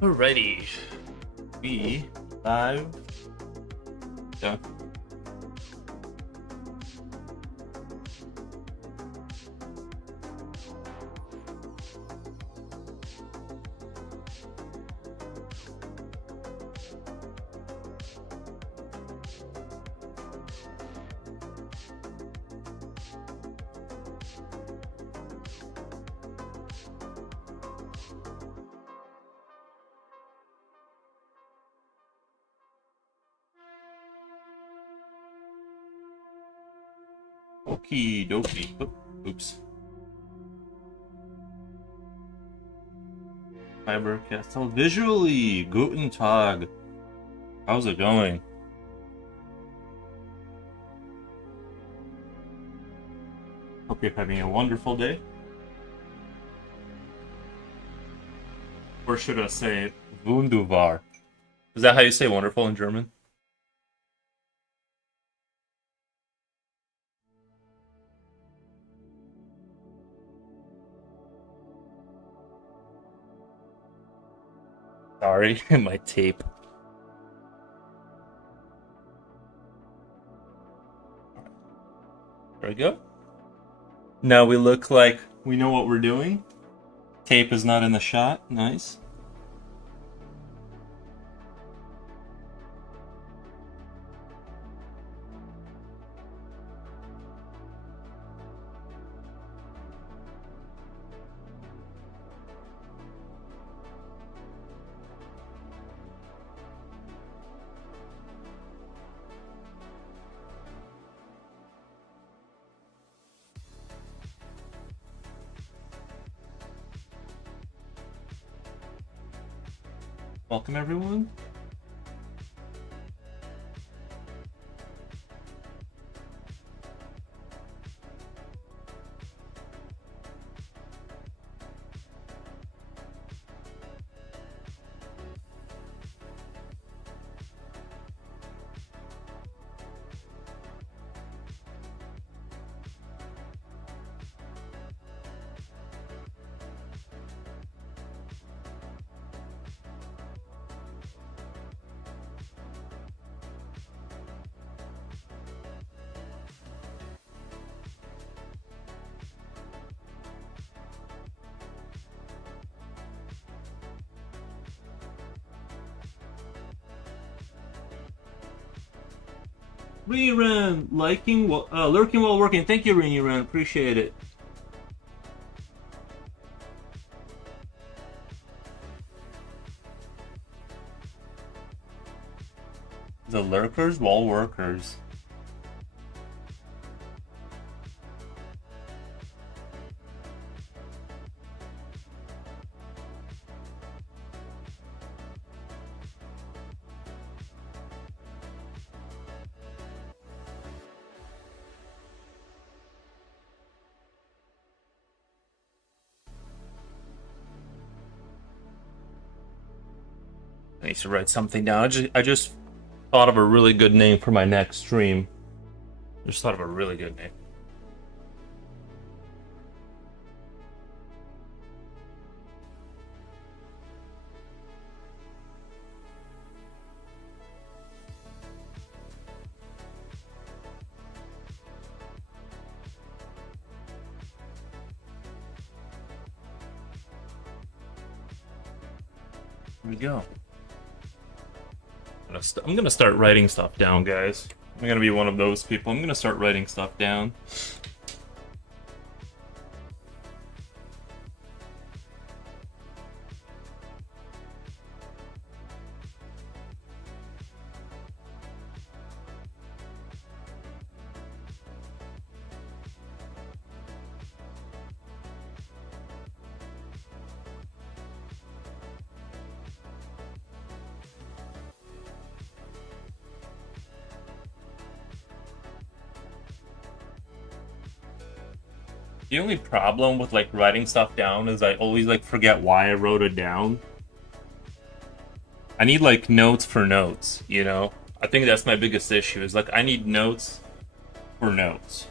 Alrighty. We live. Yeah. Okie dokie. Oops. Fibercastle. Visually, Guten Tag. How's it going? Hope you're having a wonderful day. Or should I say, Wunderbar? Is that how you say wonderful in German? Sorry, my tape. There we go. Now we look like we know what we're doing. Tape is not in the shot. Nice. Welcome, everyone. Rerun, lurking while working. Thank you, Rerun. Appreciate it. The lurkers while workers. I need to write something down. I just thought of a really good name for my next stream. Just thought of a really good name. Here we go. I'm gonna start writing stuff down, guys. I'm gonna be one of those people. I'm gonna start writing stuff down. The only problem with like writing stuff down is I always like forget why I wrote it down. I need like notes for notes, you know? I think that's my biggest issue is like I need notes for notes.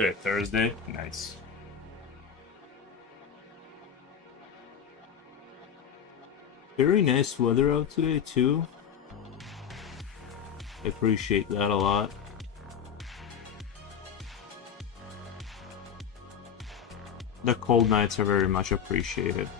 Today, Thursday. Nice. Very nice weather out today, too. I appreciate that a lot. The cold nights are very much appreciated.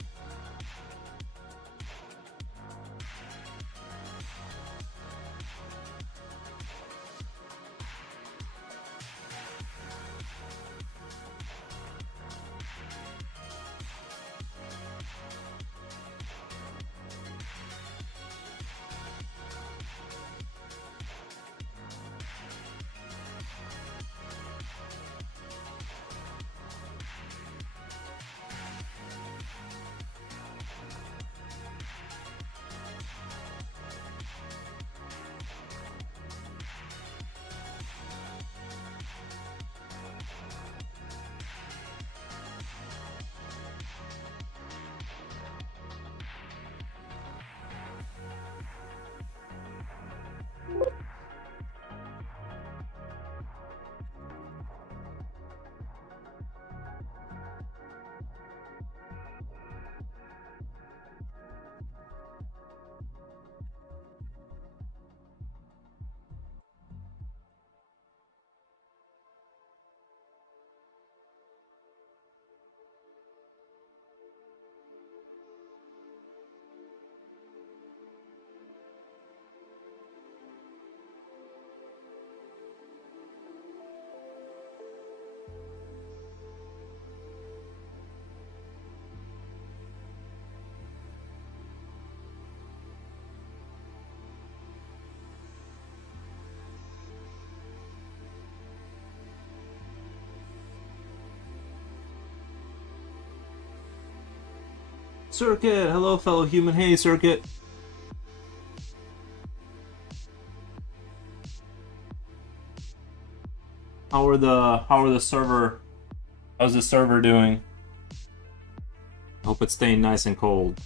Circuit! Hello, fellow human. Hey, Circuit. How's the server doing? I hope it's staying nice and cold.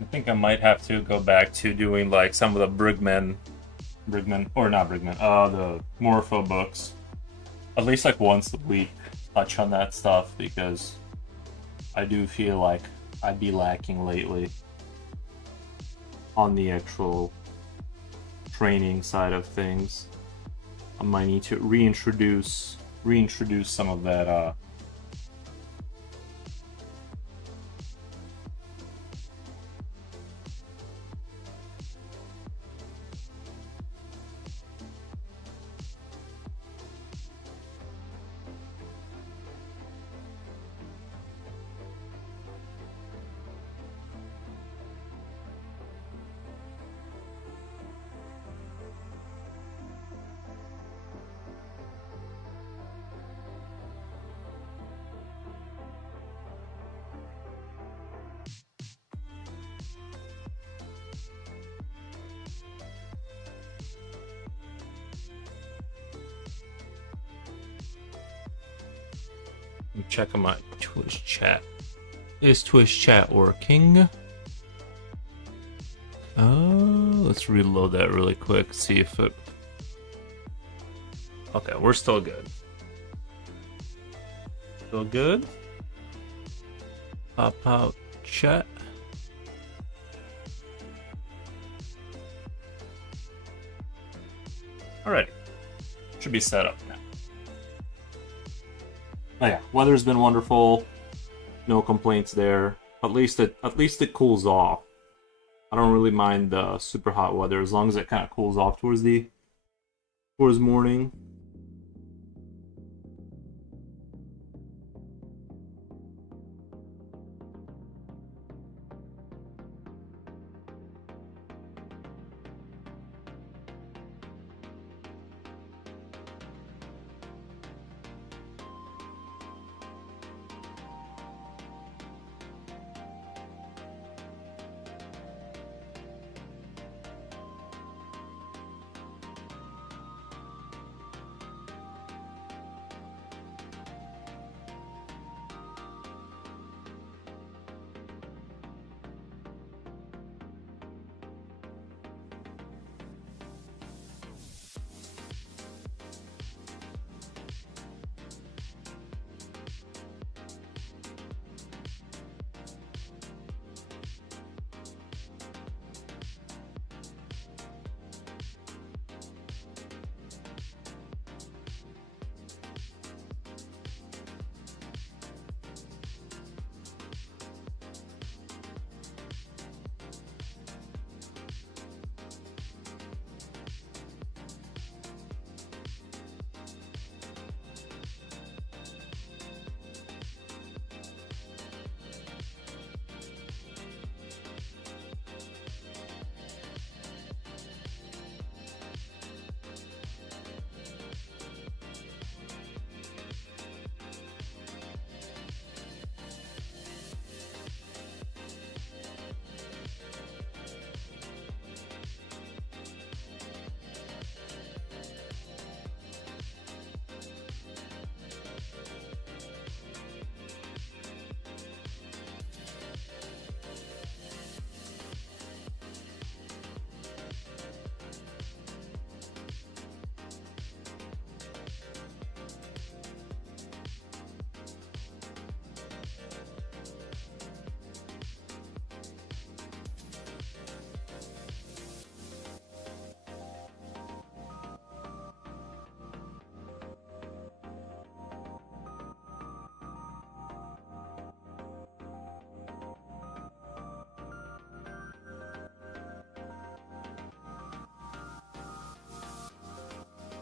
I think I might have to go back to doing like some of the the Morpho books. At least like once a week, touch on that stuff because I do feel like I'd be lacking lately on the actual training side of things. I might need to reintroduce some of that I'm checking my Twitch chat. Is Twitch chat working? Let's reload that really quick, see if it... Okay, we're still good. Feel good? Pop out chat. Alright. Should be set up now. Oh yeah, weather's been wonderful. No complaints there. At least it cools off. I don't really mind the super hot weather as long as it kind of cools off towards morning.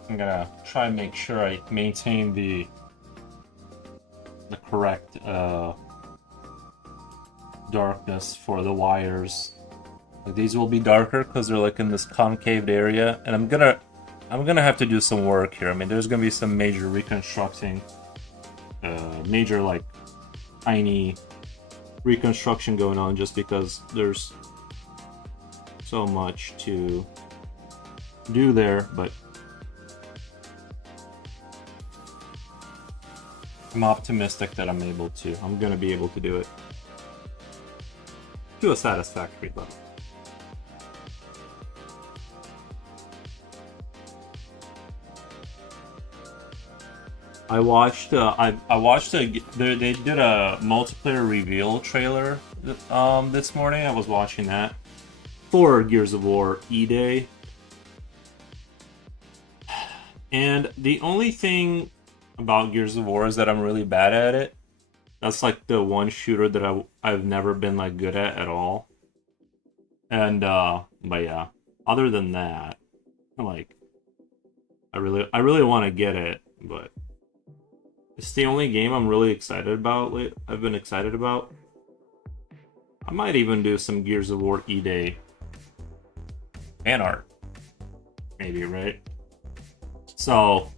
I'm gonna try and make sure I maintain the correct darkness for the wires. Like, these will be darker because they're like in this concaved area, and I'm gonna have to do some work here. I mean, there's gonna be some major reconstructing, major like tiny reconstruction going on just because there's so much to do there, but I'm optimistic that I'm gonna be able to do it to a satisfactory level. I watched they did a multiplayer reveal trailer this morning. I was watching that for Gears of War E-Day. And the only thing about Gears of War is that I'm really bad at it. That's like the one shooter that I've never been like good at all. And but yeah, other than that, like I really want to get it, but it's the only game I'm really excited about. I've been excited about. I might even do some Gears of War E-Day fan art, maybe, right? So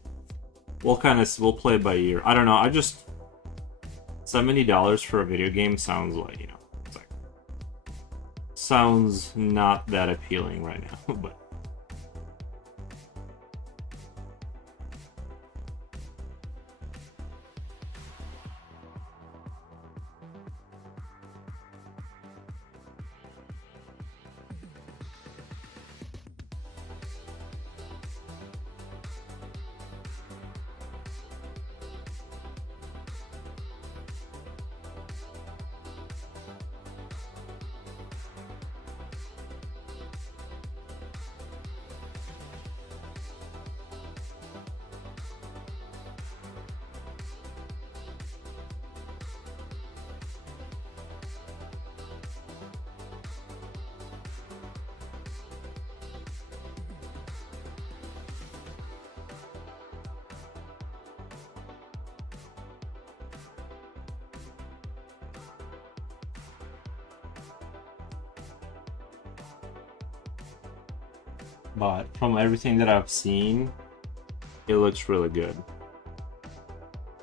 we'll play it by ear. I don't know. I just $70 for a video game sounds like, you know, it's like sounds not that appealing right now, but. but from everything that I've seen, it looks really good.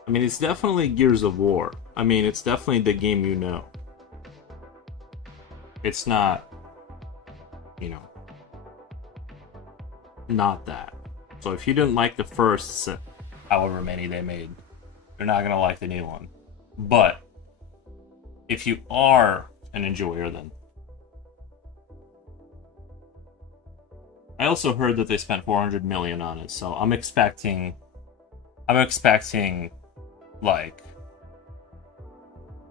I mean, it's definitely Gears of War. I mean, it's definitely the game you know. It's not, you know, not that. So if you didn't like the first however many they made, you're not gonna like the new one. But if you are an enjoyer, then I also heard that they spent 400 million on it, so I'm expecting like,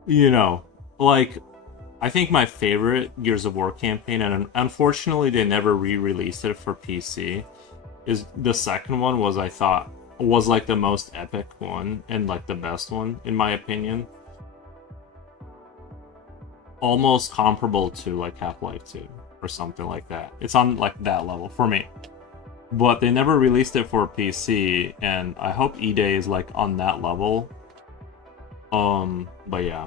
you know, like, I think my favorite Gears of War campaign, and unfortunately they never re-released it for PC, is the second one. Was, I thought, was like the most epic one and like the best one in my opinion. Almost comparable to like Half-Life 2 or something like that. It's on like that level for me. But they never released it for PC, and I hope E-Day is like on that level. But yeah.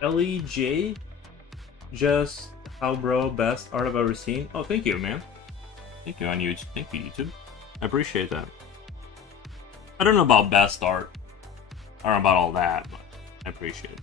LEJ, just how bro, best art I've ever seen. Oh, thank you, man. Thank you on YouTube. Thank you, YouTube. I appreciate that. I don't know about best art. I don't know about all that, but I appreciate it.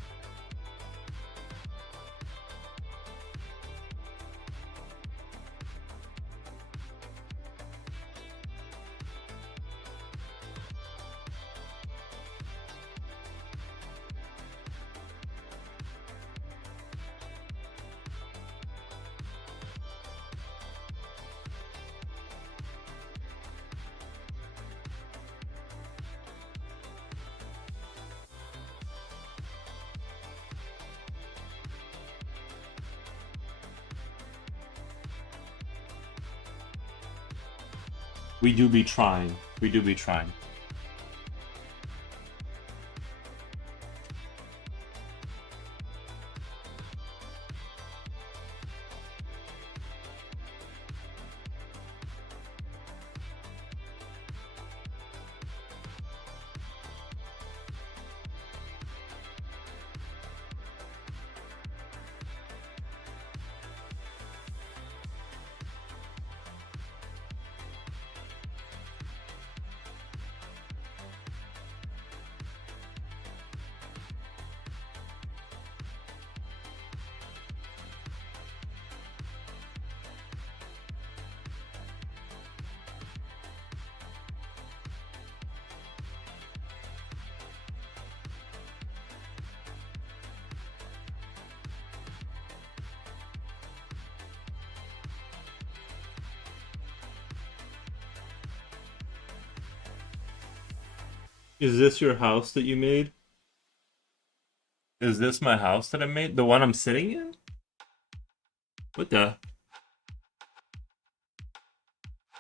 We do be trying. We do be trying. Is this your house that you made? Is this my house that I made? The one I'm sitting in? What the?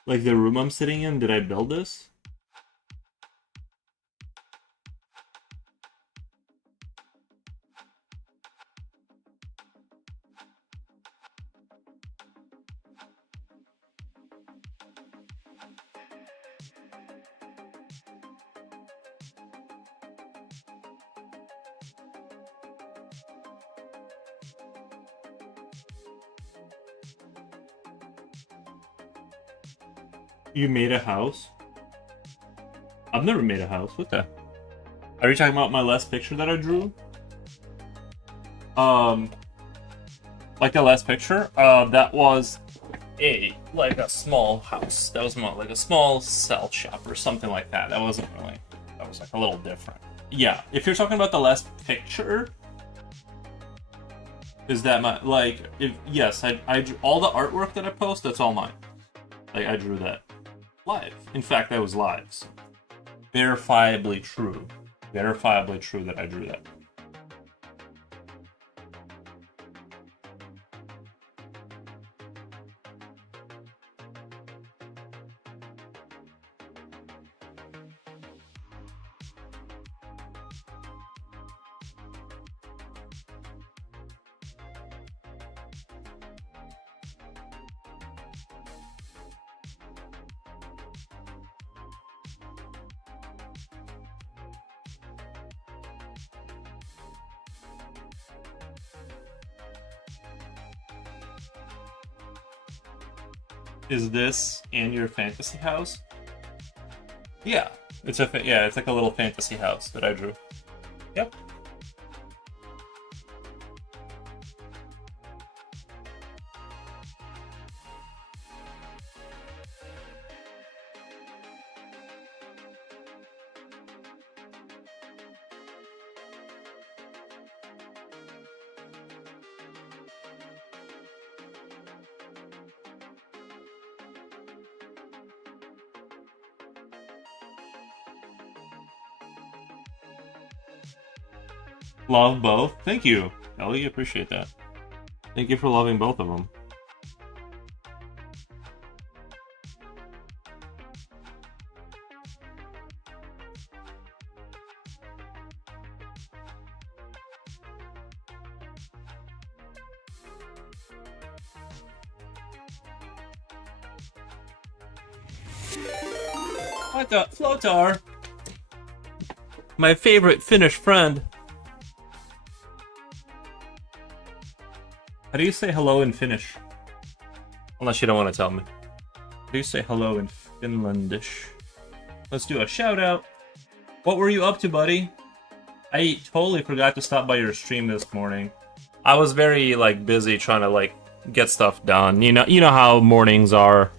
Like the room I'm sitting in? Did I build this? You made a house? I've never made a house. What the? Are you talking about my last picture that I drew? Um, like the last picture? That was a small house. That was more like a small cell shop or something like that. That wasn't really. That was like a little different. Yeah, if you're talking about the last picture, is that my like? If yes, I all the artwork that I post, that's all mine. Like I drew that live. In fact, that was live. So verifiably true. Verifiably true that I drew that. Is this in your fantasy house? Yeah, it's it's like a little fantasy house that I drew. Yep. Love both. Thank you, Ellie. Appreciate that. Thank you for loving both of them. What the Flotar? My favorite Finnish friend. How do you say hello in Finnish? Unless you don't want to tell me. How do you say hello in Finlandish? Let's do a shout out. What were you up to, buddy? I totally forgot to stop by your stream this morning. I was very busy trying to get stuff done. You know how mornings are.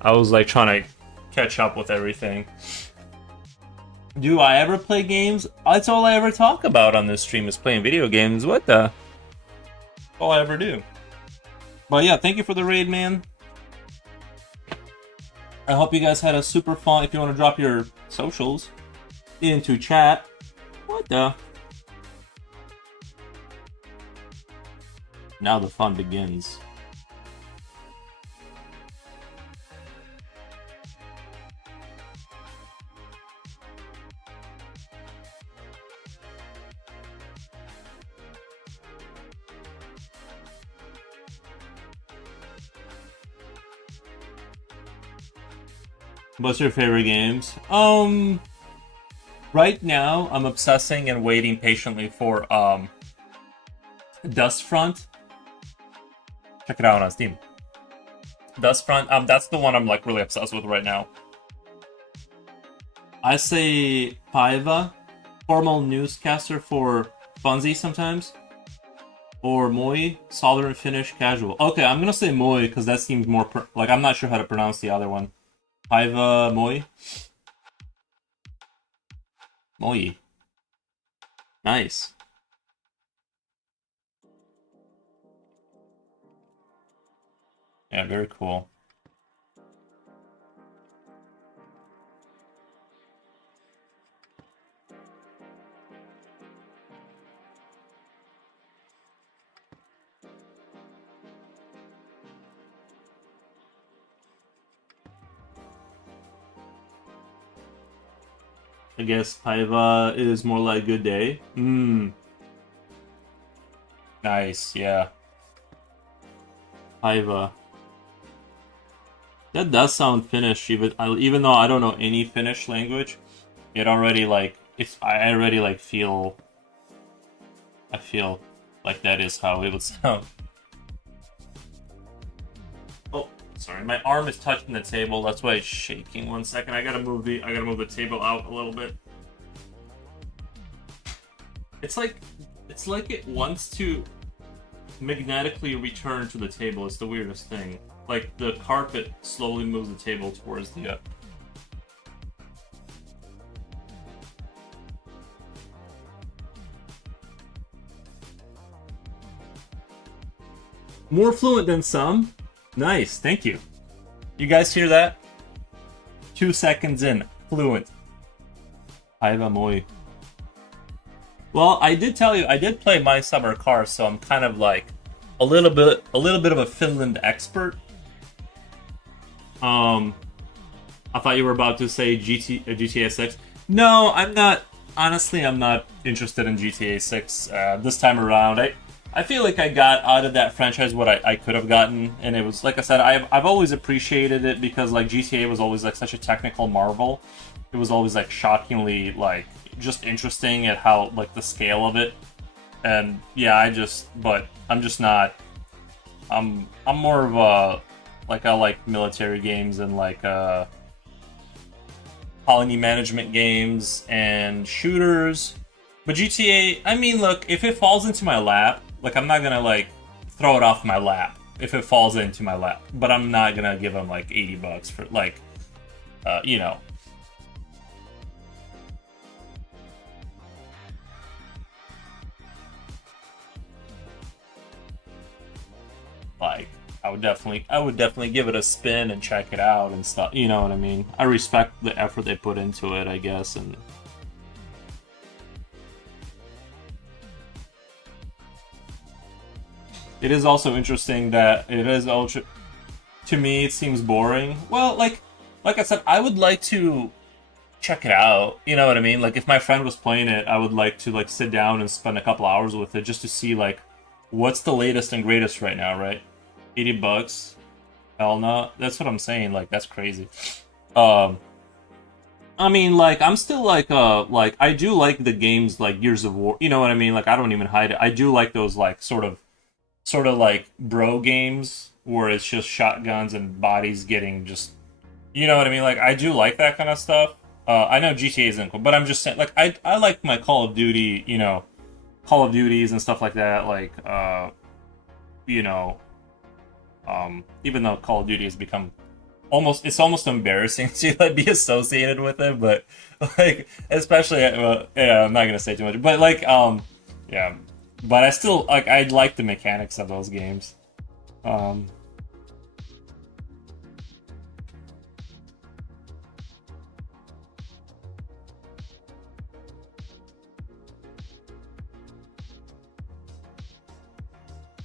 I was trying to catch up with everything. Do I ever play games? That's all I ever talk about on this stream is playing video games. What the? All I ever do. But yeah, thank you for the raid, man. I hope you guys had a super fun. If you want to drop your socials into chat. What the? Now the fun begins. What's your favorite games? Right now I'm obsessing and waiting patiently for Dustfront. Check it out on Steam. Dustfront, that's the one I'm really obsessed with right now. I say Paiva, formal newscaster for Funzy sometimes. Or Moi, Southern Finnish casual. Okay, I'm gonna say Moi because that seems more I'm not sure how to pronounce the other one. Paiva Moi. Moi. Nice. Yeah, very cool. I guess Paiva is more like good day. Nice, yeah. Paiva. That does sound Finnish, even though I don't know any Finnish language. It already like I already like feel. I feel like that is how it would sound. Oh, sorry, my arm is touching the table. That's why it's shaking. 1 second. I gotta move the table out a little bit. It's like it wants to magnetically return to the table. It's the weirdest thing. Like the carpet slowly moves the table towards the More fluent than some. Nice, thank you. You guys hear that? 2 seconds in, fluent. Aiva moi. Well, I did tell you, I did play My Summer Car, so I'm kind of like a little bit of a Finland expert. I thought you were about to say GTA 6. No, I'm not. Honestly, I'm not interested in GTA 6 this time around. I feel like I got out of that franchise what I could have gotten, and it was like I said, I've always appreciated it because like GTA was always like such a technical marvel. It was always like shockingly like just interesting at how like the scale of it, and yeah, but I'm just not. I'm more of a like I like military games and like colony management games and shooters. But GTA, I mean, look, if it falls into my lap, like I'm not gonna like throw it off my lap if it falls into my lap. But I'm not gonna give them like $80 for like, you know. Like I would definitely give it a spin and check it out and stuff. You know what I mean? I respect the effort they put into it, I guess, and. It is also interesting that it is ultra. To me, it seems boring. Well, like I said, I would like to check it out. You know what I mean? Like if my friend was playing it, I would like to like sit down and spend a couple hours with it just to see like what's the latest and greatest right now, right? $80. Hell no. That's what I'm saying. Like that's crazy. I mean, like I'm still like I do like the games like Gears of War. You know what I mean? Like I don't even hide it. I do like those like sort of like bro games where it's just shotguns and bodies getting just, you know what I mean? Like I do like that kind of stuff. I know GTA isn't cool, but I'm just saying, like I like my Call of Duty, you know, Call of Duties and stuff like that. Like, you know, even though Call of Duty has become it's almost embarrassing to like be associated with it, but like especially, yeah, I'm not gonna say too much, but like, yeah. But I still like I like the mechanics of those games.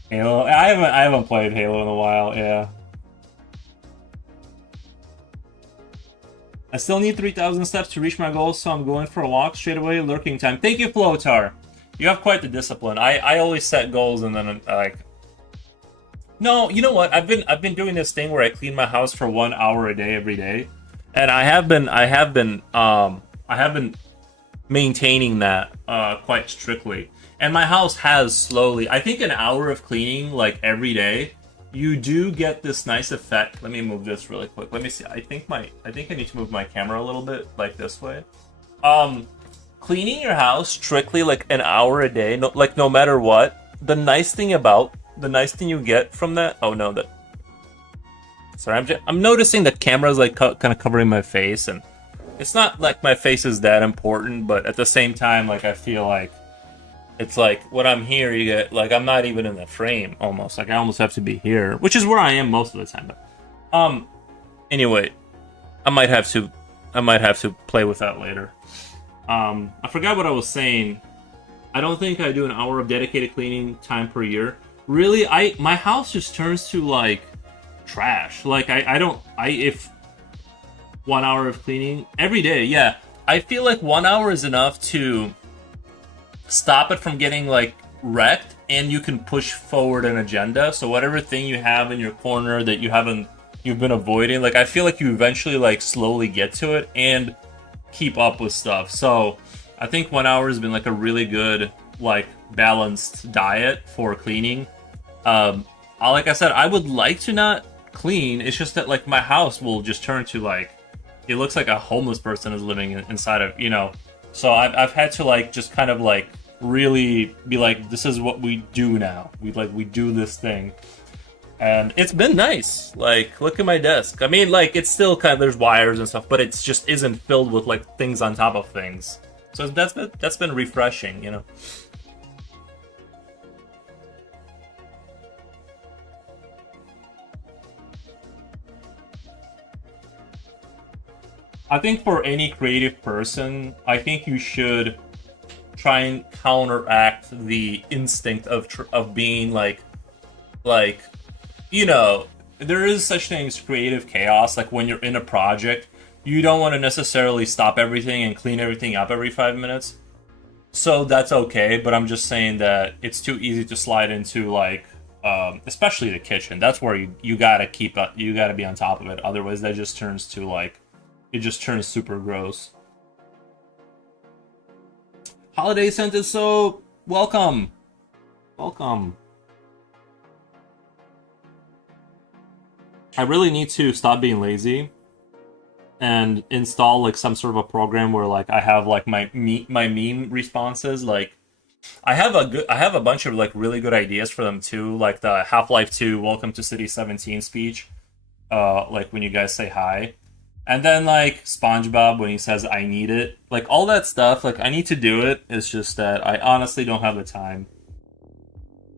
Halo. I haven't played Halo in a while. Yeah. I still need 3,000 steps to reach my goals, so I'm going for a walk straight away. Lurking time. Thank you, Flotar. You have quite the discipline. I always set goals and then like. No, you know what? I've been doing this thing where I clean my house for 1 hour a day every day, and I have been maintaining that quite strictly. And my house has slowly. I think an hour of cleaning like every day, you do get this nice effect. Let me move this really quick. Let me see. I think I need to move my camera a little bit like this way. Cleaning your house strictly like an hour a day, no matter what. The nice thing you get from that. Oh no, sorry, I'm noticing the camera's like kind of covering my face, and it's not like my face is that important, but at the same time, like I feel like it's like when I'm here, you get like I'm not even in the frame almost. Like I almost have to be here, which is where I am most of the time. But anyway, I might have to play with that later. I forgot what I was saying. I don't think I do an hour of dedicated cleaning time per year. Really, my house just turns to like trash. Like if 1 hour of cleaning every day, yeah. I feel like 1 hour is enough to stop it from getting like wrecked, and you can push forward an agenda. So whatever thing you have in your corner that you've been avoiding, like I feel like you eventually like slowly get to it and keep up with stuff. So I think 1 hour has been like a really good like balanced diet for cleaning. Like I said, I would like to not clean. It's just that like my house will just turn to like it looks like a homeless person is living inside of, you know. So I've had to like just kind of like really be like, this is what we do now. We do this thing, and it's been nice. Like, look at my desk. I mean, like it's still kind of there's wires and stuff, but it's just isn't filled with like things on top of things. So that's been refreshing, you know. I think for any creative person, I think you should try and counteract the instinct of being like you know, there is such thing as creative chaos. Like when you're in a project, you don't want to necessarily stop everything and clean everything up every 5 minutes. So that's okay, but I'm just saying that it's too easy to slide into like especially the kitchen. That's where you gotta keep up, you gotta be on top of it. Otherwise that just turns to like it just turns super gross. Holiday sent is so welcome. Welcome. I really need to stop being lazy and install like some sort of a program where like I have like my meme responses. Like I have a bunch of like really good ideas for them too, like the Half-Life 2 Welcome to City 17 speech. Like when you guys say hi. And then like SpongeBob when he says I need it. Like all that stuff, like I need to do it. It's just that I honestly don't have the time.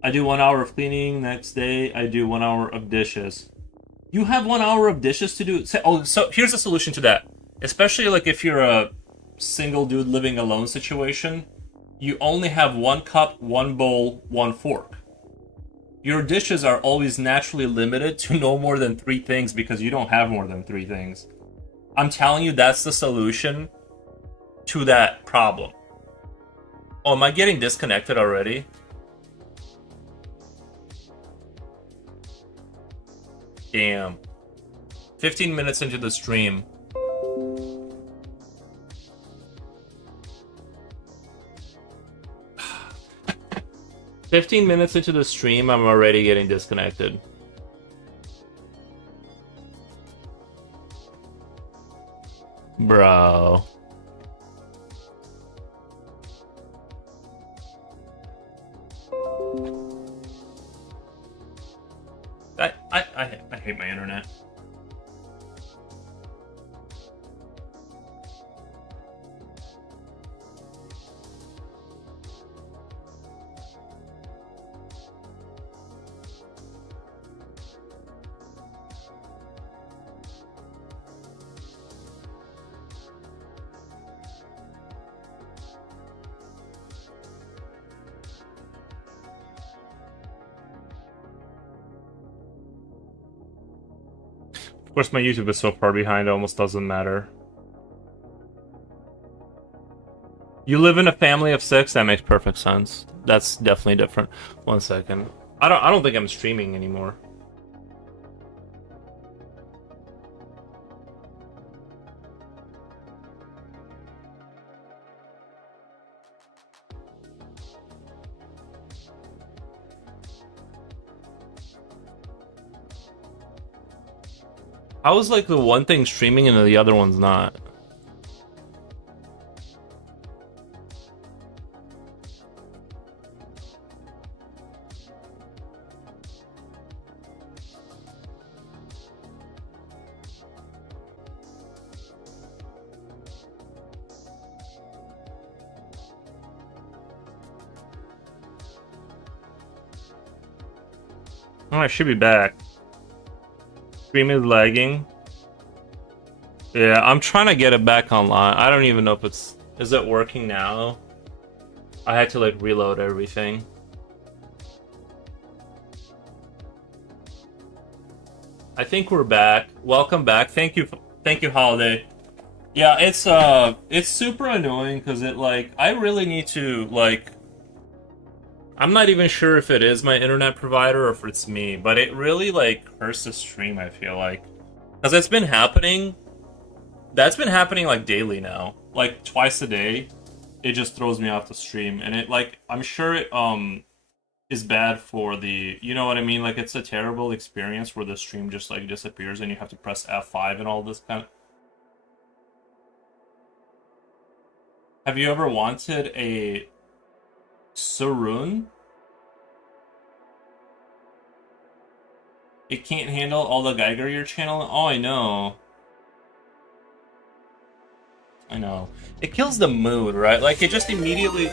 I do 1 hour of cleaning, next day I do 1 hour of dishes. You have 1 hour of dishes to do? Oh, so here's a solution to that. Especially like if you're a single dude living alone situation, you only have 1 cup, 1 bowl, 1 fork. Your dishes are always naturally limited to no more than 3 things because you don't have more than 3 things. I'm telling you, that's the solution to that problem. Oh, am I getting disconnected already? Damn. 15 minutes into the stream. "15 minutes into the stream, I'm already getting disconnected." Bro. I hate my internet. Of course, my YouTube is so far behind, it almost doesn't matter. You live in a family of 6? That makes perfect sense. That's definitely different. 1 second. I don't think I'm streaming anymore. How is like the one thing streaming and the other one's not? Oh, I should be back. Stream is lagging. Yeah, I'm trying to get it back online. I don't even know if it's... Is it working now? I had to like reload everything. I think we're back. Welcome back. Thank you, Holiday. Yeah, it's super annoying because it like I really need to like I'm not even sure if it is my internet provider or if it's me, but it really like hurts the stream, I feel like. Because it's been happening that's been happening like daily now. Like twice a day. It just throws me off the stream. And it like I'm sure it is bad for the you know what I mean? Like it's a terrible experience where the stream just like disappears and you have to press F5 and all this kind of. Have you ever wanted a Sarun? It can't handle all the Geiger you're channeling? Oh, I know. I know. It kills the mood, right? Like, it just immediately...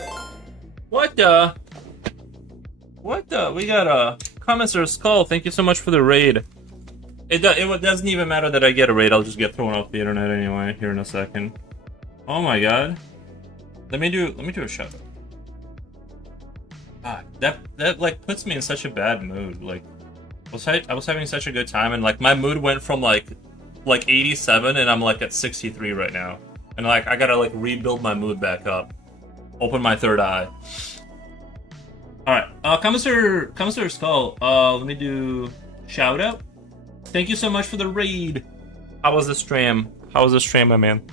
What the... What the... We got a... Commissar Skull, thank you so much for the raid. It doesn't even matter that I get a raid, I'll just get thrown off the internet anyway, here in a second. Oh my god. Let me do a shout out. God, that like puts me in such a bad mood. Like, I was having such a good time, and like my mood went from like 87, and I'm like at 63 right now, and like I gotta like rebuild my mood back up, open my third eye. All right, Commissar Skull. Let me do shout out. Thank you so much for the raid. How was the stream? How was the stream, my man?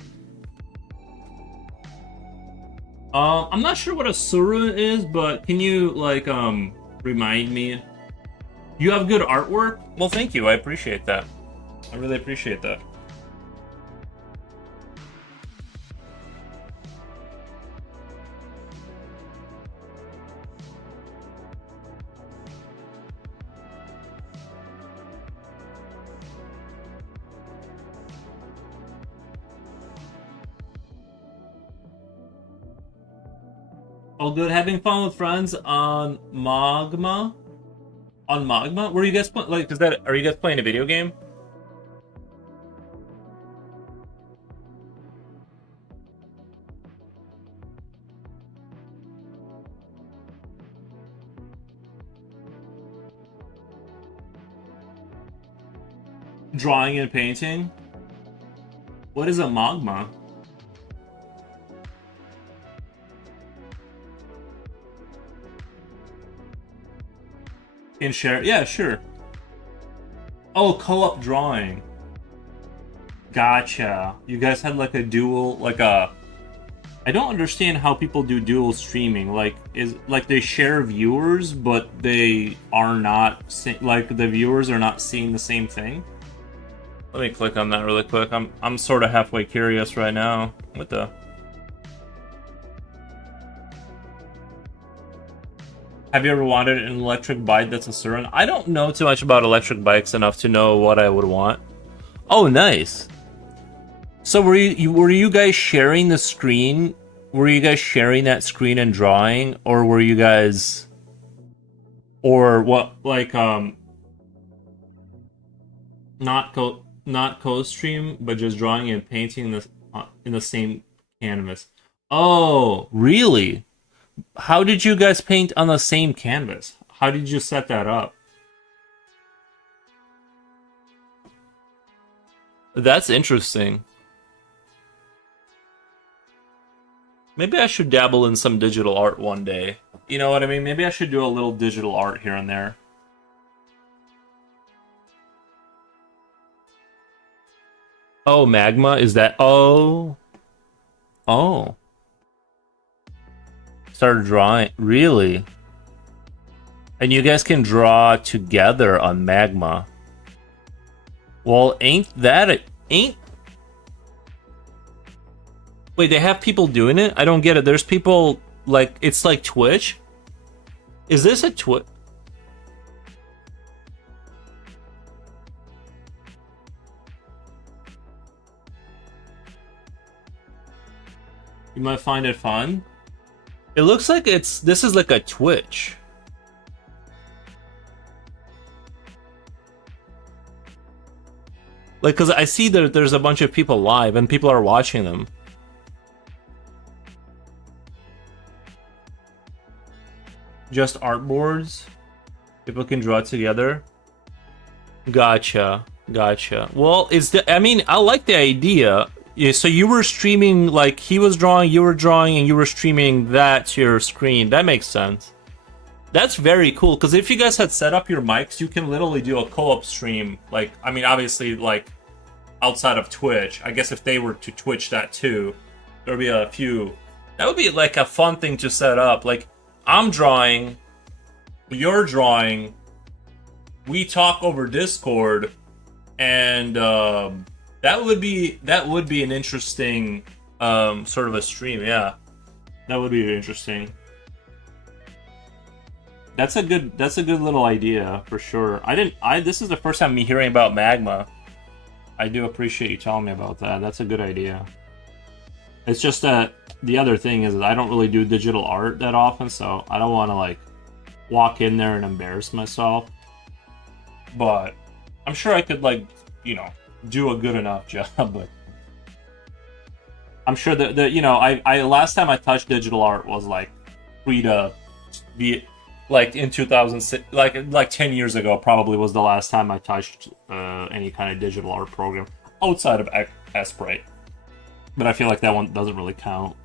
I'm not sure what a Sura is, but can you, like, remind me? You have good artwork? Well, thank you. I appreciate that. I really appreciate that. All good. Having fun with friends on Magma. On Magma? Were you guys like? Is that? Are you guys playing a video game? Drawing and painting. What is a Magma? Can share? Yeah, sure. Oh, co-op drawing. Gotcha. You guys had like a dual, like a. I don't understand how people do dual streaming. Like, is like they share viewers, but they are not like the viewers are not seeing the same thing. Let me click on that really quick. I'm sort of halfway curious right now. What the? Have you ever wanted an electric bike that's a Surin? I don't know too much about electric bikes enough to know what I would want. Oh, nice. So were you guys sharing the screen? Were you guys sharing that screen and drawing, or were you guys, or what? Like not co-stream, but just drawing and painting in the same canvas. Oh, really? How did you guys paint on the same canvas? How did you set that up? That's interesting. Maybe I should dabble in some digital art one day. You know what I mean? Maybe I should do a little digital art here and there. Oh, Magma? Is that... Oh. Oh. Started drawing. Really? And you guys can draw together on Magma. Well, ain't... Wait, they have people doing it? I don't get it. There's people, like... It's like Twitch? Is this a Twitch? You might find it fun. It looks like this is like a Twitch. Like, cause I see that there's a bunch of people live and people are watching them. Just artboards. People can draw together. Gotcha. Gotcha. Well, I mean, I like the idea. Yeah, so you were streaming like he was drawing, you were drawing, and you were streaming that to your screen. That makes sense. That's very cool because if you guys had set up your mics, you can literally do a co-op stream. Like, I mean, obviously, like outside of Twitch. I guess if they were to Twitch that too, there'd be a few. That would be like a fun thing to set up. Like, I'm drawing, you're drawing, we talk over Discord, and that would be an interesting sort of a stream. Yeah, that would be interesting. That's a good little idea for sure. This is the first time me hearing about Magma. I do appreciate you telling me about that. That's a good idea. It's just that the other thing is that I don't really do digital art that often, so I don't want to like walk in there and embarrass myself. But I'm sure I could like, do a good enough job. But I'm sure that I last time I touched digital art was like free to be like in 2006, like 10 years ago probably was the last time I touched any kind of digital art program outside of Sprite. But I feel like that one doesn't really count.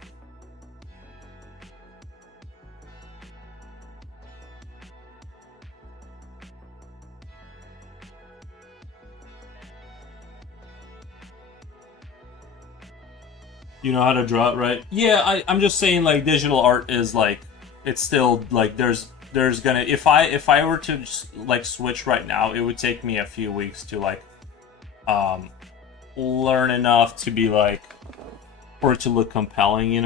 You know how to draw it, right? Yeah, I'm just saying like digital art is like it's still like there's gonna if I were to like switch right now, it would take me a few weeks to like learn enough to be like for it to look compelling,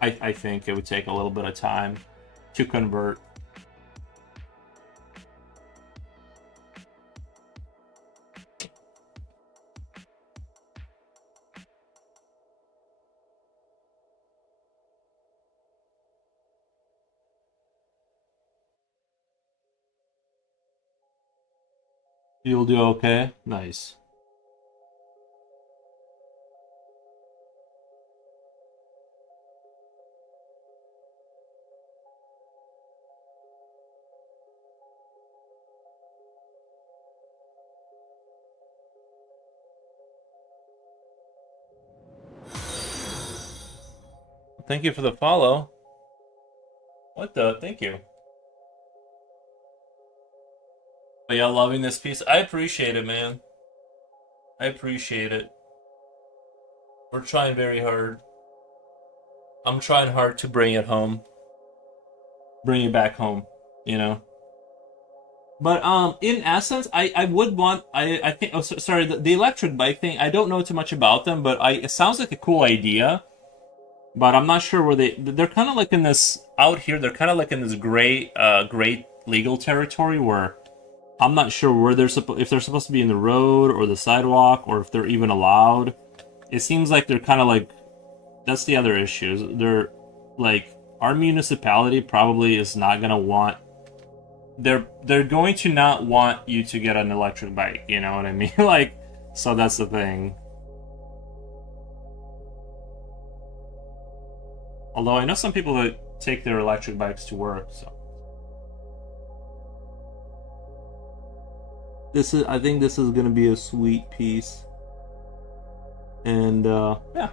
I think it would take a little bit of time to convert. You'll do okay? Nice. Thank you for the follow. What the? Thank you. But yeah, loving this piece. I appreciate it, man. I appreciate it. We're trying very hard. I'm trying hard to bring it home. Bring it back home, you know? But in essence, I would want I think sorry the electric bike thing. I don't know too much about them, but it sounds like a cool idea. But I'm not sure where they're kind of like in this out here. They're kind of like in this gray legal territory where I'm not sure where if they're supposed to be in the road or the sidewalk or if they're even allowed. It seems like they're kind of like that's the other issue. They're like our municipality probably is not gonna want they're going to not want you to get an electric bike, you know what I mean? Like, so that's the thing. Although I know some people that take their electric bikes to work, so I think this is gonna be a sweet piece. And yeah.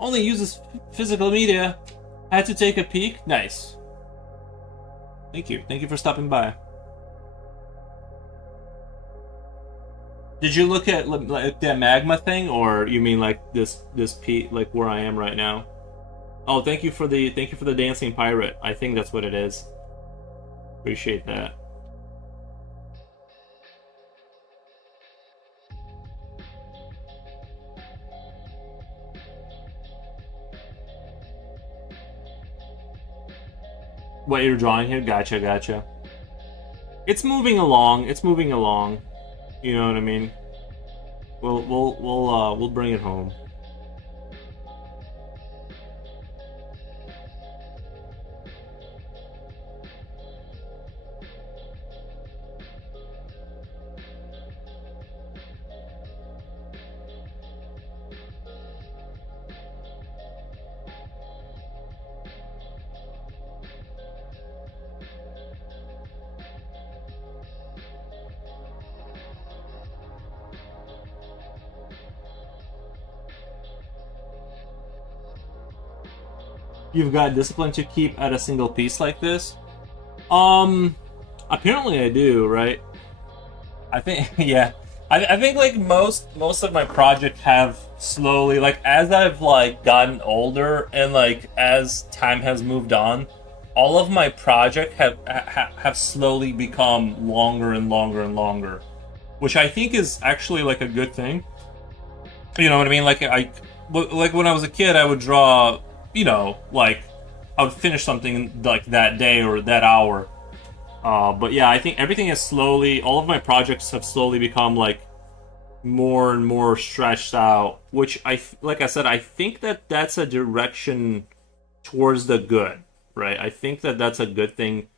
Only uses physical media. Had to take a peek. Nice. Thank you. Thank you for stopping by. Did you look at like that magma thing, or you mean like this peak, like where I am right now? Oh, thank you for the dancing pirate. I think that's what it is. Appreciate that. What you're drawing here? Gotcha, gotcha. It's moving along. It's moving along. You know what I mean? We'll bring it home. you've got discipline to keep at a single piece like this. Um, Apparently I do, right? I think yeah. I think like most of my projects have slowly like as I've like gotten older and like as time has moved on, all of my projects have slowly become longer and longer and longer, which I think is actually like a good thing. You know what I mean? Like when I was a kid, I would draw, like I would finish something like that day or that hour. But yeah, I think everything is slowly. All of my projects have slowly become like more and more stretched out. Which like I said, I think that that's a direction towards the good, right? I think that that's a good thing,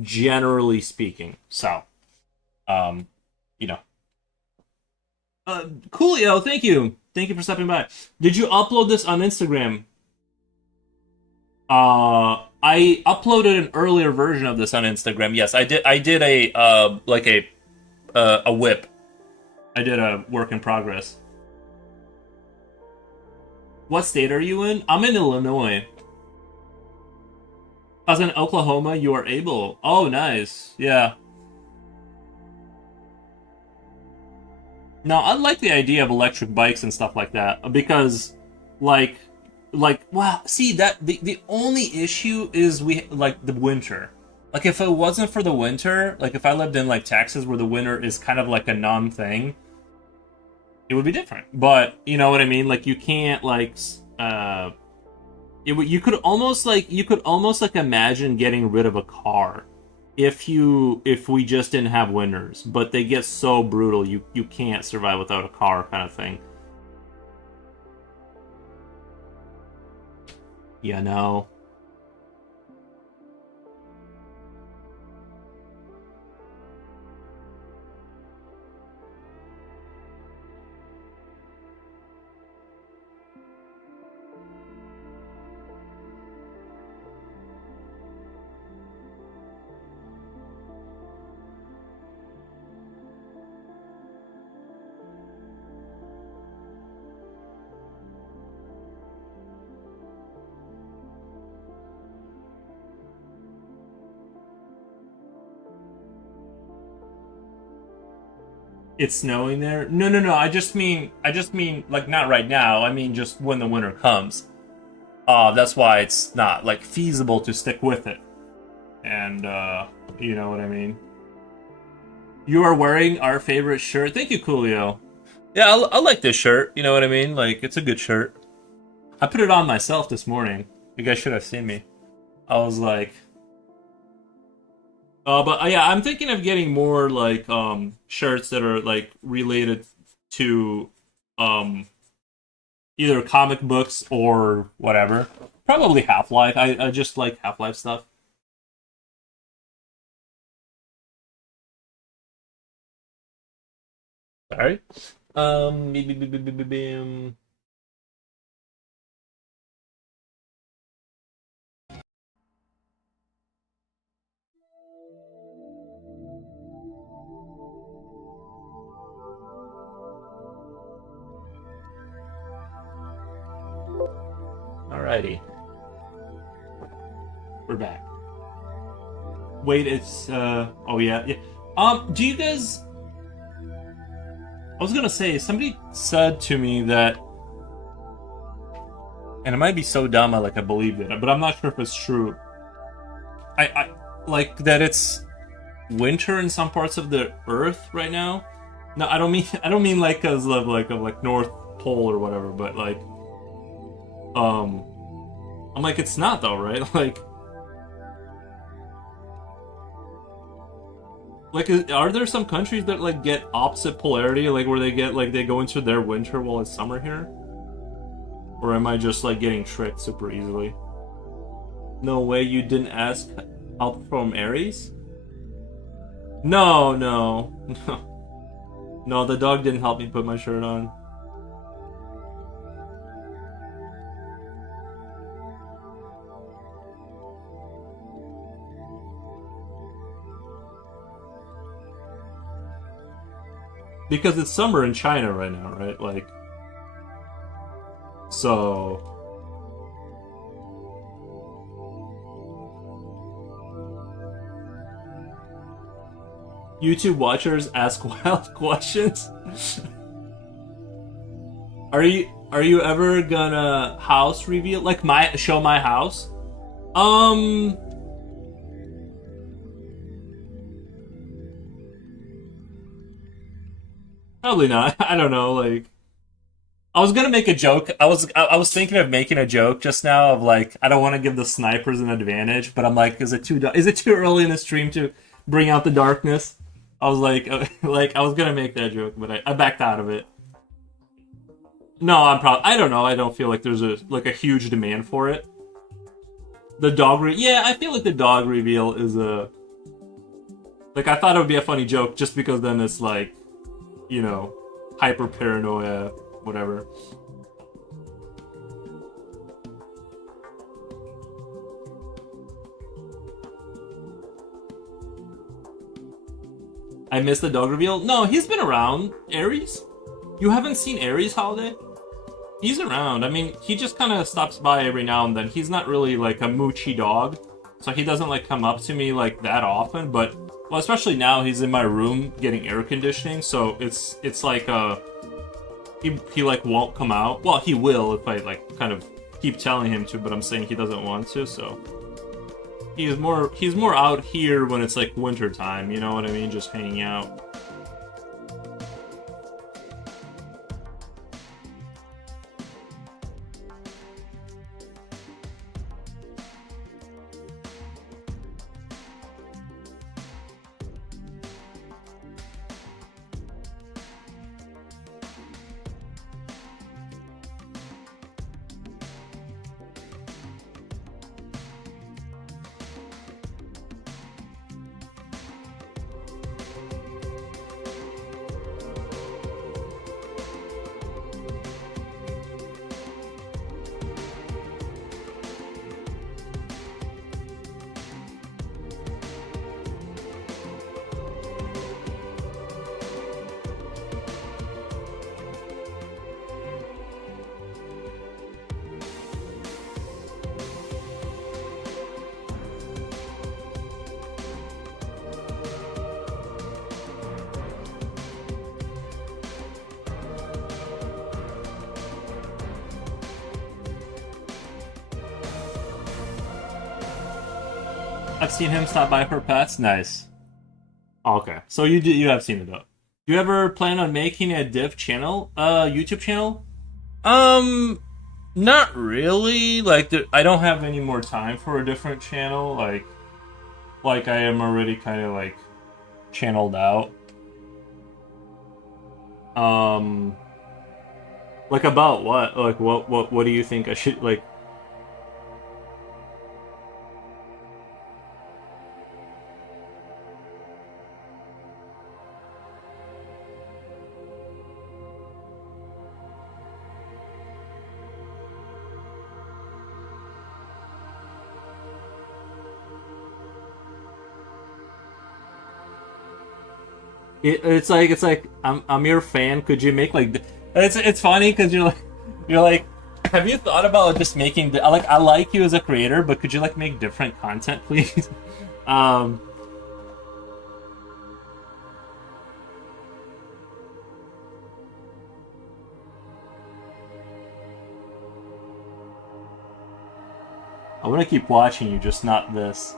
generally speaking. So, um, you know, Coolio, thank you for stopping by. Did you upload this on Instagram? I uploaded an earlier version of this on Instagram. Yes, I did. I did a whip. I did a work in progress. What state are you in? I'm in Illinois. I was in Oklahoma. You are able. Oh, nice. Yeah. No, I like the idea of electric bikes and stuff like that because, like, well, see that the only issue is we like the winter. Like, if it wasn't for the winter, like if I lived in like Texas where the winter is kind of like a non thing, it would be different. But you know what I mean? Like, you can't like you could almost like imagine getting rid of a car if we just didn't have winters, but they get so brutal you can't survive without a car kind of thing. You know. It's snowing there? No, no, no. I just mean like not right now. I mean just when the winter comes. That's why it's not like feasible to stick with it. And you know what I mean. You are wearing our favorite shirt. Thank you, Coolio. Yeah, I like this shirt. You know what I mean? Like it's a good shirt. I put it on myself this morning. You guys should have seen me. I was like, but yeah, I'm thinking of getting more like shirts that are like related to um either comic books or whatever. Probably Half Life. I just like Half Life stuff. Sorry. Bim. Alrighty, we're back. Wait, it's oh yeah, yeah. Do you guys? I was gonna say somebody said to me that, and it might be so dumb I believed it, but I'm not sure if it's true. I like that it's winter in some parts of the Earth right now. No, I don't mean like cause of like North Pole or whatever, but like um I'm like it's not though, right? Are there some countries that like get opposite polarity, like where they get like they go into their winter while it's summer here? Or am I just like getting tricked super easily? No way you didn't ask help from Ares? No, no. No, the dog didn't help me put my shirt on. Because it's summer in China right now, right? Like, so YouTube watchers ask wild questions. Are you ever gonna house reveal like my show my house? Um, Probably not. I don't know. Like I was gonna make a joke. I was thinking of making a joke just now of like I don't want to give the snipers an advantage, but I'm like, is it too early in the stream to bring out the darkness? I was like, like I was gonna make that joke, but I backed out of it. No, I don't know. I don't feel like there's a huge demand for it. Yeah, I feel like the dog reveal is a like I thought it would be a funny joke just because then it's like you know hyper paranoia, whatever. I missed the dog reveal. No, he's been around. Aries, you haven't seen Aries Holiday? He's around. I mean, he just kind of stops by every now and then. He's not really like a moochy dog, so he doesn't like come up to me like that often. But well, especially now he's in my room getting air conditioning, so it's like he like won't come out. Well, he will if I like kind of keep telling him to, but I'm saying he doesn't want to. So he's more out here when it's like winter time. You know what I mean? Just hanging out. I've seen him stop by for pets. Nice. Okay, so you have seen it though. Do you ever plan on making a div channel, YouTube channel? Um, Not really. Like, I don't have any more time for a different channel. Like I am already kind of like channeled out. Um, like about what? Like what do you think I should like? It's like I'm your fan. Could you make like it's funny because you're like have you thought about just making like I like you as a creator, but could you like make different content, please? um, I want to keep watching you, just not this.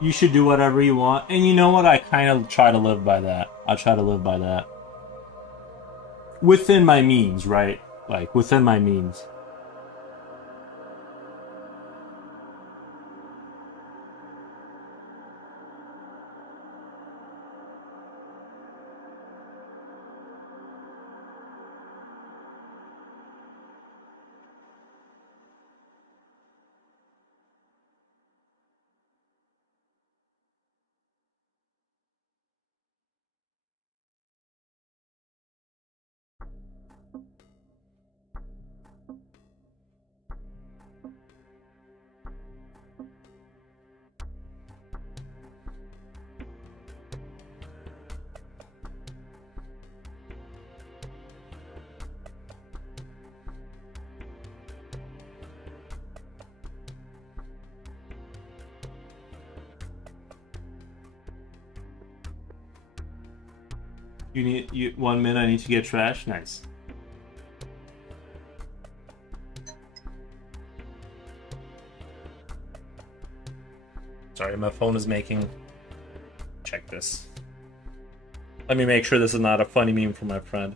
You should do whatever you want, and you know what? I kind of try to live by that. I try to live by that within my means, right? Like within my means. You need 1 minute. I need to get trash. Nice. Sorry, my phone is making. Check this. Let me make sure this is not a funny meme from my friend.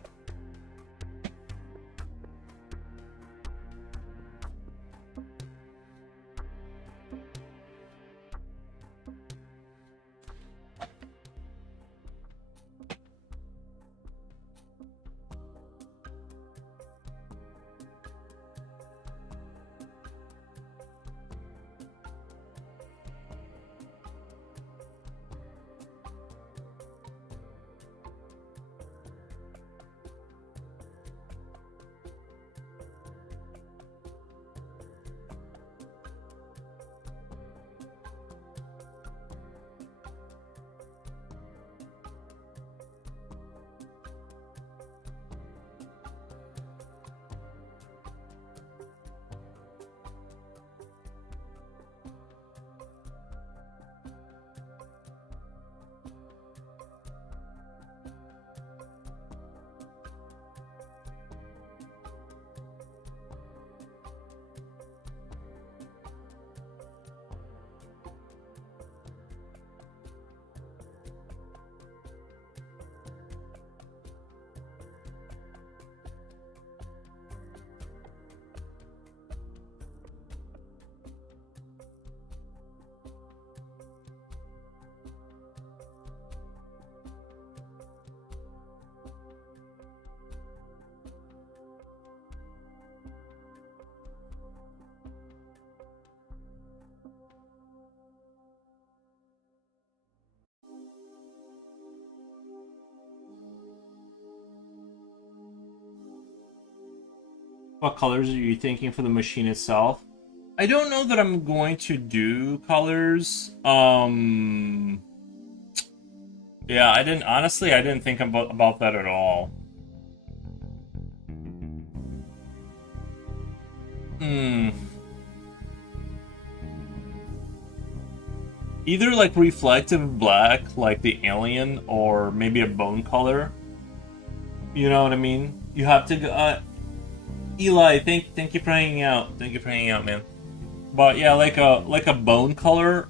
What colors are you thinking for the machine itself? I don't know that I'm going to do colors. Yeah, I didn't think about that at all. Hmm. Either like reflective black, like the alien, or maybe a bone color. You know what I mean? You have to go. Eli, thank you for hanging out. Thank you for hanging out, man. But yeah, like a bone color,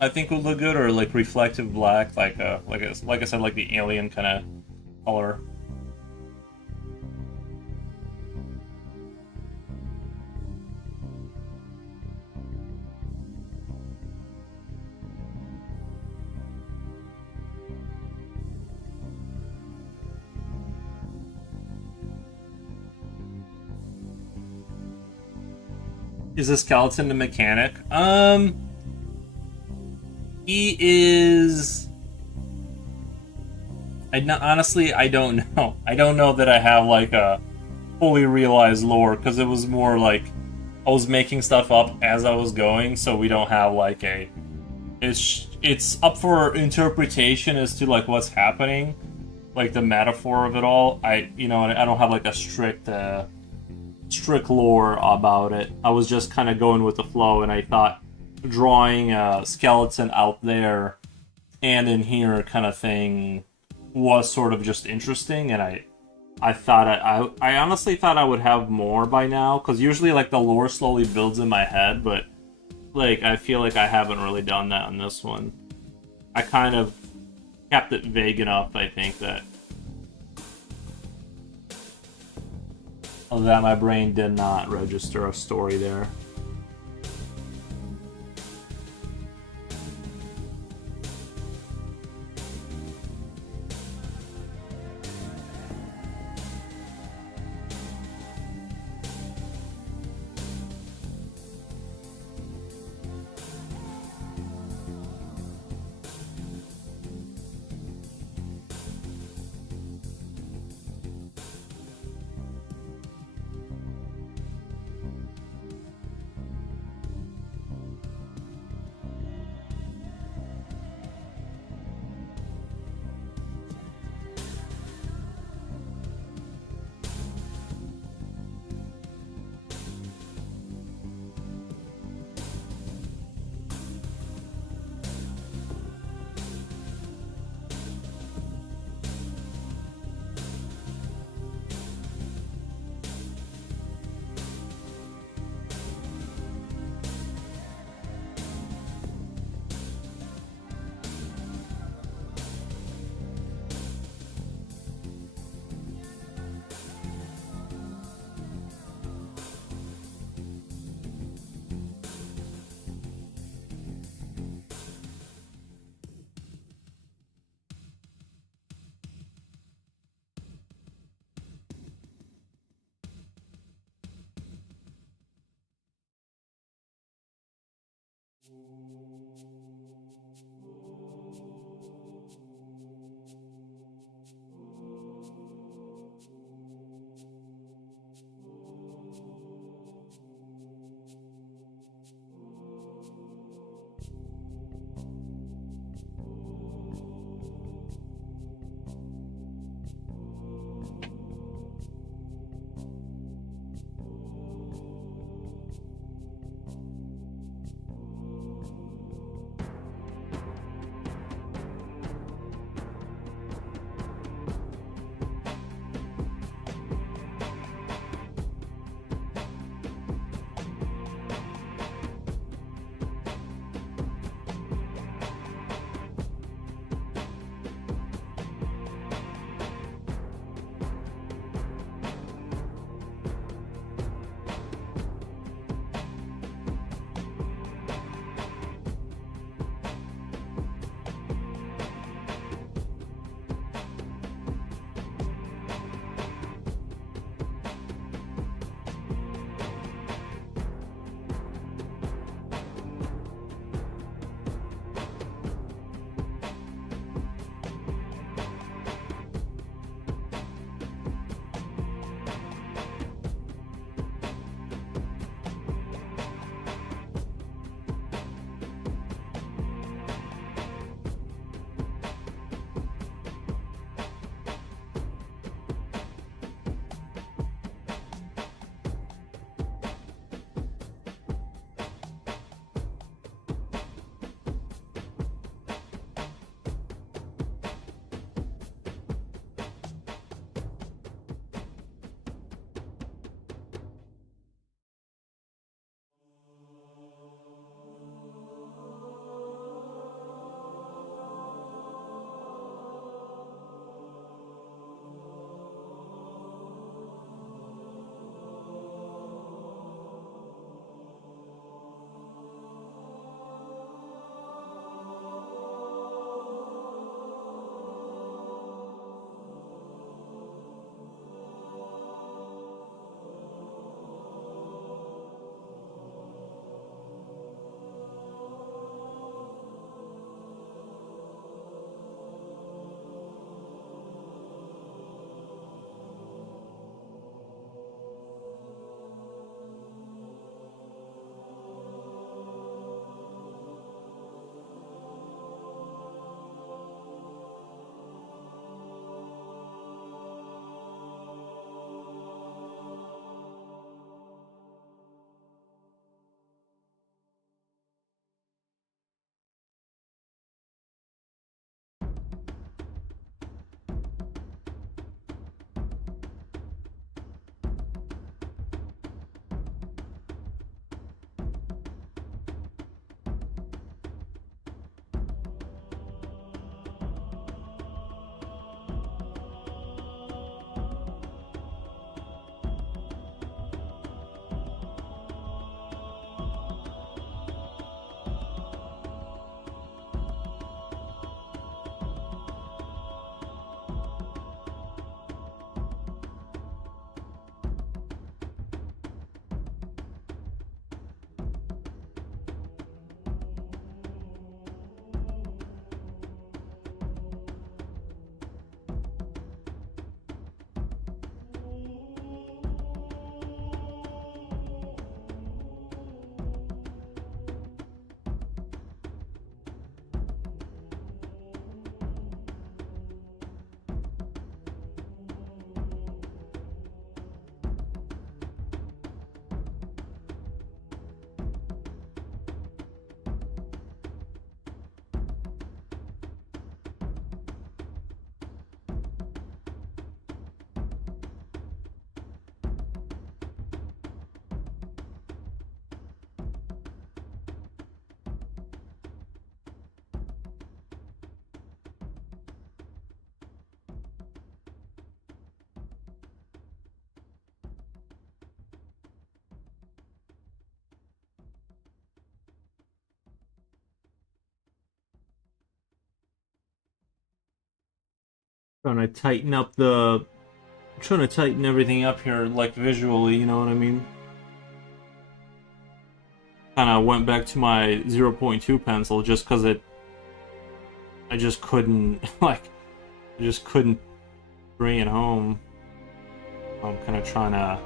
I think would look good, or like reflective black, like I said, like the alien kind of color. Is the skeleton the mechanic? He is. Honestly, I don't know. I don't know that I have like a fully realized lore because it was more like I was making stuff up as I was going, so we don't have like a. It's up for interpretation as to like what's happening, like the metaphor of it all. I don't have like a strict lore about it. I was just kind of going with the flow, and I thought drawing a skeleton out there and in here kind of thing was sort of just interesting, and I thought I honestly thought I would have more by now because usually like the lore slowly builds in my head, but like I feel like I haven't really done that on this one. I kind of kept it vague enough, I think, that my brain did not register a story there. Trying to tighten up the, trying to tighten everything up here, like visually, you know what I mean? Kind of went back to my 0.2 pencil just because I just couldn't, like, I just couldn't bring it home. I'm kind of trying to.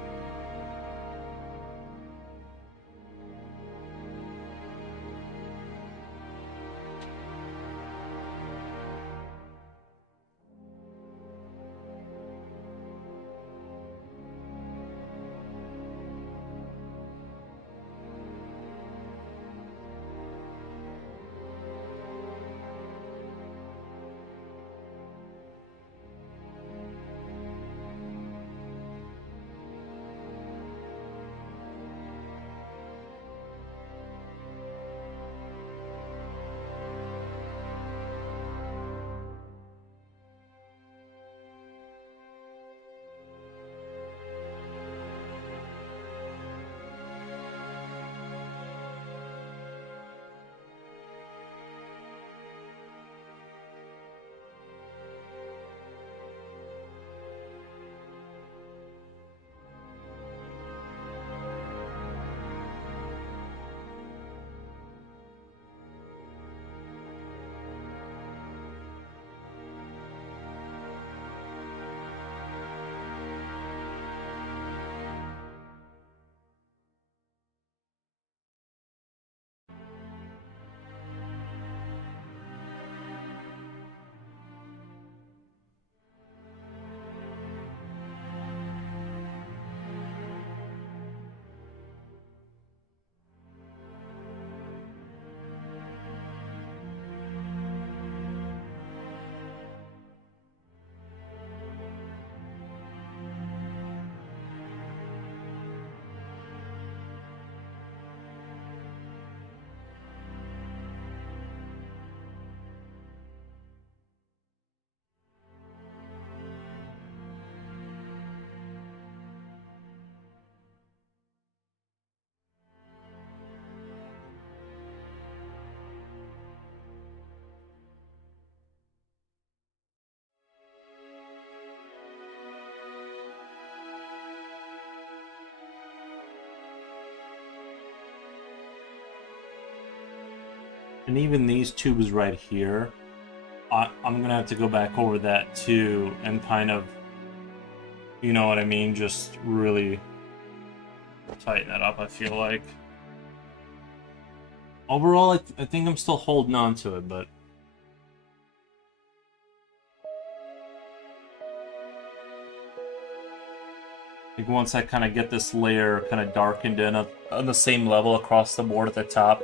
And even these tubes right here, I'm gonna have to go back over that too and kind of, you know what I mean, just really tighten that up, I feel like. Overall, I think I'm still holding on to it, but I think once I kind of get this layer kind of darkened in on the same level across the board at the top,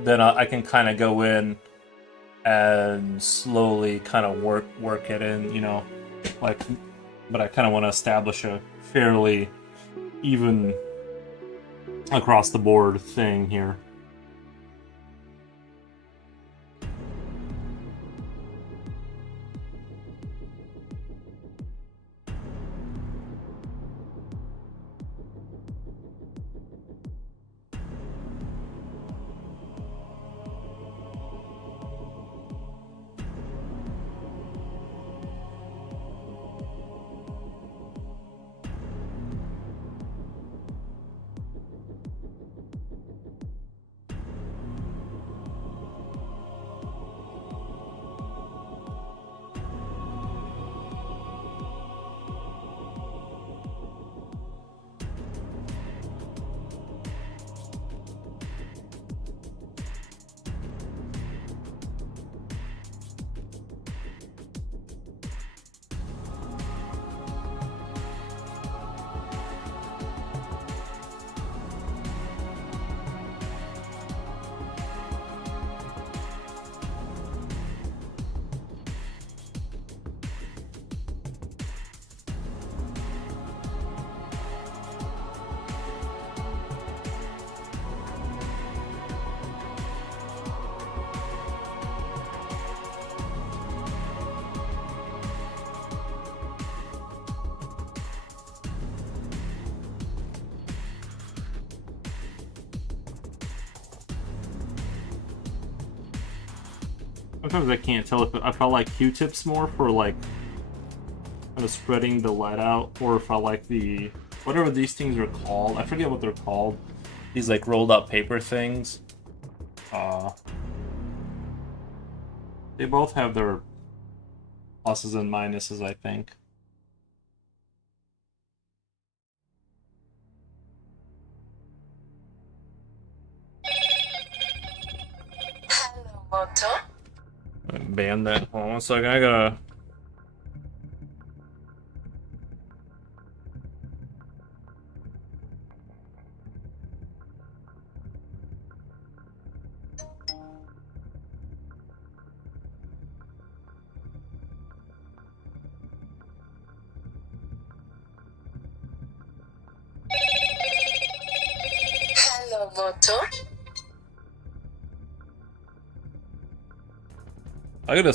then I can kind of go in and slowly kind of work it in, you know, like, but I kind of want to establish a fairly even across the board thing here. Sometimes I can't tell if I felt like Q-tips more for like kind of spreading the lead out, or if I like the whatever these things are called. I forget what they're called. These like rolled up paper things. They both have their pluses and minuses, I think. Hello, Moto. Ban that. Hold on one second. I gotta. Hello, Moto. I gotta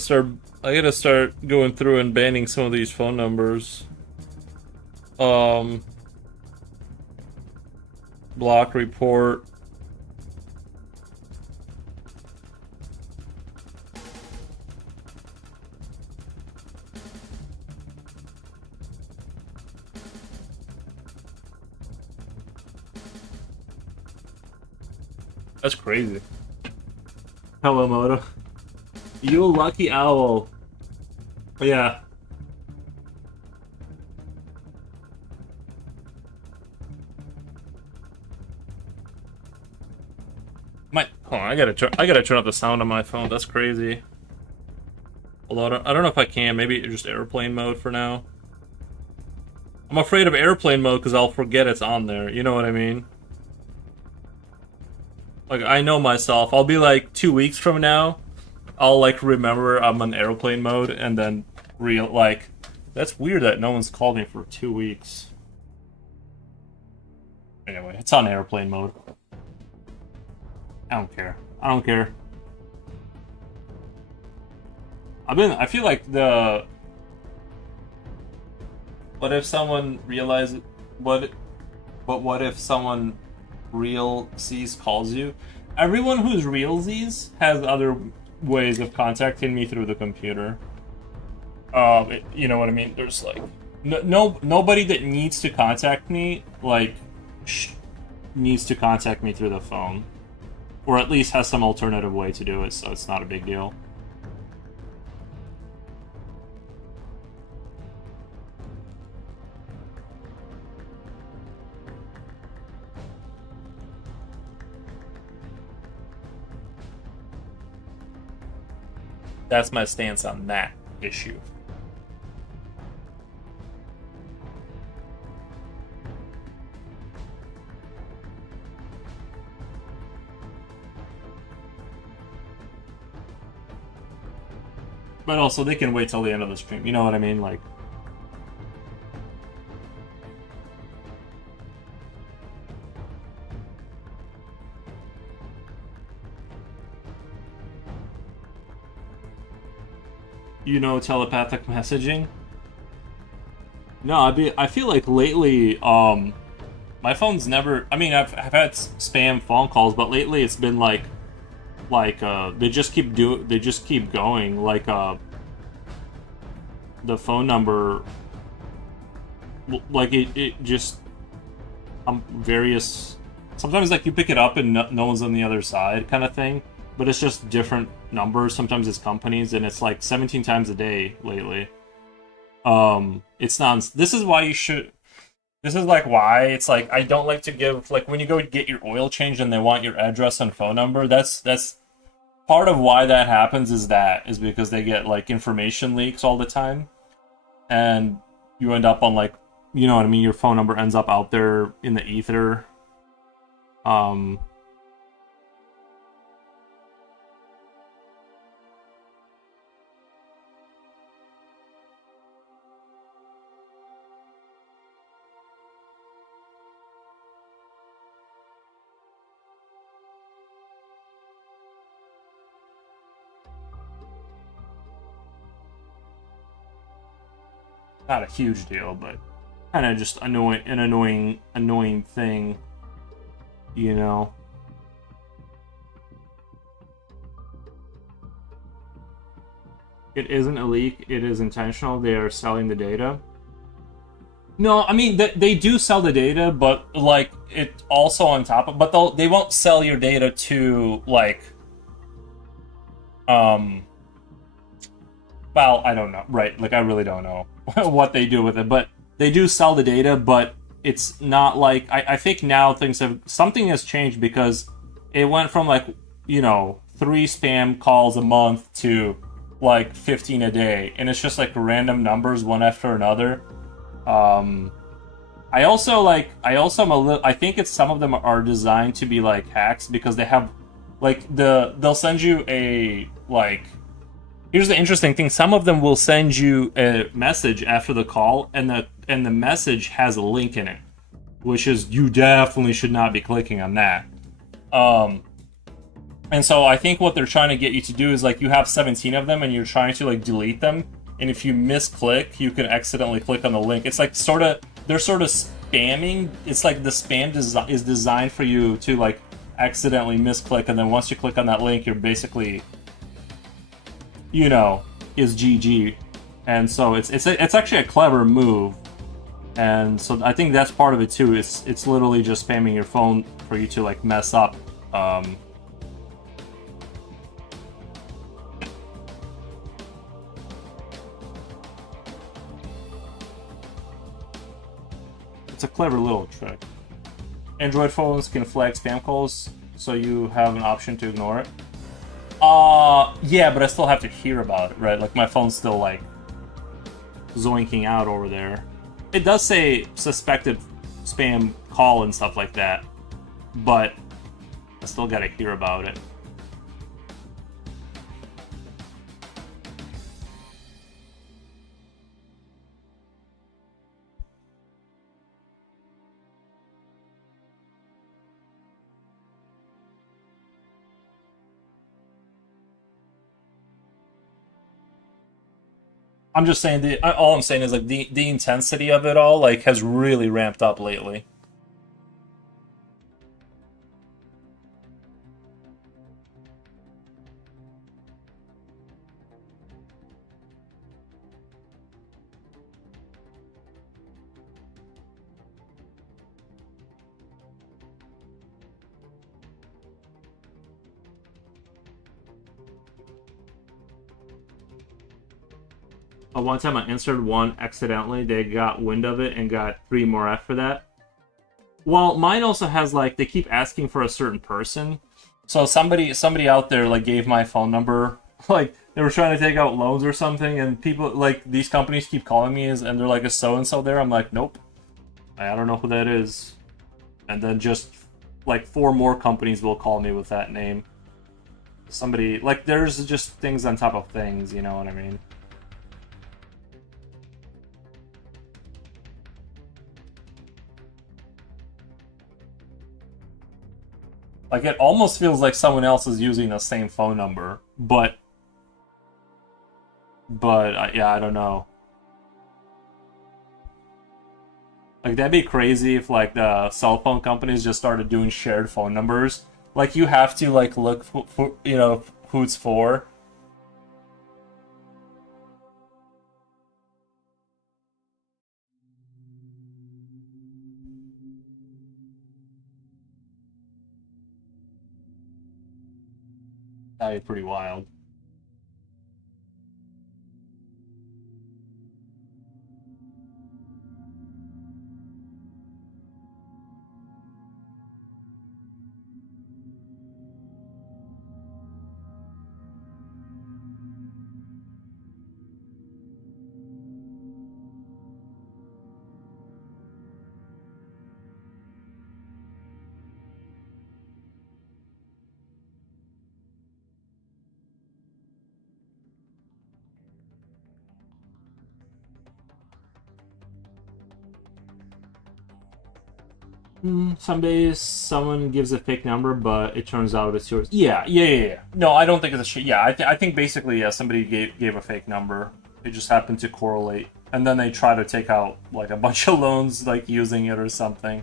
start going through and banning some of these phone numbers. Block report. That's crazy. Hello, Moto. You lucky owl. Yeah. Hold on, I gotta turn up the sound on my phone. That's crazy. Although I don't know if I can. Maybe just airplane mode for now. I'm afraid of airplane mode because I'll forget it's on there. You know what I mean? Like, I know myself. I'll be like 2 weeks from now, I'll like remember I'm on airplane mode and then like, that's weird that no one's called me for 2 weeks. Anyway, it's on airplane mode. I don't care. I don't care. I feel like the... What if someone realizes... But what if someone realsies calls you? Everyone who's realsies has other ways of contacting me through the computer. You know what I mean? There's like... nobody that needs to contact me, like, needs to contact me through the phone. Or at least has some alternative way to do it, so it's not a big deal. That's my stance on that issue. But also, they can wait till the end of the stream. You know what I mean? Like, you know, telepathic messaging. No, I feel like lately, my phone's never. I mean, I've had spam phone calls, but lately it's been like they just keep going. Like the phone number, like it just various. Sometimes like you pick it up and no one's on the other side, kind of thing. But it's just different numbers. Sometimes it's companies, and it's like 17 times a day lately. It's this is why you should. This is like why it's like I don't like to give, like, when you go get your oil changed and they want your address and phone number. That's part of why that happens is because they get like information leaks all the time, and you end up on, like, you know what I mean. Your phone number ends up out there in the ether. Not a huge deal, but kind of just an annoying thing, you know. It isn't a leak, it is intentional. They are selling the data. No, I mean they do sell the data, but like it also on top of, but they won't sell your data to like um well, I don't know. Right. Like, I really don't know what they do with it, but they do sell the data, but it's not like, I think now something has changed because it went from like, 3 spam calls a month to like 15 a day. And it's just like random numbers one after another. Um, I also am a little, I think it's some of them are designed to be like hacks because they have like they'll send you a like here's the interesting thing. Some of them will send you a message after the call, and the message has a link in it, which is you definitely should not be clicking on that. Um, and so I think what they're trying to get you to do is like you have 17 of them, and you're trying to like delete them. And if you misclick, you can accidentally click on the link. It's like they're sort of spamming. It's like the spam is designed for you to like accidentally misclick, and then once you click on that link, you're basically is GG, and so it's actually a clever move, and so I think that's part of it too. It's literally just spamming your phone for you to like mess up. It's a clever little trick. Android phones can flag spam calls, so you have an option to ignore it. Yeah, but I still have to hear about it, right? Like my phone's still like zoinking out over there. It does say suspected spam call and stuff like that, but I still gotta hear about it. I'm just saying all I'm saying is like the intensity of it all like has really ramped up lately. One time I answered one accidentally, they got wind of it and got 3 more after that. Well, mine also has like they keep asking for a certain person. So somebody out there like gave my phone number, like they were trying to take out loans or something, and people like these companies keep calling me and they're like a so and so there. I'm like, nope, I don't know who that is. And then just like 4 more companies will call me with that name. Somebody like there's just things on top of things, you know what I mean? Like it almost feels like someone else is using the same phone number, but yeah, I don't know. Like that'd be crazy if like the cell phone companies just started doing shared phone numbers. Like you have to like look for who it's for. That'd be pretty wild. Some days someone gives a fake number, but it turns out it's yours. Yeah. No, I don't think it's a shit. Yeah, I think basically, yeah, somebody gave a fake number. It just happened to correlate, and then they try to take out like a bunch of loans, like using it or something.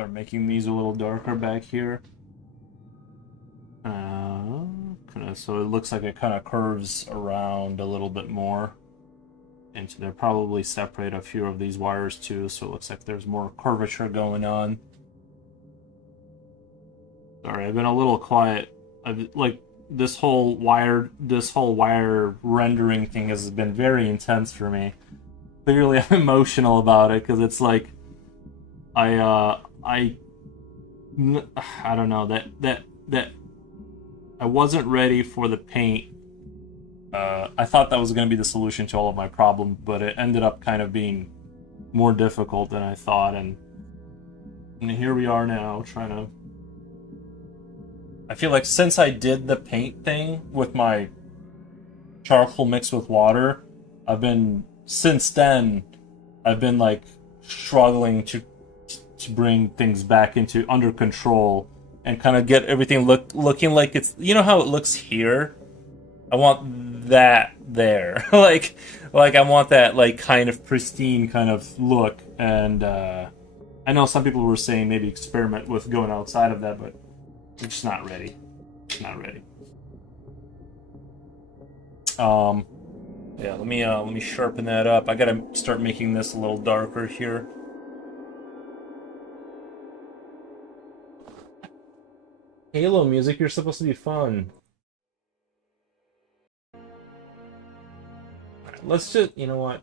Start making these a little darker back here. So it looks like it kind of curves around a little bit more. And so they'll probably separate a few of these wires too, so it looks like there's more curvature going on. Sorry, I've been a little quiet. Like this whole wire rendering thing has been very intense for me. Clearly I'm emotional about it because it's like I don't know that I wasn't ready for the paint. I thought that was going to be the solution to all of my problems, but it ended up kind of being more difficult than I thought, and here we are now trying to. I feel like since I did the paint thing with my charcoal mixed with water, since then I've been like struggling to bring things back into under control and kind of get everything looking like it's, you know how it looks here. I want that there, like I want that like kind of pristine kind of look. And I know some people were saying maybe experiment with going outside of that, but I'm just not ready. Not ready. Yeah, let me sharpen that up. I gotta start making this a little darker here. Halo music, you're supposed to be fun. Alright, let's just, you know what?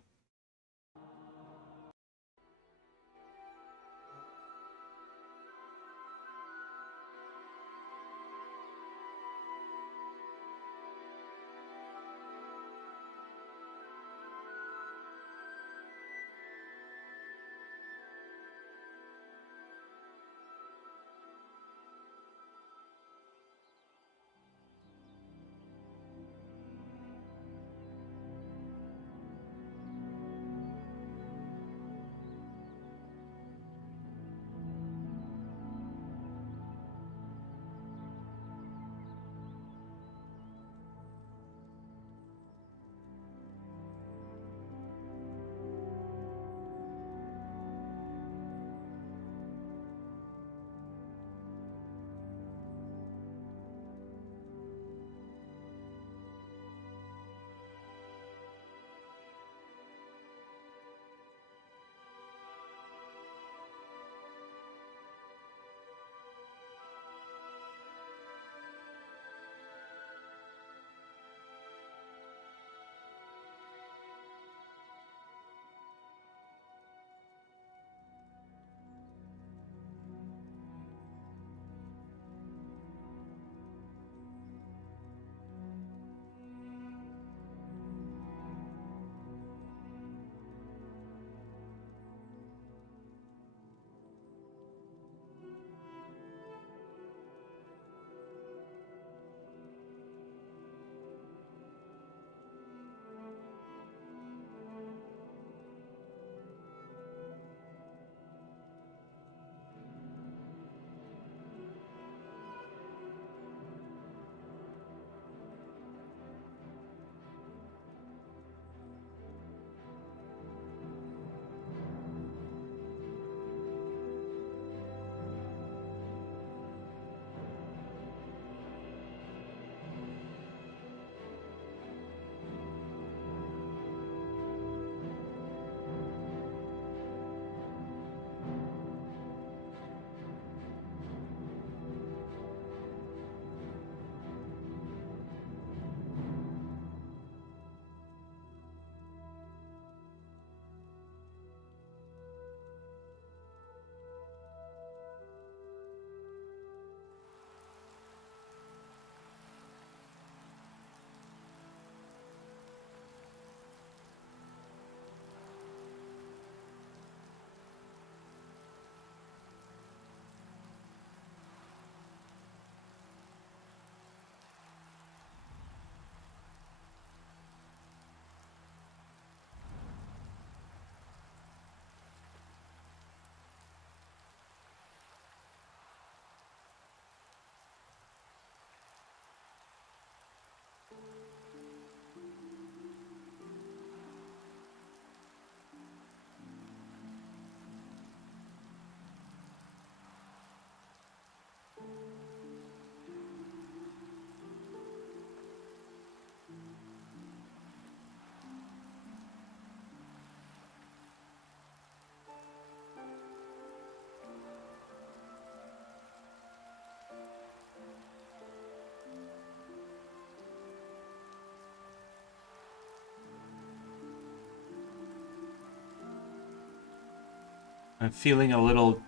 I'm feeling a little.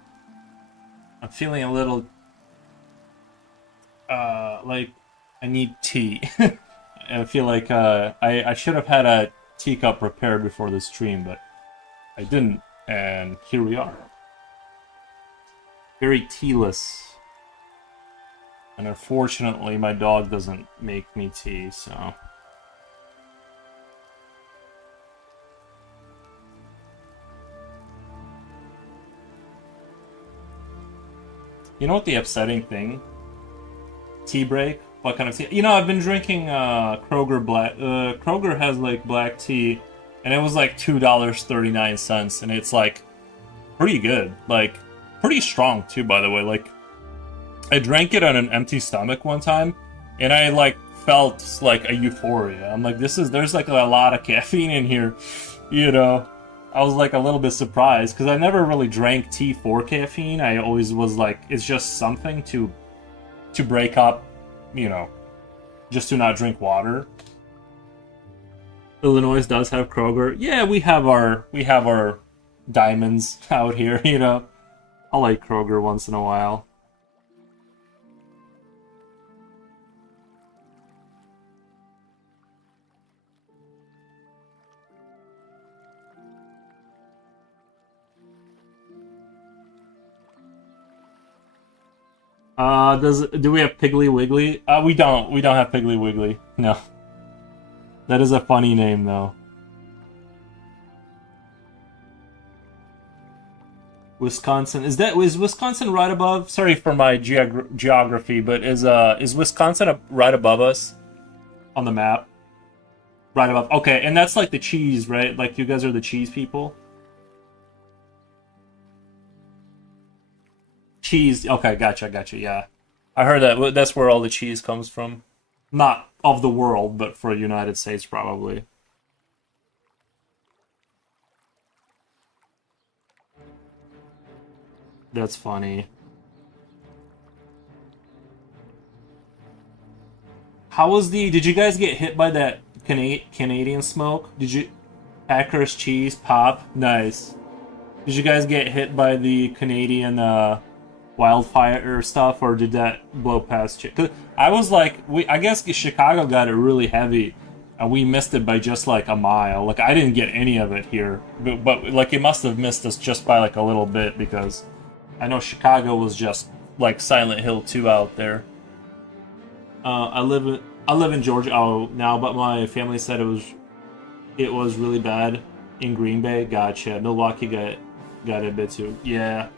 I'm feeling a little. Like I need tea. I feel like I should have had a teacup prepared before the stream, but I didn't, and here we are. Very tealess. And unfortunately, my dog doesn't make me tea, so. You know what the upsetting thing? Tea break? What kind of tea? You know, I've been drinking Kroger black. Kroger has like black tea, and it was like $2.39, and it's like pretty good. Like, pretty strong too, by the way. Like, I drank it on an empty stomach one time, and I like felt like a euphoria. I'm like, there's like a lot of caffeine in here, you know. I was like a little bit surprised because I never really drank tea for caffeine. I always was like, it's just something to break up, you know, just to not drink water. Illinois does have Kroger. Yeah, we have our diamonds out here, you know. I like Kroger once in a while. Do we have Piggly Wiggly? We don't. We don't have Piggly Wiggly. No. That is a funny name though. Wisconsin. Is Wisconsin right above? Sorry for my geography, but is Wisconsin right above us on the map? Right above. Okay, and that's like the cheese, right? Like you guys are the cheese people. Cheese. Okay, gotcha. Yeah, I heard that. That's where all the cheese comes from. Not of the world, but for United States probably. That's funny. How was the? Did you guys get hit by that Canadian smoke? Did you? Packers cheese pop. Nice. Did you guys get hit by the Canadian wildfire stuff, or did that blow past you? 'Cause I was like, I guess Chicago got it really heavy, and we missed it by just like a mile. Like I didn't get any of it here, but like it must have missed us just by like a little bit because I know Chicago was just like Silent Hill 2 out there. I live in Georgia now, but my family said it was really bad in Green Bay. Gotcha. Milwaukee got a bit too. Yeah.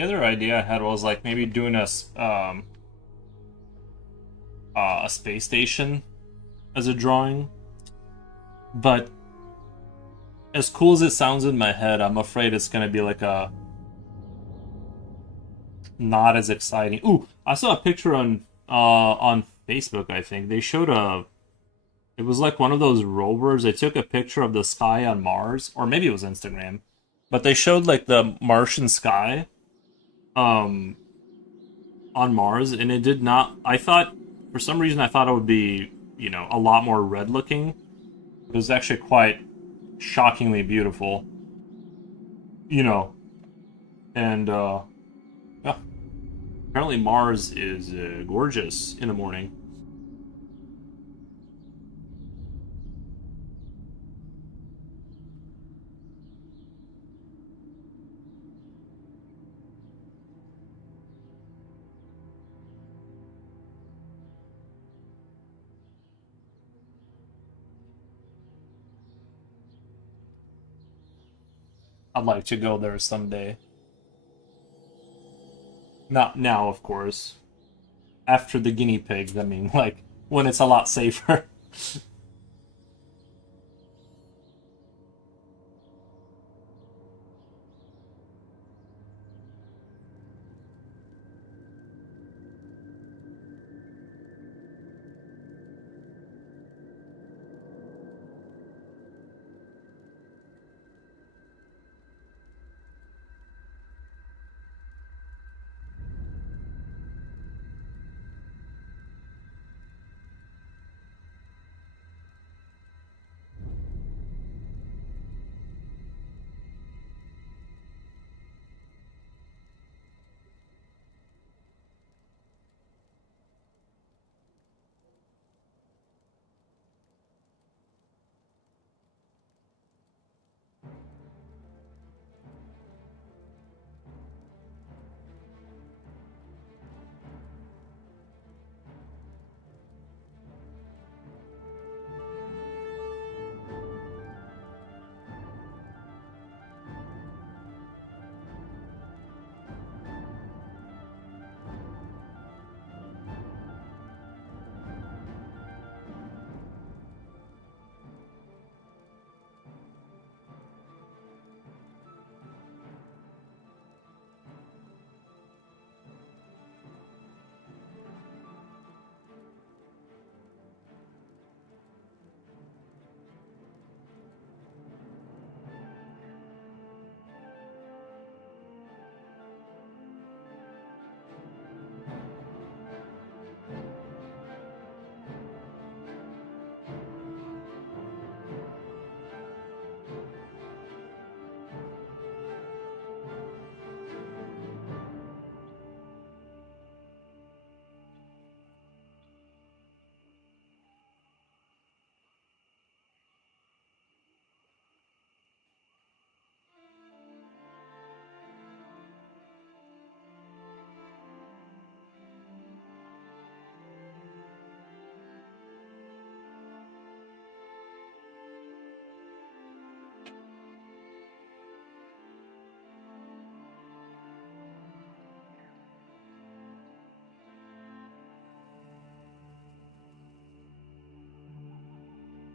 The other idea I had was like maybe doing a space station as a drawing, but as cool as it sounds in my head, I'm afraid it's gonna be like a not as exciting. Ooh, I saw a picture on Facebook. I think they showed a. It was like one of those rovers. They took a picture of the sky on Mars, or maybe it was Instagram, but they showed like the Martian sky, um, on Mars, and it did not. I thought for some reason I thought it would be a lot more red looking. It was actually quite shockingly beautiful, you know, and yeah, apparently Mars is gorgeous in the morning. I'd like to go there someday. Not now, of course. After the guinea pigs, I mean, like when it's a lot safer.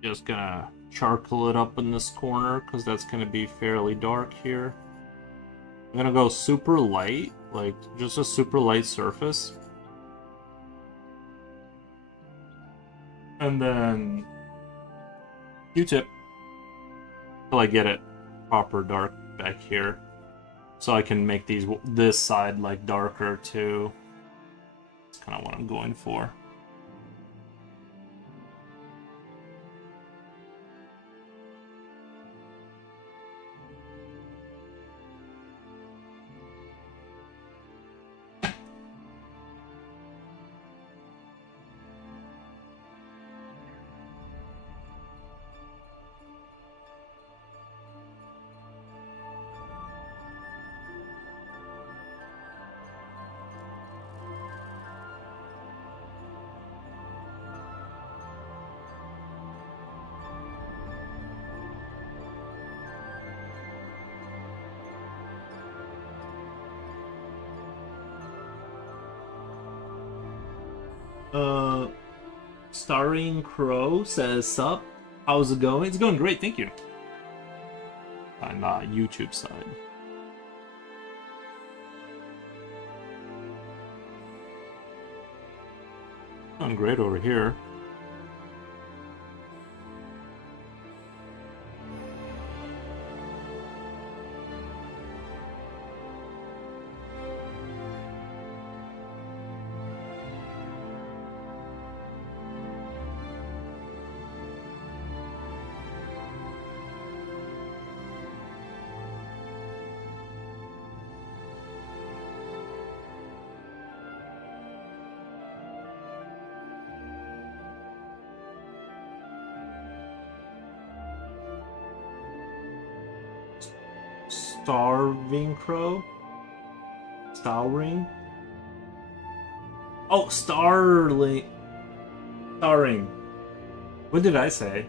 Just gonna charcoal it up in this corner because that's gonna be fairly dark here. I'm gonna go super light, like just a super light surface. And then Q-tip till I get it proper dark back here. So I can make this side like darker too. That's kind of what I'm going for. Uh, Starring Crow says, "Sup? How's it going? It's going great, thank you." On YouTube side. Going great over here. Starving Crow? Starring? Oh, Starling. Starring. What did I say?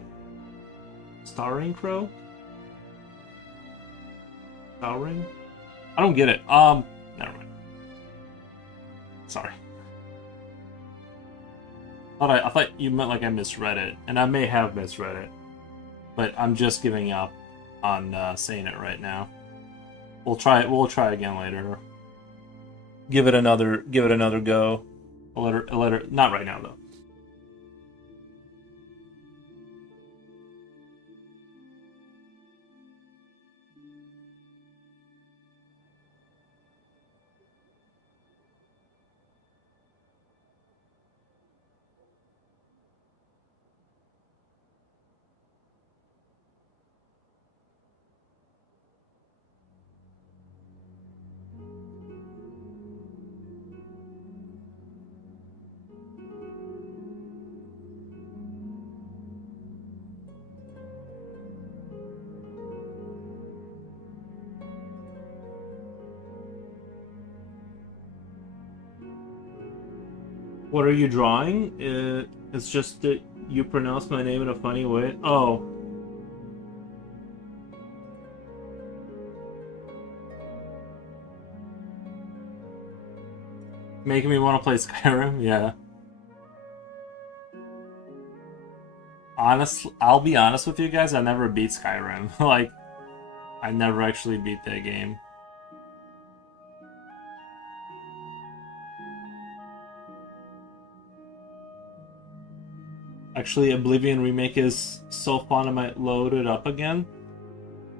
Starring Crow? Starring? I don't get it. Never mind. Sorry. I thought you meant like I misread it, and I may have misread it, but I'm just giving up on saying it right now. We'll try it. We'll try again later. Give it another go. A letter. Not right now though. What are you drawing? It's just that you pronounce my name in a funny way. Oh. Making me want to play Skyrim? Yeah. Honestly, I'll be honest with you guys, I never beat Skyrim. Like, I never actually beat that game. Actually, Oblivion Remake is so fun I might load it up again.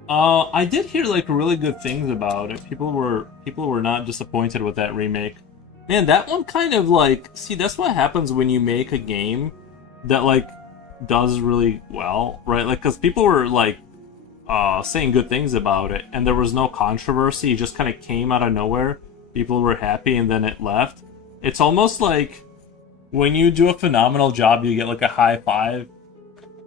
I did hear like really good things about it. People were not disappointed with that remake. Man, that one kind of like, see, that's what happens when you make a game that like does really well, right? Like, because people were like saying good things about it, and there was no controversy. It just kind of came out of nowhere. People were happy, and then it left. It's almost like when you do a phenomenal job, you get like a high five,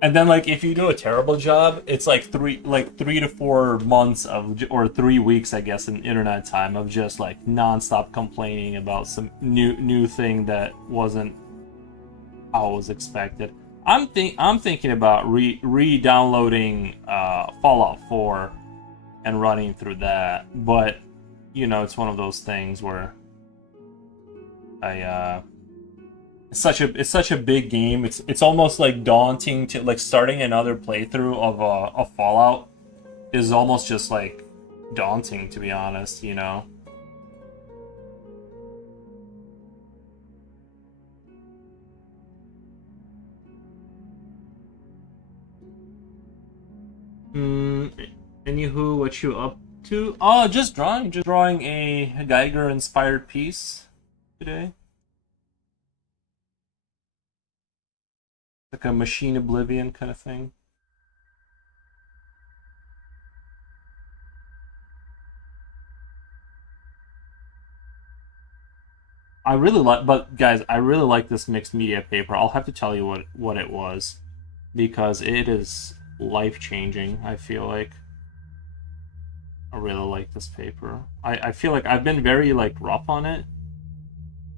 and then like if you do a terrible job, it's like 3 to 4 months of, or 3 weeks, I guess, in internet time of just like nonstop complaining about some new thing that wasn't how it was expected. I'm thinking about re-downloading Fallout 4 and running through that, but you know, it's one of those things where I it's such a big game. It's almost like daunting to like starting another playthrough of Fallout is almost just like daunting, to be honest, you know. Anywho, what you up to? Oh, just drawing a Geiger inspired piece today. Like a Machine Oblivion kind of thing. I really like, but guys, I really like this mixed media paper. I'll have to tell you what it was, because it is life changing. I feel like I really like this paper. I feel like I've been very like rough on it,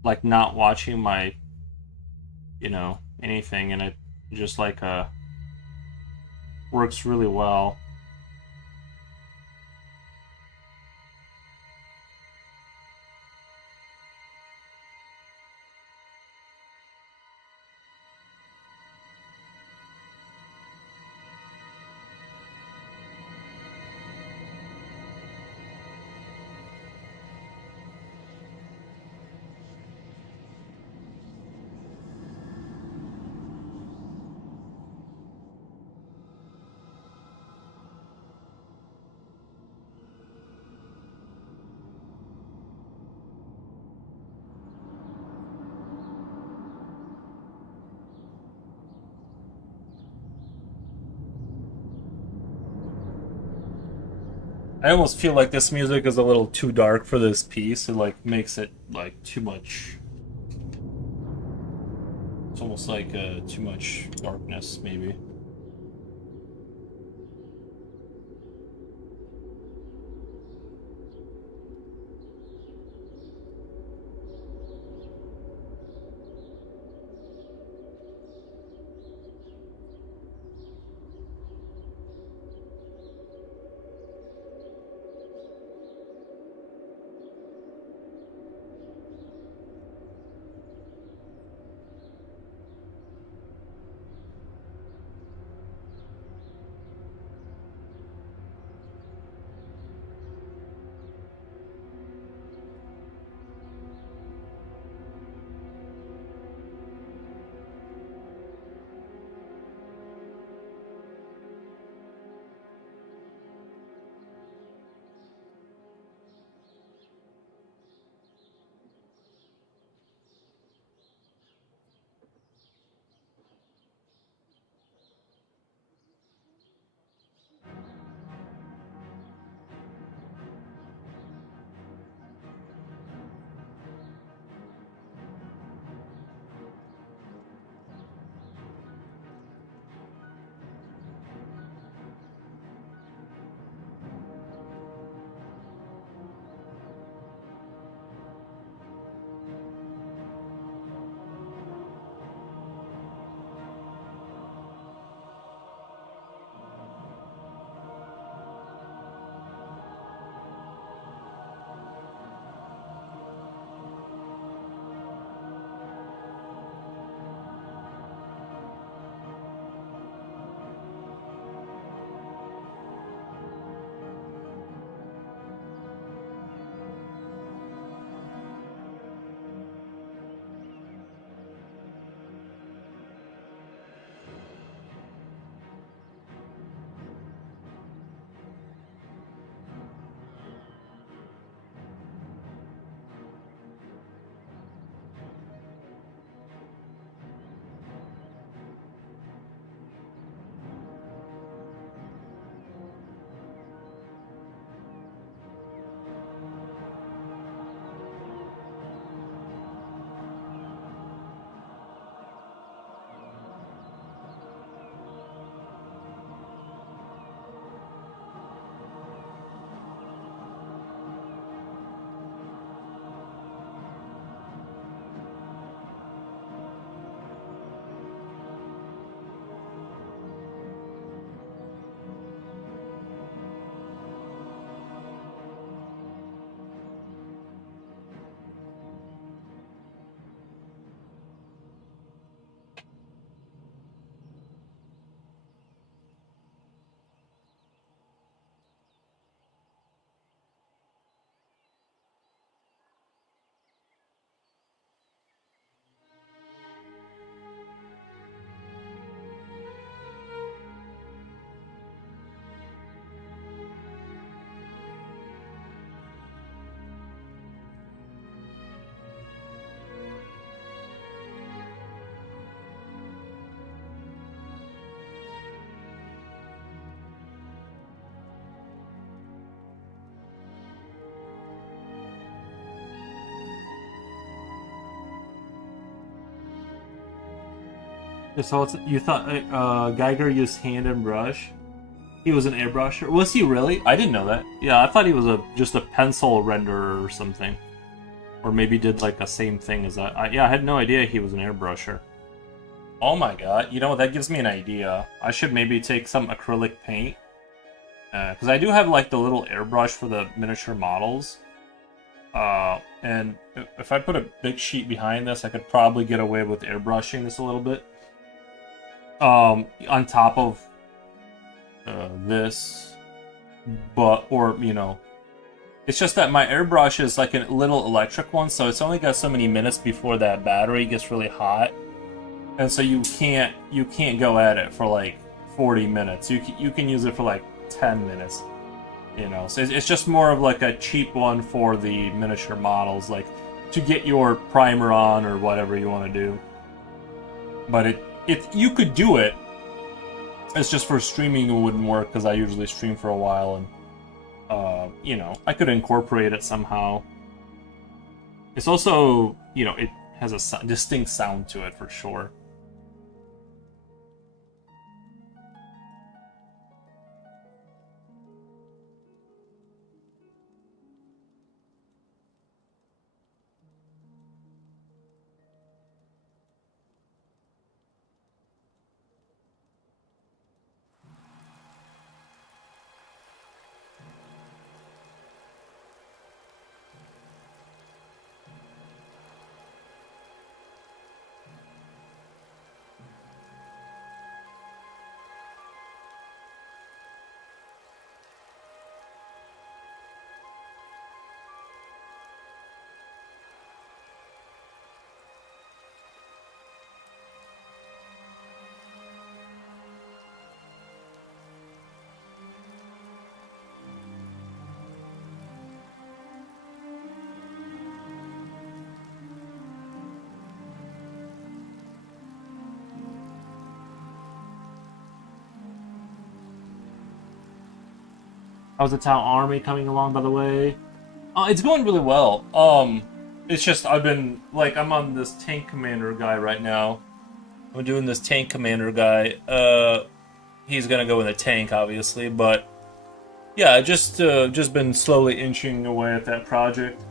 like not watching my, you know, anything, and it just like works really well. I almost feel like this music is a little too dark for this piece. It like makes it like too much. It's almost like too much darkness, maybe. So you thought Geiger used hand and brush? He was an airbrusher. Was he really? I didn't know that. Yeah, I thought he was just a pencil renderer or something, or maybe did like the same thing as that. Yeah, I had no idea he was an airbrusher. Oh my god! You know, that gives me an idea. I should maybe take some acrylic paint, because I do have like the little airbrush for the miniature models. And if I put a big sheet behind this, I could probably get away with airbrushing this a little bit. On top of this, or you know, it's just that my airbrush is like a little electric one, so it's only got so many minutes before that battery gets really hot, and so you can't go at it for like 40 minutes. You can use it for like 10 minutes, you know. So it's just more of like a cheap one for the miniature models, like to get your primer on or whatever you want to do. But you could do it. It's just for streaming it wouldn't work because I usually stream for a while and you know, I could incorporate it somehow. It's also, you know, it has a distinct sound to it for sure. How's the Tau army coming along, by the way? It's going really well. It's just I've been like I'm on this tank commander guy right now. I'm doing this tank commander guy. He's gonna go in the tank, obviously, but yeah, I just been slowly inching away at that project.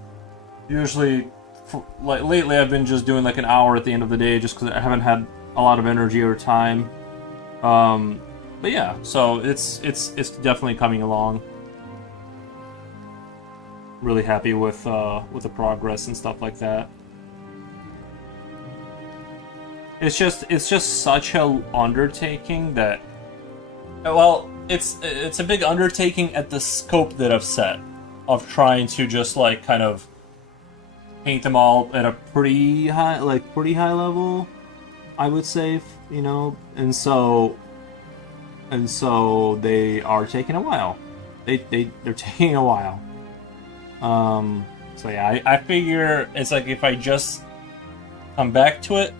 Usually, like lately, I've been just doing like an hour at the end of the day, just because I haven't had a lot of energy or time. But yeah, so it's definitely coming along. Really happy with the progress and stuff like that. It's just such a undertaking that, well, it's a big undertaking at the scope that I've set of trying to just like kind of paint them all at a pretty high level, I would say, you know, and so they are taking a while. They're taking a while. So yeah, I figure it's like if I just come back to it,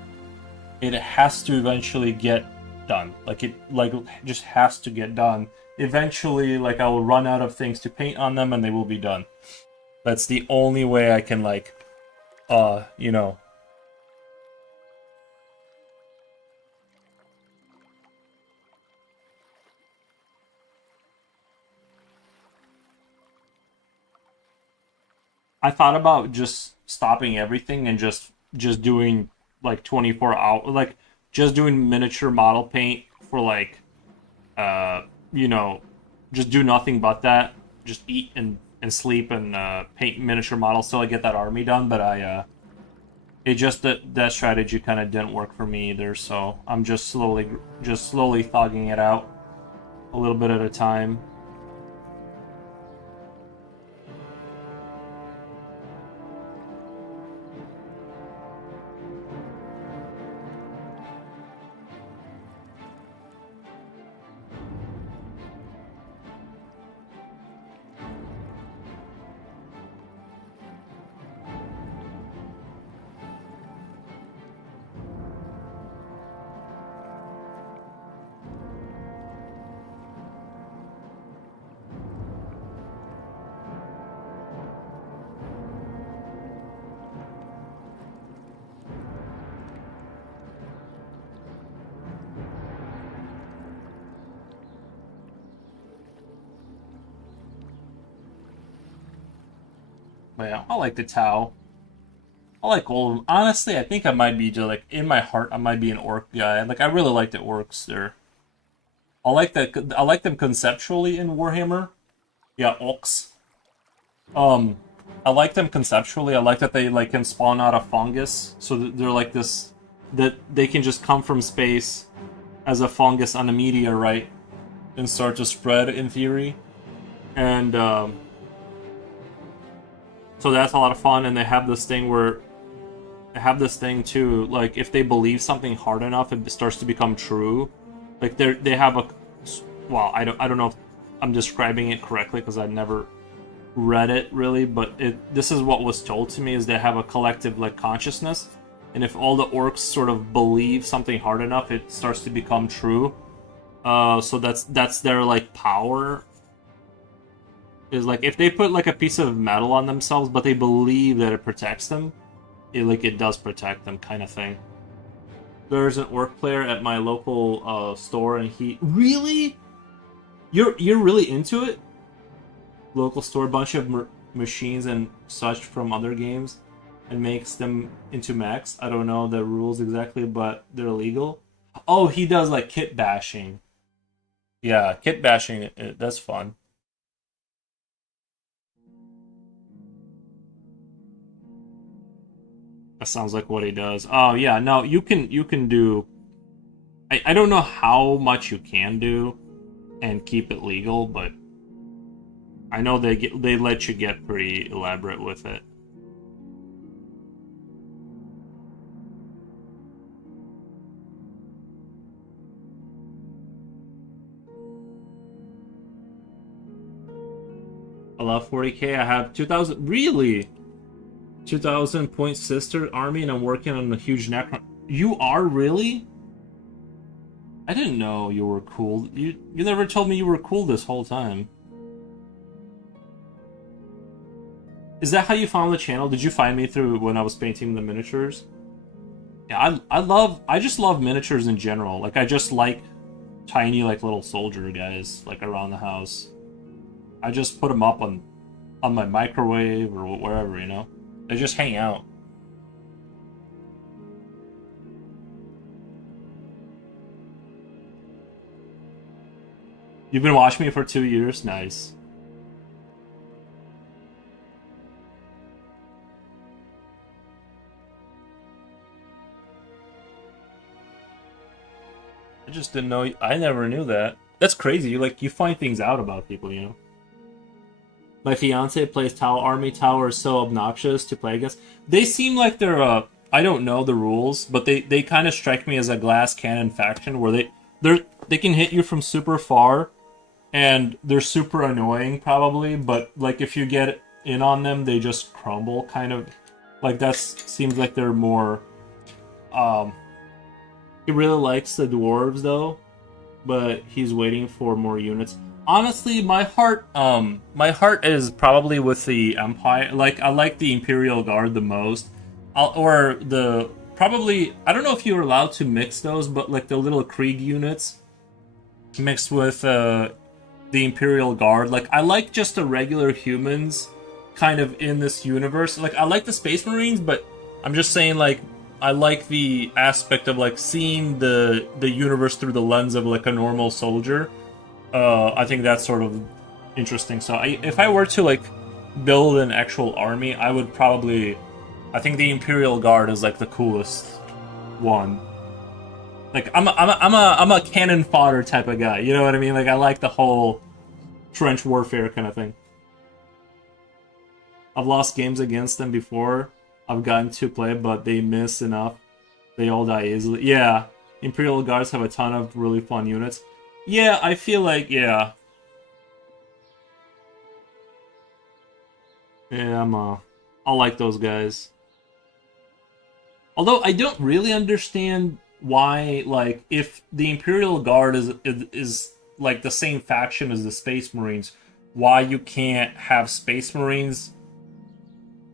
it has to eventually get done. Like it just has to get done. Eventually, like I will run out of things to paint on them and they will be done. That's the only way I can like, you know. I thought about just stopping everything and just doing like 24 hour, like just doing miniature model paint for like you know, just do nothing but that, just eat and sleep and paint miniature models till I get that army done. But I it just that strategy kind of didn't work for me either, so I'm just slowly thogging it out a little bit at a time. But yeah, I like the Tau. I like all of them. Honestly, I think I might be just like in my heart, I might be an orc guy. Like I really like the orcs. I like them conceptually in Warhammer. Yeah, orcs. Um, I like them conceptually. I like that they like can spawn out of fungus, so that they're like this, that they can just come from space as a fungus on a meteorite and start to spread in theory. And so that's a lot of fun. And they have this thing where too, like if they believe something hard enough, it starts to become true. Like they have a, well, I don't know if I'm describing it correctly because I've never read it really, but this is what was told to me, is they have a collective like consciousness, and if all the orcs sort of believe something hard enough, it starts to become true. So that's their like power. is like if they put like a piece of metal on themselves, but they believe that it protects them, it does protect them, kind of thing. There's an orc player at my local store, and he really, you're really into it. Local store, bunch of machines and such from other games, and makes them into mechs. I don't know the rules exactly, but they're legal. Oh, he does like kit bashing. Yeah, kit bashing. That's fun. That sounds like what he does. Oh yeah, no, you can do. I don't know how much you can do, and keep it legal, but I know they let you get pretty elaborate with it. I love 40k. I have 2,000. Really? 2,000 point sister army, and I'm working on a huge necron. You are really? I didn't know you were cool. You never told me you were cool this whole time. Is that how you found the channel? Did you find me through when I was painting the miniatures? Yeah, I just love miniatures in general. Like I just like tiny like little soldier guys like around the house. I just put them up on my microwave or wherever, you know. They just hang out. You've been watching me for 2 years? Nice. I just didn't know. I never knew that. That's crazy. You find things out about people, you know. My fiance plays Tau Army. Tau are so obnoxious to play against. They seem like they're I don't know the rules, but they kind of strike me as a glass cannon faction where they can hit you from super far, and they're super annoying probably. But like if you get in on them, they just crumble. Kind of like that seems like they're more. He really likes the dwarves though, but he's waiting for more units. Honestly, my heart is probably with the Empire. Like I like the Imperial Guard the most, or the probably I don't know if you were allowed to mix those, but like the little Krieg units mixed with the Imperial Guard. Like I like just the regular humans, kind of in this universe. Like I like the Space Marines, but I'm just saying like I like the aspect of like seeing the universe through the lens of like a normal soldier. I think that's sort of interesting. So if I were to like build an actual army, I would probably. I think the Imperial Guard is like the coolest one. Like I'm a cannon fodder type of guy. You know what I mean? Like I like the whole trench warfare kind of thing. I've lost games against them before. I've gotten to play, but they miss enough. They all die easily. Yeah, Imperial Guards have a ton of really fun units. Yeah, I feel like, yeah. Yeah, I like those guys. Although I don't really understand why, like, if the Imperial Guard is like the same faction as the Space Marines, why you can't have Space Marines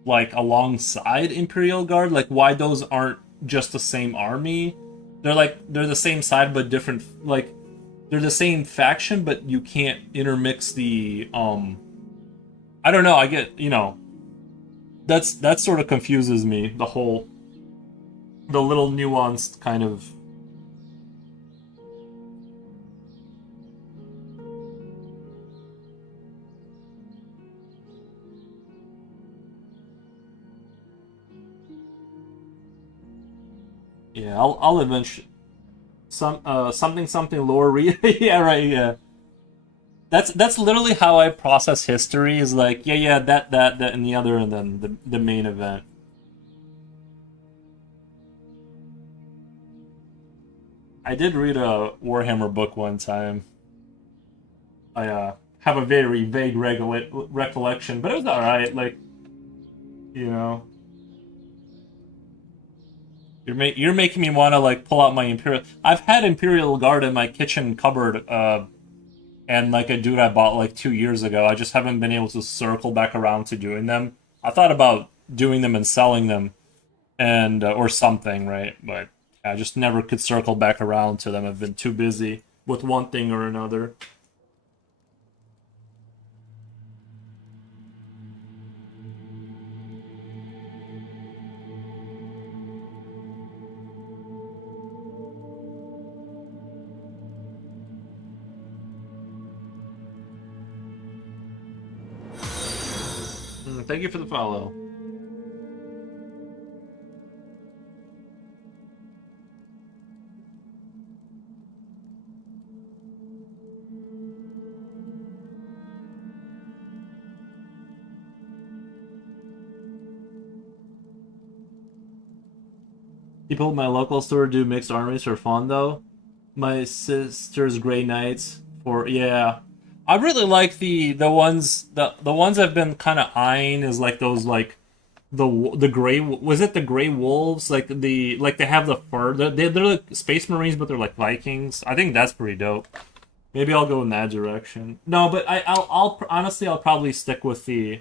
like alongside Imperial Guard? Like, why those aren't just the same army? They're the same side but different. Like, they're the same faction, but you can't intermix the I don't know. I get that sort of confuses me. The little nuanced kind of. Yeah, I'll eventually something lore read. Yeah, right. Yeah, that's literally how I process history. Is like yeah that and the other, and then the main event. I did read a Warhammer book one time. I have a very vague recollection, but it was all right. Like you know, you're making me want to like pull out my Imperial. I've had Imperial Guard in my kitchen cupboard and like a dude I bought like 2 years ago. I just haven't been able to circle back around to doing them. I thought about doing them and selling them, and or something, right? But I just never could circle back around to them. I've been too busy with one thing or another. Thank you for the follow. People at my local store do mixed armies for fun though. My sister's Grey Knights for yeah. I really like the ones I've been kind of eyeing is like those like the gray was it the gray wolves like they have the fur they're like space marines but they're like Vikings. I think that's pretty dope. Maybe I'll go in that direction. No, but I'll honestly I'll probably stick with the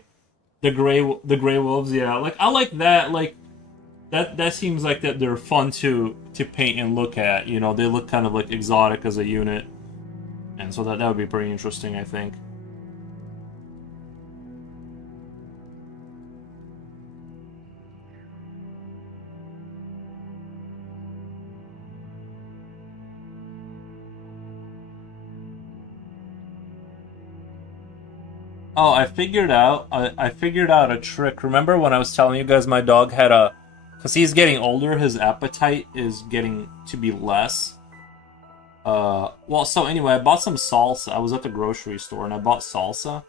gray wolves. Yeah, like I like that that seems like that they're fun to paint and look at. You know, they look kind of like exotic as a unit, and so that would be pretty interesting, I think. Oh, I figured out a trick. Remember when I was telling you guys my dog had a because he's getting older, his appetite is getting to be less. Well, so anyway, I bought some salsa. I was at the grocery store and I bought salsa,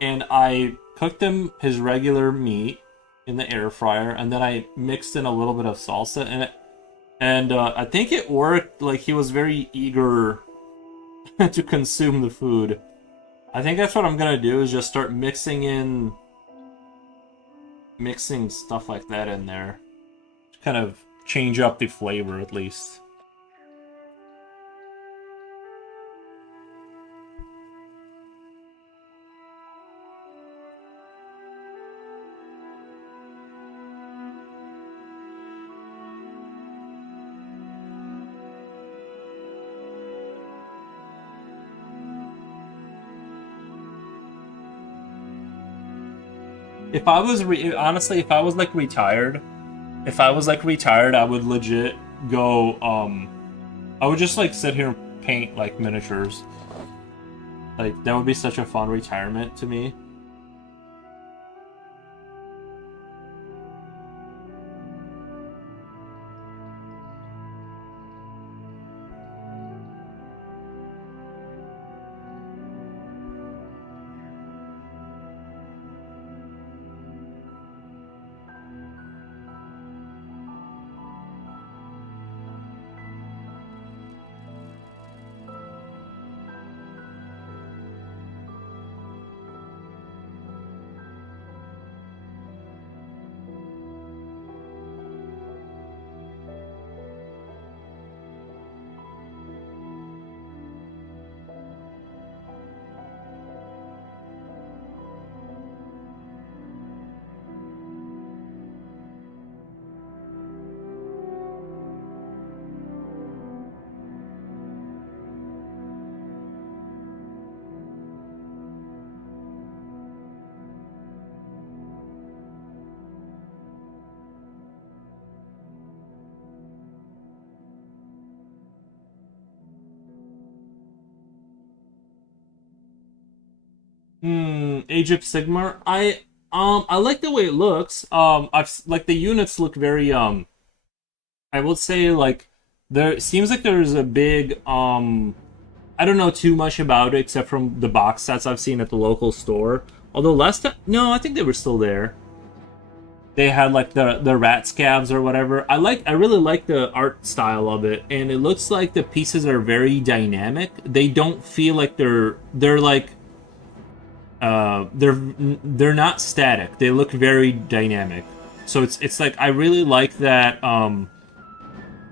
and I cooked him his regular meat in the air fryer, and then I mixed in a little bit of salsa in it, and I think it worked. Like he was very eager to consume the food. I think that's what I'm gonna do is just start mixing stuff like that in there. Kind of change up the flavor at least. If I was honestly, if I was like retired, I would legit go. I would just like sit here and paint like miniatures. Like that would be such a fun retirement to me. Age of Sigmar. I like the way it looks. Like the units look very I would say like there seems like there's a big I don't know too much about it except from the box sets I've seen at the local store. Although last time, no, I think they were still there. They had like the rat scabs or whatever. I really like the art style of it, and it looks like the pieces are very dynamic. They don't feel like they're like they're not static. They look very dynamic. So it's like I really like that.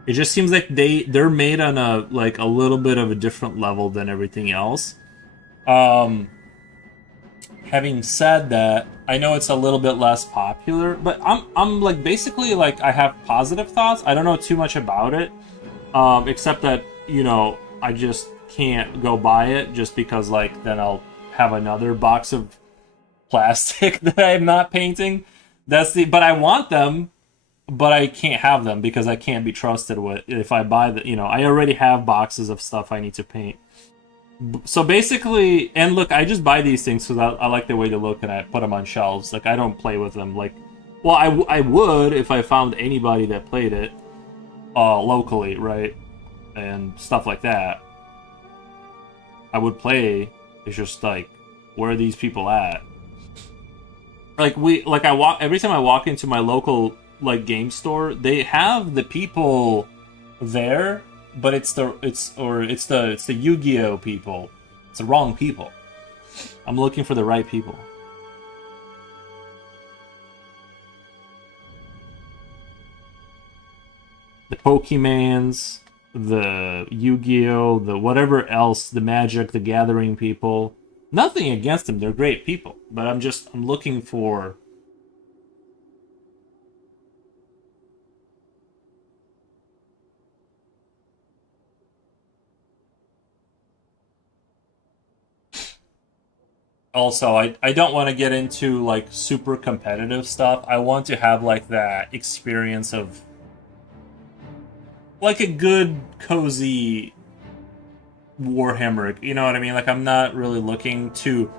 It just seems like they're made on a like a little bit of a different level than everything else, Um, Having said that, I know it's a little bit less popular, but I'm like basically like I have positive thoughts. I don't know too much about it, except that I just can't go buy it just because like then I'll have another box of plastic that I'm not painting. But I want them, but I can't have them because I can't be trusted with if I buy I already have boxes of stuff I need to paint. So basically, and look, I just buy these things because I like the way they look and I put them on shelves. Like I don't play with them. Like, well, I would if I found anybody that played it locally, right, and stuff like that. I would play. It's just like, where are these people at? Like I walk every time I walk into my local like game store, they have the people there, but it's the Yu-Gi-Oh people. It's the wrong people. I'm looking for the right people. The Pokemans, the Yu-Gi-Oh, the whatever else, the Magic, the Gathering people. Nothing against them, they're great people, but I'm looking for. Also, I don't want to get into like super competitive stuff. I want to have like that experience of like a good cozy Warhammer. You know what I mean? Like I'm not really looking to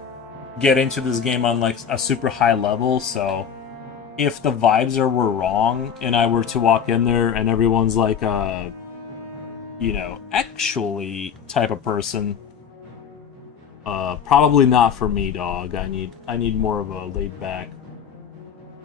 get into this game on like a super high level. So if the were wrong and I were to walk in there and everyone's like a actually type of person, probably not for me, dog. I need more of a laid back.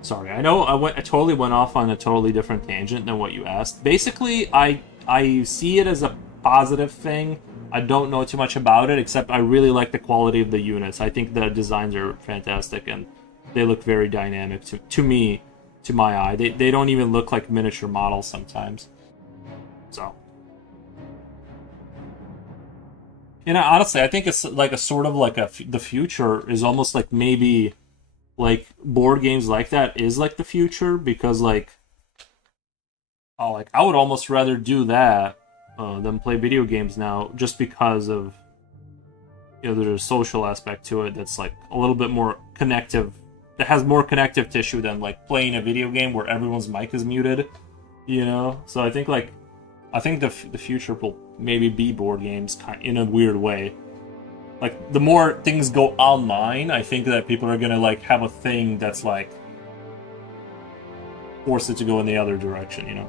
Sorry, I know I totally went off on a totally different tangent than what you asked. Basically, I see it as a positive thing. I don't know too much about it, except I really like the quality of the units. I think the designs are fantastic and they look very dynamic to me, to my eye. They don't even look like miniature models sometimes. So, and honestly, I think it's like a sort of like the future is almost like maybe like board games like that is like the future because like I would almost rather do that than play video games now, just because of there's a social aspect to it that's like a little bit more connective, that has more connective tissue than like playing a video game where everyone's mic is muted. So I think the future will maybe be board games in a weird way. Like the more things go online, I think that people are gonna like have a thing that's like force it to go in the other direction.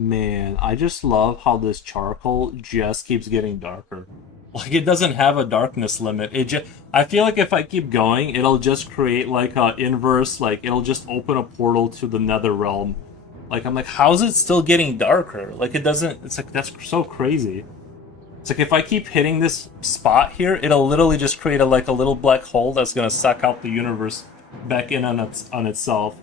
Man, I just love how this charcoal just keeps getting darker. Like it doesn't have a darkness limit. It just I feel like if I keep going, it'll just create like a inverse, like it'll just open a portal to the nether realm. Like I'm like, how's it still getting darker? Like it doesn't it's like that's so crazy. It's like if I keep hitting this spot here, it'll literally just create a like a little black hole that's gonna suck out the universe back in on itself.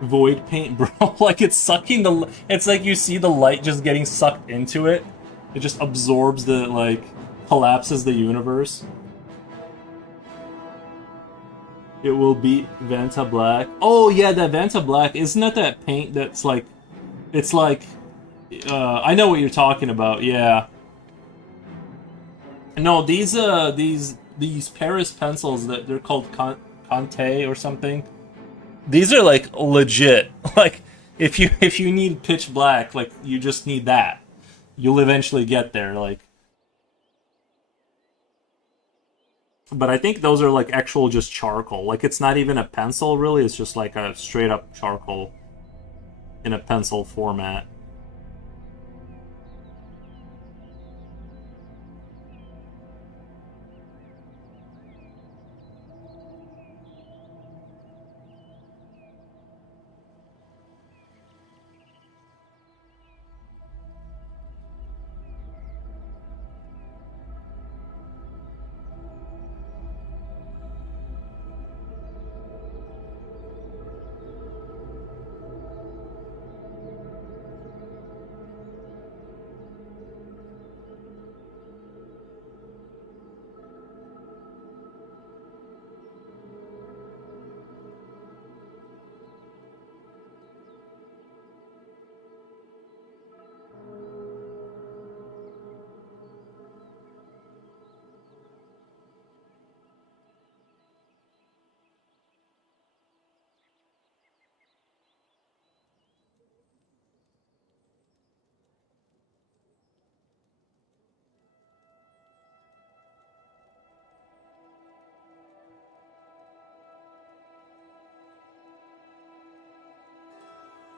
Void paint, bro. Like it's sucking the. It's like you see the light just getting sucked into it. It just absorbs the like collapses the universe. It will beat Vanta Black. Oh yeah, that Vanta Black isn't that paint that's like, it's like, I know what you're talking about. Yeah. No, these Paris pencils that they're called Conte or something. These are like legit. Like if you need pitch black, like you just need that. You'll eventually get there. Like, but I think those are like actual just charcoal. Like it's not even a pencil really. It's just like a straight up charcoal in a pencil format.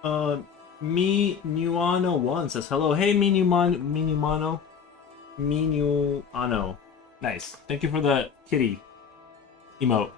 Uh, Me Nuano one says hello. Hey, Minumano, Minuano. Nice. Thank you for the kitty emote.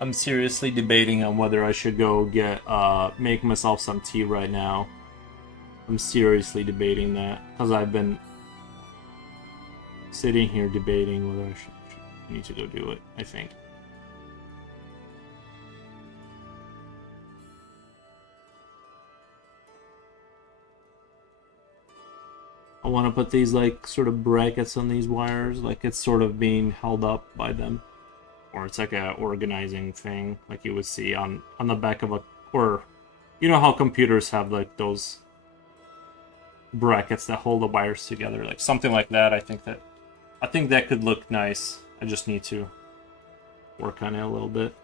I'm seriously debating on whether I should go get make myself some tea right now. I'm seriously debating that because I've been sitting here debating whether I need to go do it. I think. I want to put these like sort of brackets on these wires, like it's sort of being held up by them, or it's like a organizing thing, like you would see on the back of a, or you know how computers have like those brackets that hold the wires together, like something like that. I think that could look nice. I just need to work on it a little bit.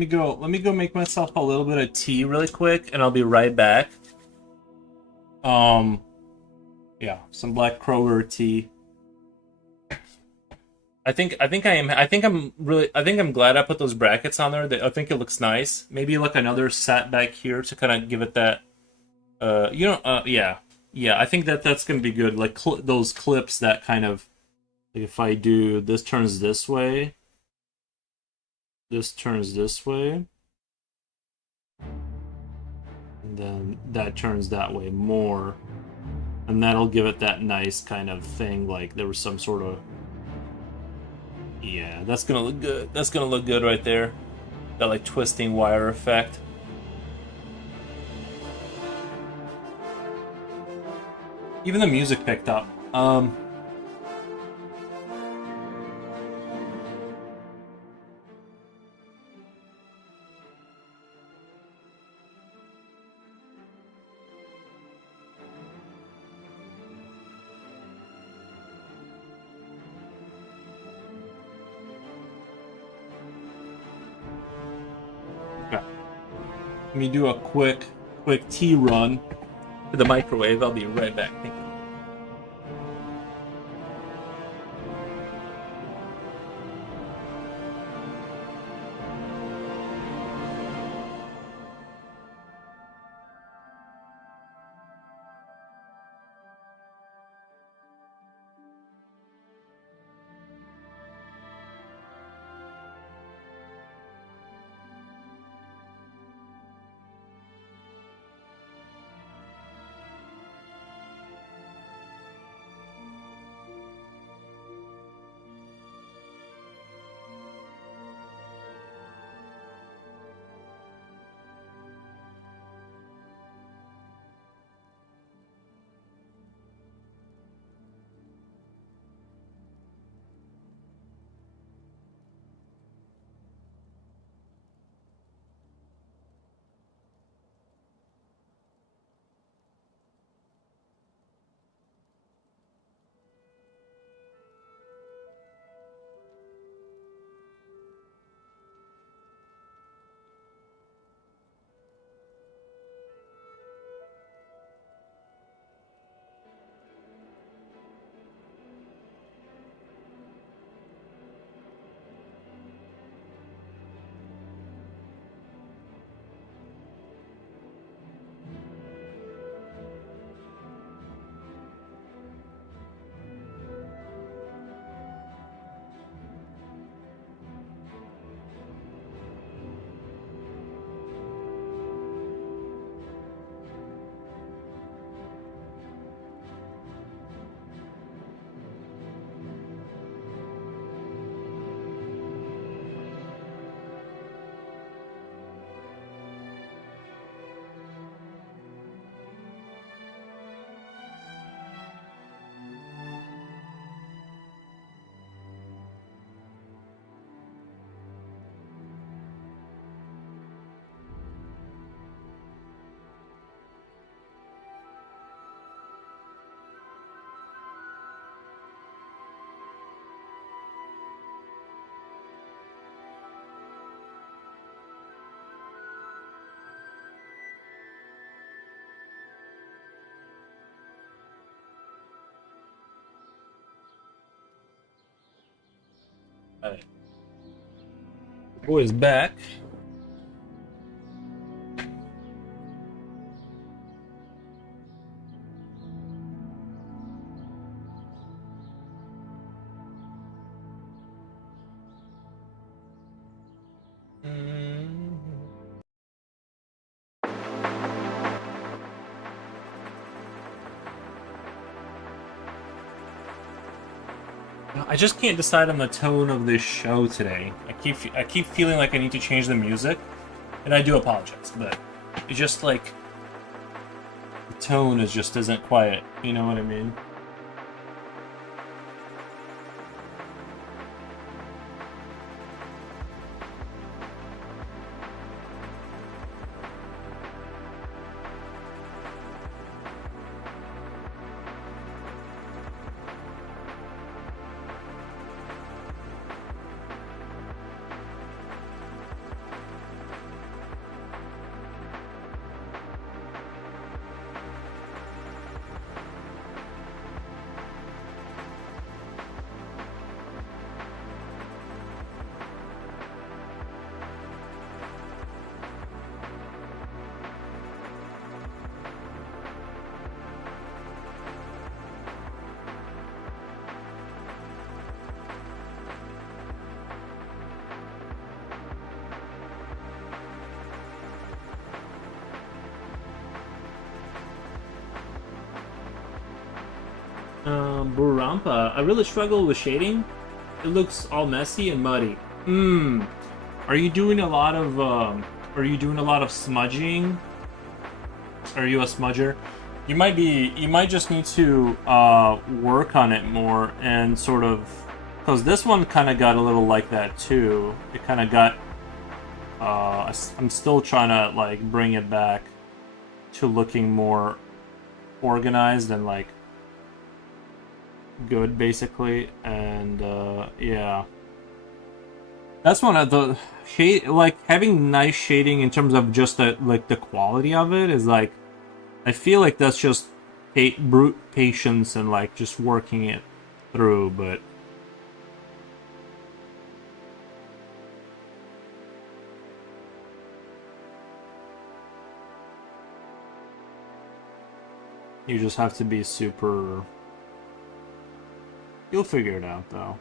Let me go make myself a little bit of tea really quick, and I'll be right back. Um, yeah, some Black Kroger tea. I think I'm glad I put those brackets on there. I think it looks nice. Maybe like another set back here to kind of give it that yeah. Yeah, I think that that's going to be good. Like those clips that kind of like if I do this turns this way, this turns this way, and then that turns that way more. And that'll give it that nice kind of thing like there was some sort of yeah, that's gonna look good. That's gonna look good right there. That like twisting wire effect. Even the music picked up. Okay. Let me do a quick tea run to the microwave. I'll be right back. Thank you. Alright. The boy is back. I just can't decide on the tone of this show today. I keep feeling like I need to change the music, and I do apologize, but it's just like the tone is just isn't quiet. You know what I mean? Burampa. I really struggle with shading. It looks all messy and muddy. Are you doing a lot of smudging? Are you a smudger? You might just need to work on it more and sort of, because this one kind of got a little like that too. It kind of got I'm still trying to like bring it back to looking more organized and like good basically. And yeah, that's one of the shade, like having nice shading in terms of just the like the quality of it is like, I feel like that's just brute patience and like just working it through. But you just have to be super. You'll figure it out though.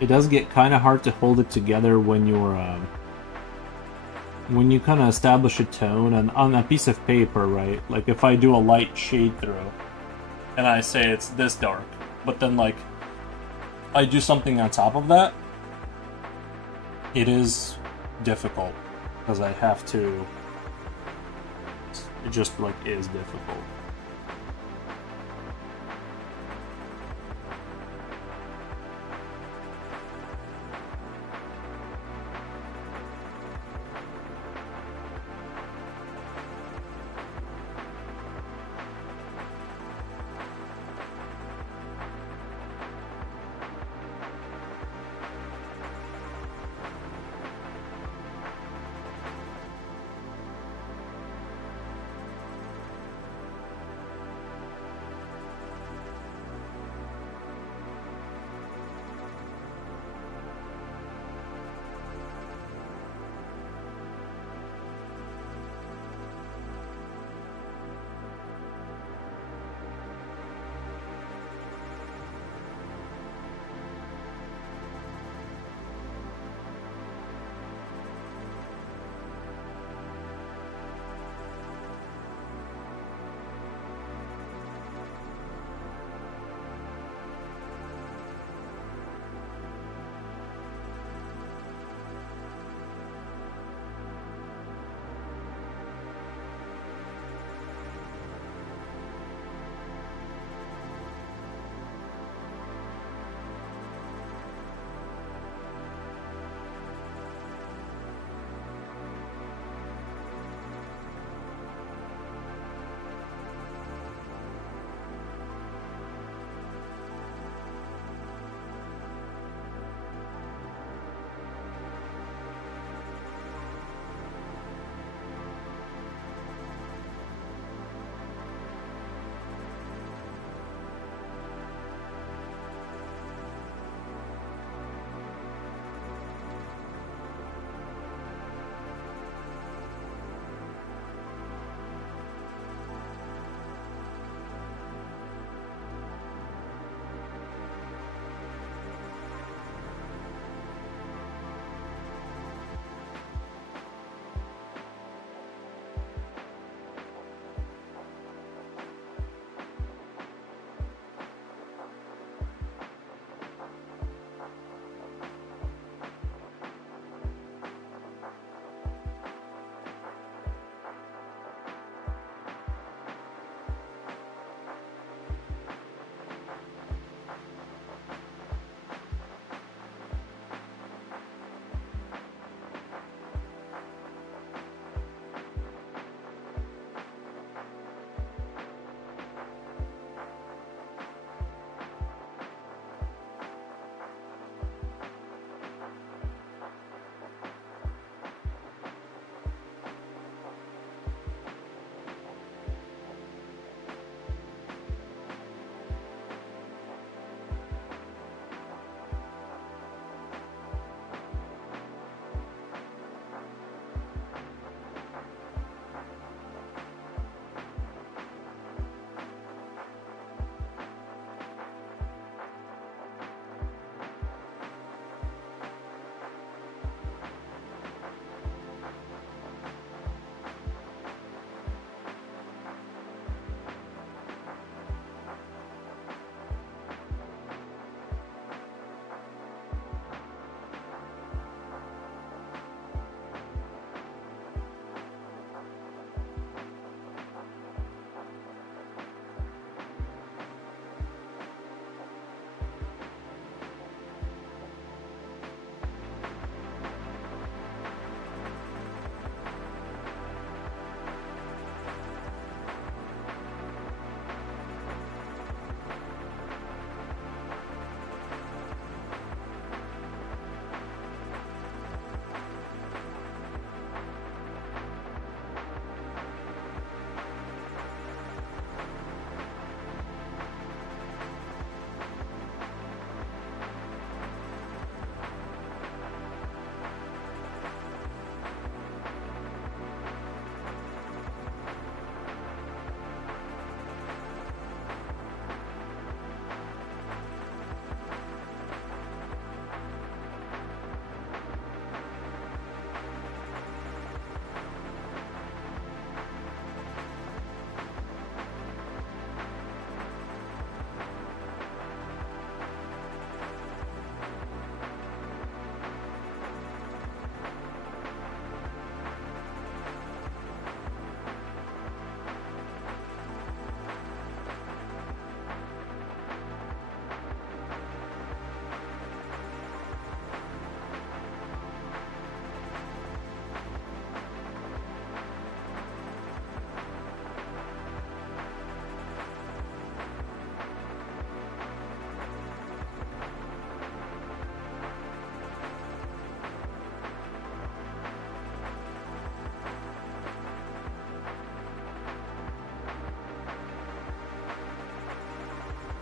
It does get kind of hard to hold it together when you're when you kind of establish a tone on a piece of paper, right? Like if I do a light shade through and I say it's this dark, but then like I do something on top of that, it is difficult because I have to. It just like is difficult.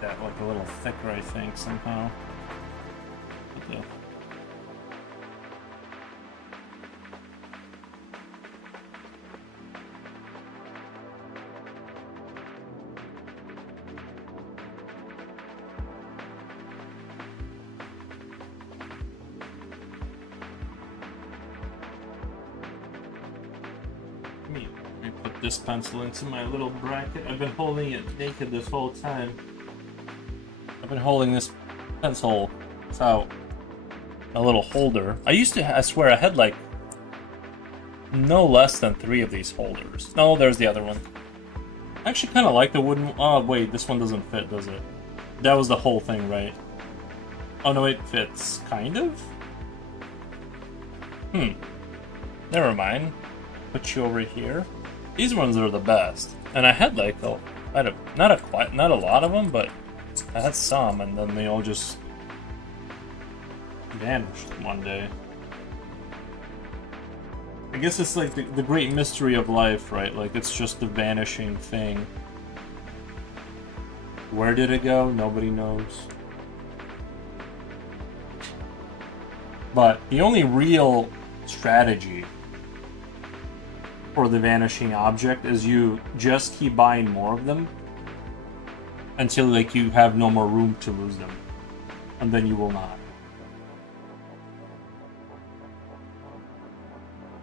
that like a little thicker, I think, somehow. What the... Let me put this pencil into my little bracket. I've been holding it naked this whole time. I've been holding this pencil without a little holder. I swear I had like no less than 3 of these holders. No, there's the other one. I actually kind of like the wooden... Oh, wait, this one doesn't fit, does it? That was the whole thing, right? Oh, no, it fits, kind of? Never mind. Put you over here. These ones are the best. And I had like, not a lot of them, but I had some, and then they all just vanished one day. I guess it's like the great mystery of life, right? Like, it's just the vanishing thing. Where did it go? Nobody knows. But the only real strategy for the vanishing object is you just keep buying more of them until like you have no more room to lose them, and then you will not.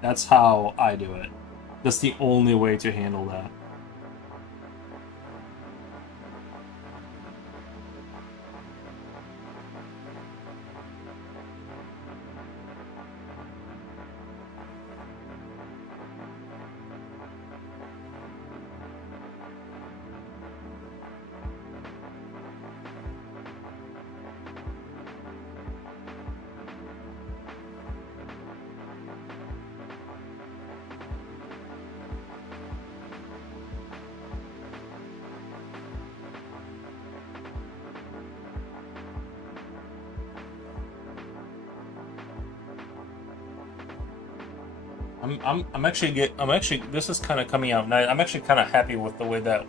That's how I do it. That's the only way to handle that. I'm actually this is kind of coming out nice. I'm actually kind of happy with the way that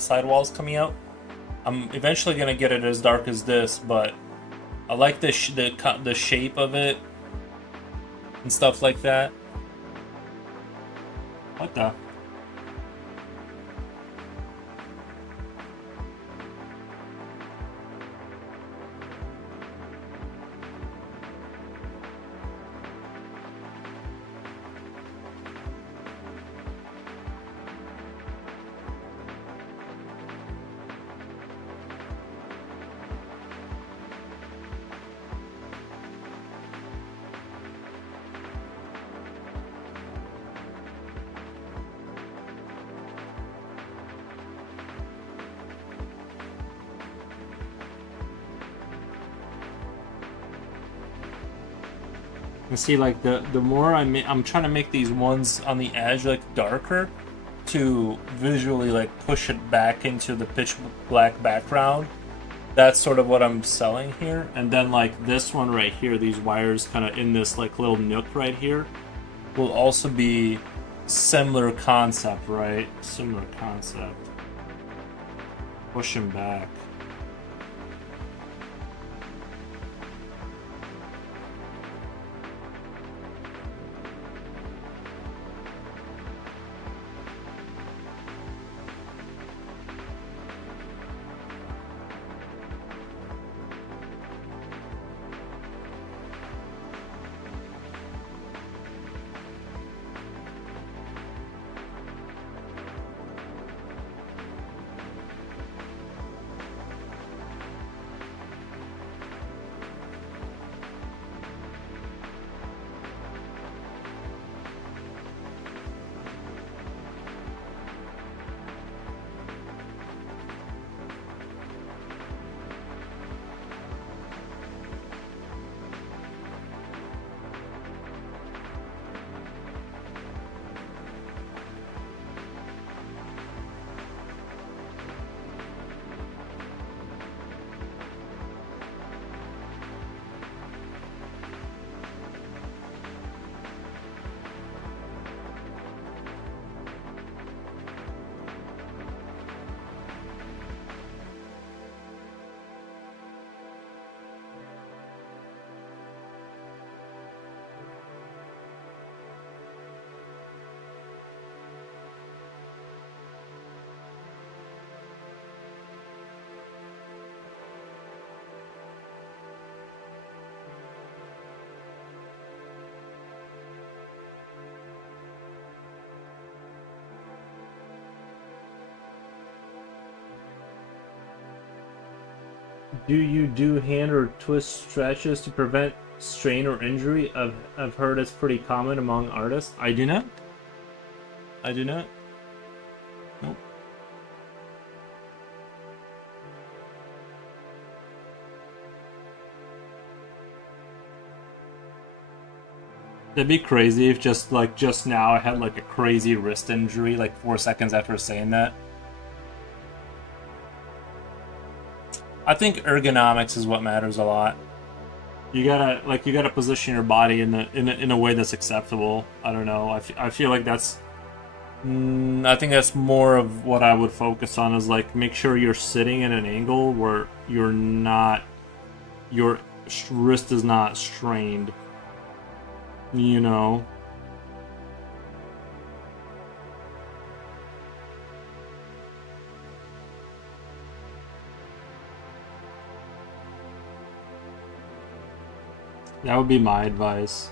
sidewall is coming out. I'm eventually gonna get it as dark as this, but I like the shape of it and stuff like that. What the? And see, like the more I'm trying to make these ones on the edge like darker to visually like push it back into the pitch black background. That's sort of what I'm selling here. And then like this one right here, these wires kind of in this like little nook right here, will also be similar concept, right? Similar concept. Push them back. Do you do hand or twist stretches to prevent strain or injury? I've heard it's pretty common among artists. I do not. I do not. Nope. That'd be crazy if just now I had like a crazy wrist injury like 4 seconds after saying that. I think ergonomics is what matters a lot. You gotta position your body in a way that's acceptable. I don't know. I feel like that's I think that's more of what I would focus on is like make sure you're sitting at an angle where you're not your wrist is not strained. You know. That would be my advice.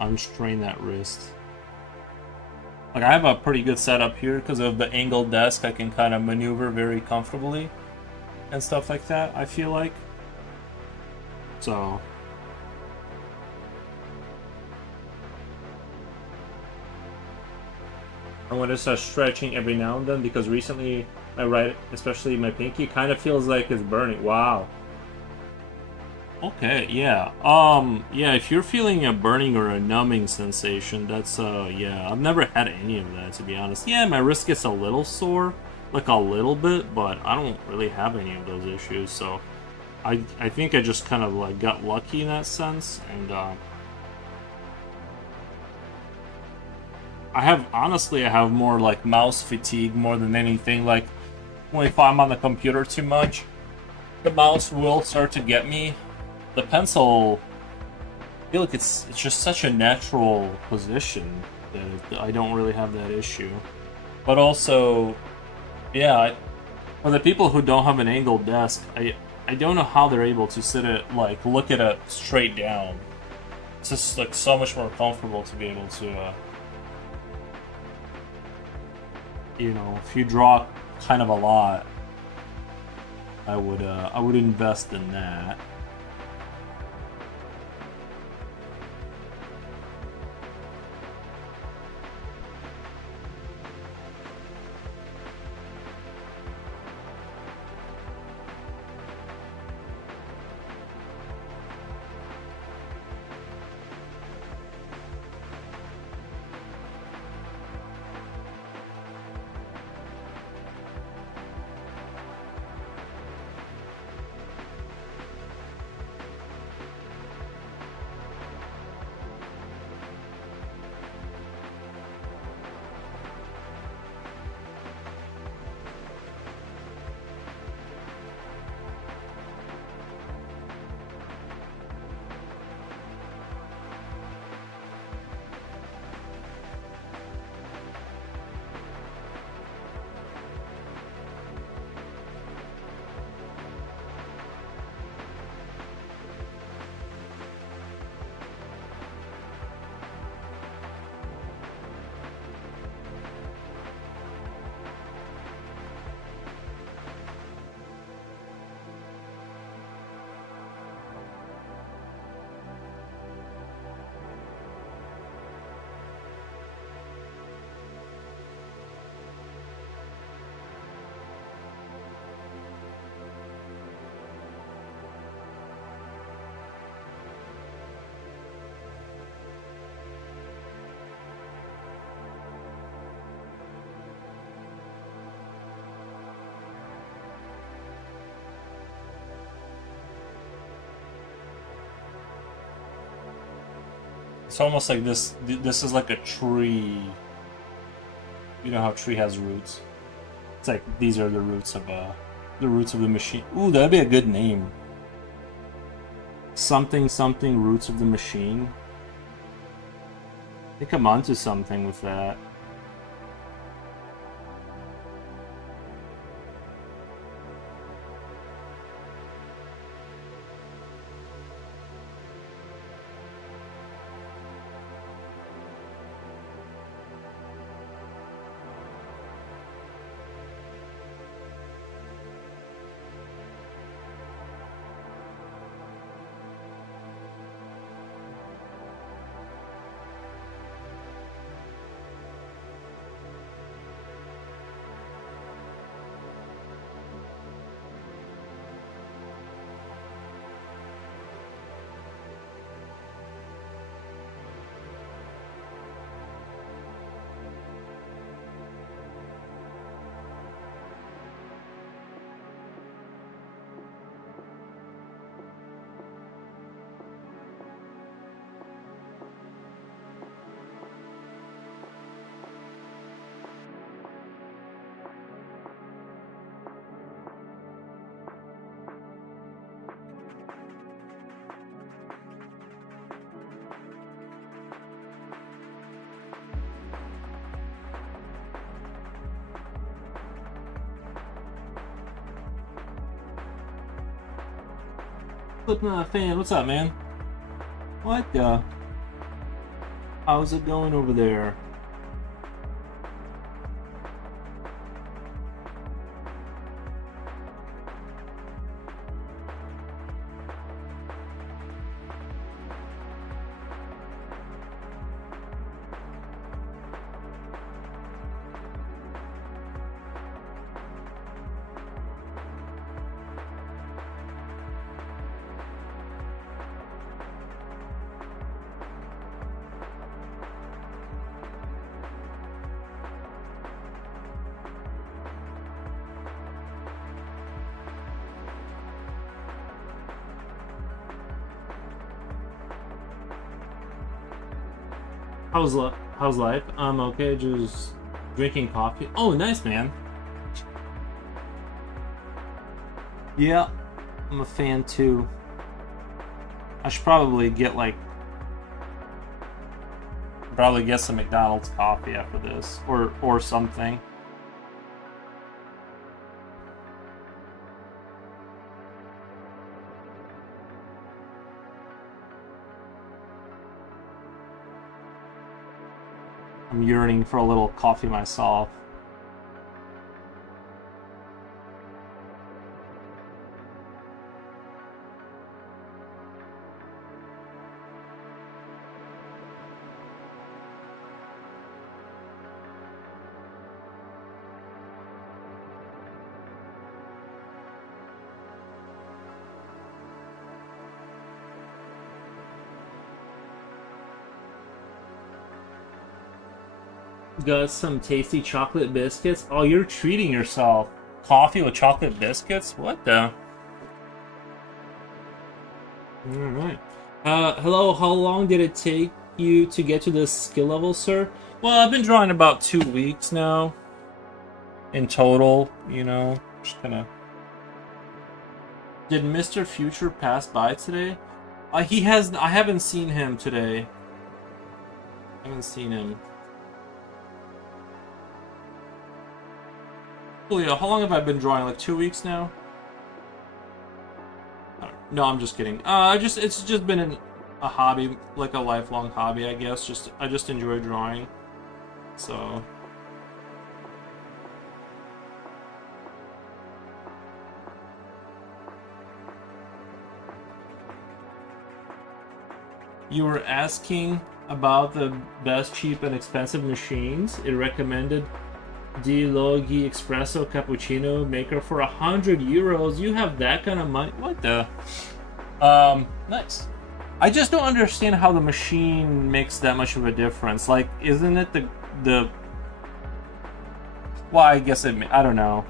Unstrain that wrist. Like I have a pretty good setup here because of the angled desk. I can kind of maneuver very comfortably and stuff like that, I feel like. So I want to start stretching every now and then because recently my right, especially my pinky, kind of feels like it's burning. Wow. Okay, yeah. Yeah, if you're feeling a burning or a numbing sensation, that's, yeah, I've never had any of that, to be honest. Yeah, my wrist gets a little sore, like a little bit, but I don't really have any of those issues, so I think I just kind of, like, got lucky in that sense, and, honestly, I have more, like, mouse fatigue more than anything, like, if I'm on the computer too much, the mouse will start to get me. The pencil, I feel like it's just such a natural position that I don't really have that issue. But also, yeah, for the people who don't have an angled desk, I don't know how they're able to sit it like look at it straight down. It's just like so much more comfortable to be able to, you know, if you draw kind of a lot, I would invest in that. It's almost like this. This is like a tree. You know how a tree has roots. It's like these are the roots of the machine. Ooh, that'd be a good name. Something something roots of the machine. I think I'm onto something with that. Slipknot fan, what's up, man? What the? How's it going over there? How's life? I'm okay, just drinking coffee. Oh, nice, man. Yeah, I'm a fan too. I should probably get some McDonald's coffee after this, or something. I'm yearning for a little coffee myself. Got some tasty chocolate biscuits. Oh, you're treating yourself. Coffee with chocolate biscuits? What the? Alright. Hello, how long did it take you to get to this skill level, sir? Well, I've been drawing about 2 weeks now. In total, you know. Just kinda... Did Mr. Future pass by today? He has... I haven't seen him today. I haven't seen him. Julio, how long have I been drawing? Like 2 weeks now? No, I'm just kidding. It's just been a hobby, like a lifelong hobby, I guess. I just enjoy drawing. So you were asking about the best cheap and expensive machines. It recommended Di Loghi Espresso Cappuccino Maker for 100 euros. You have that kind of money? What the? Nice. I just don't understand how the machine makes that much of a difference. Like, isn't it the? Well, I guess I don't know.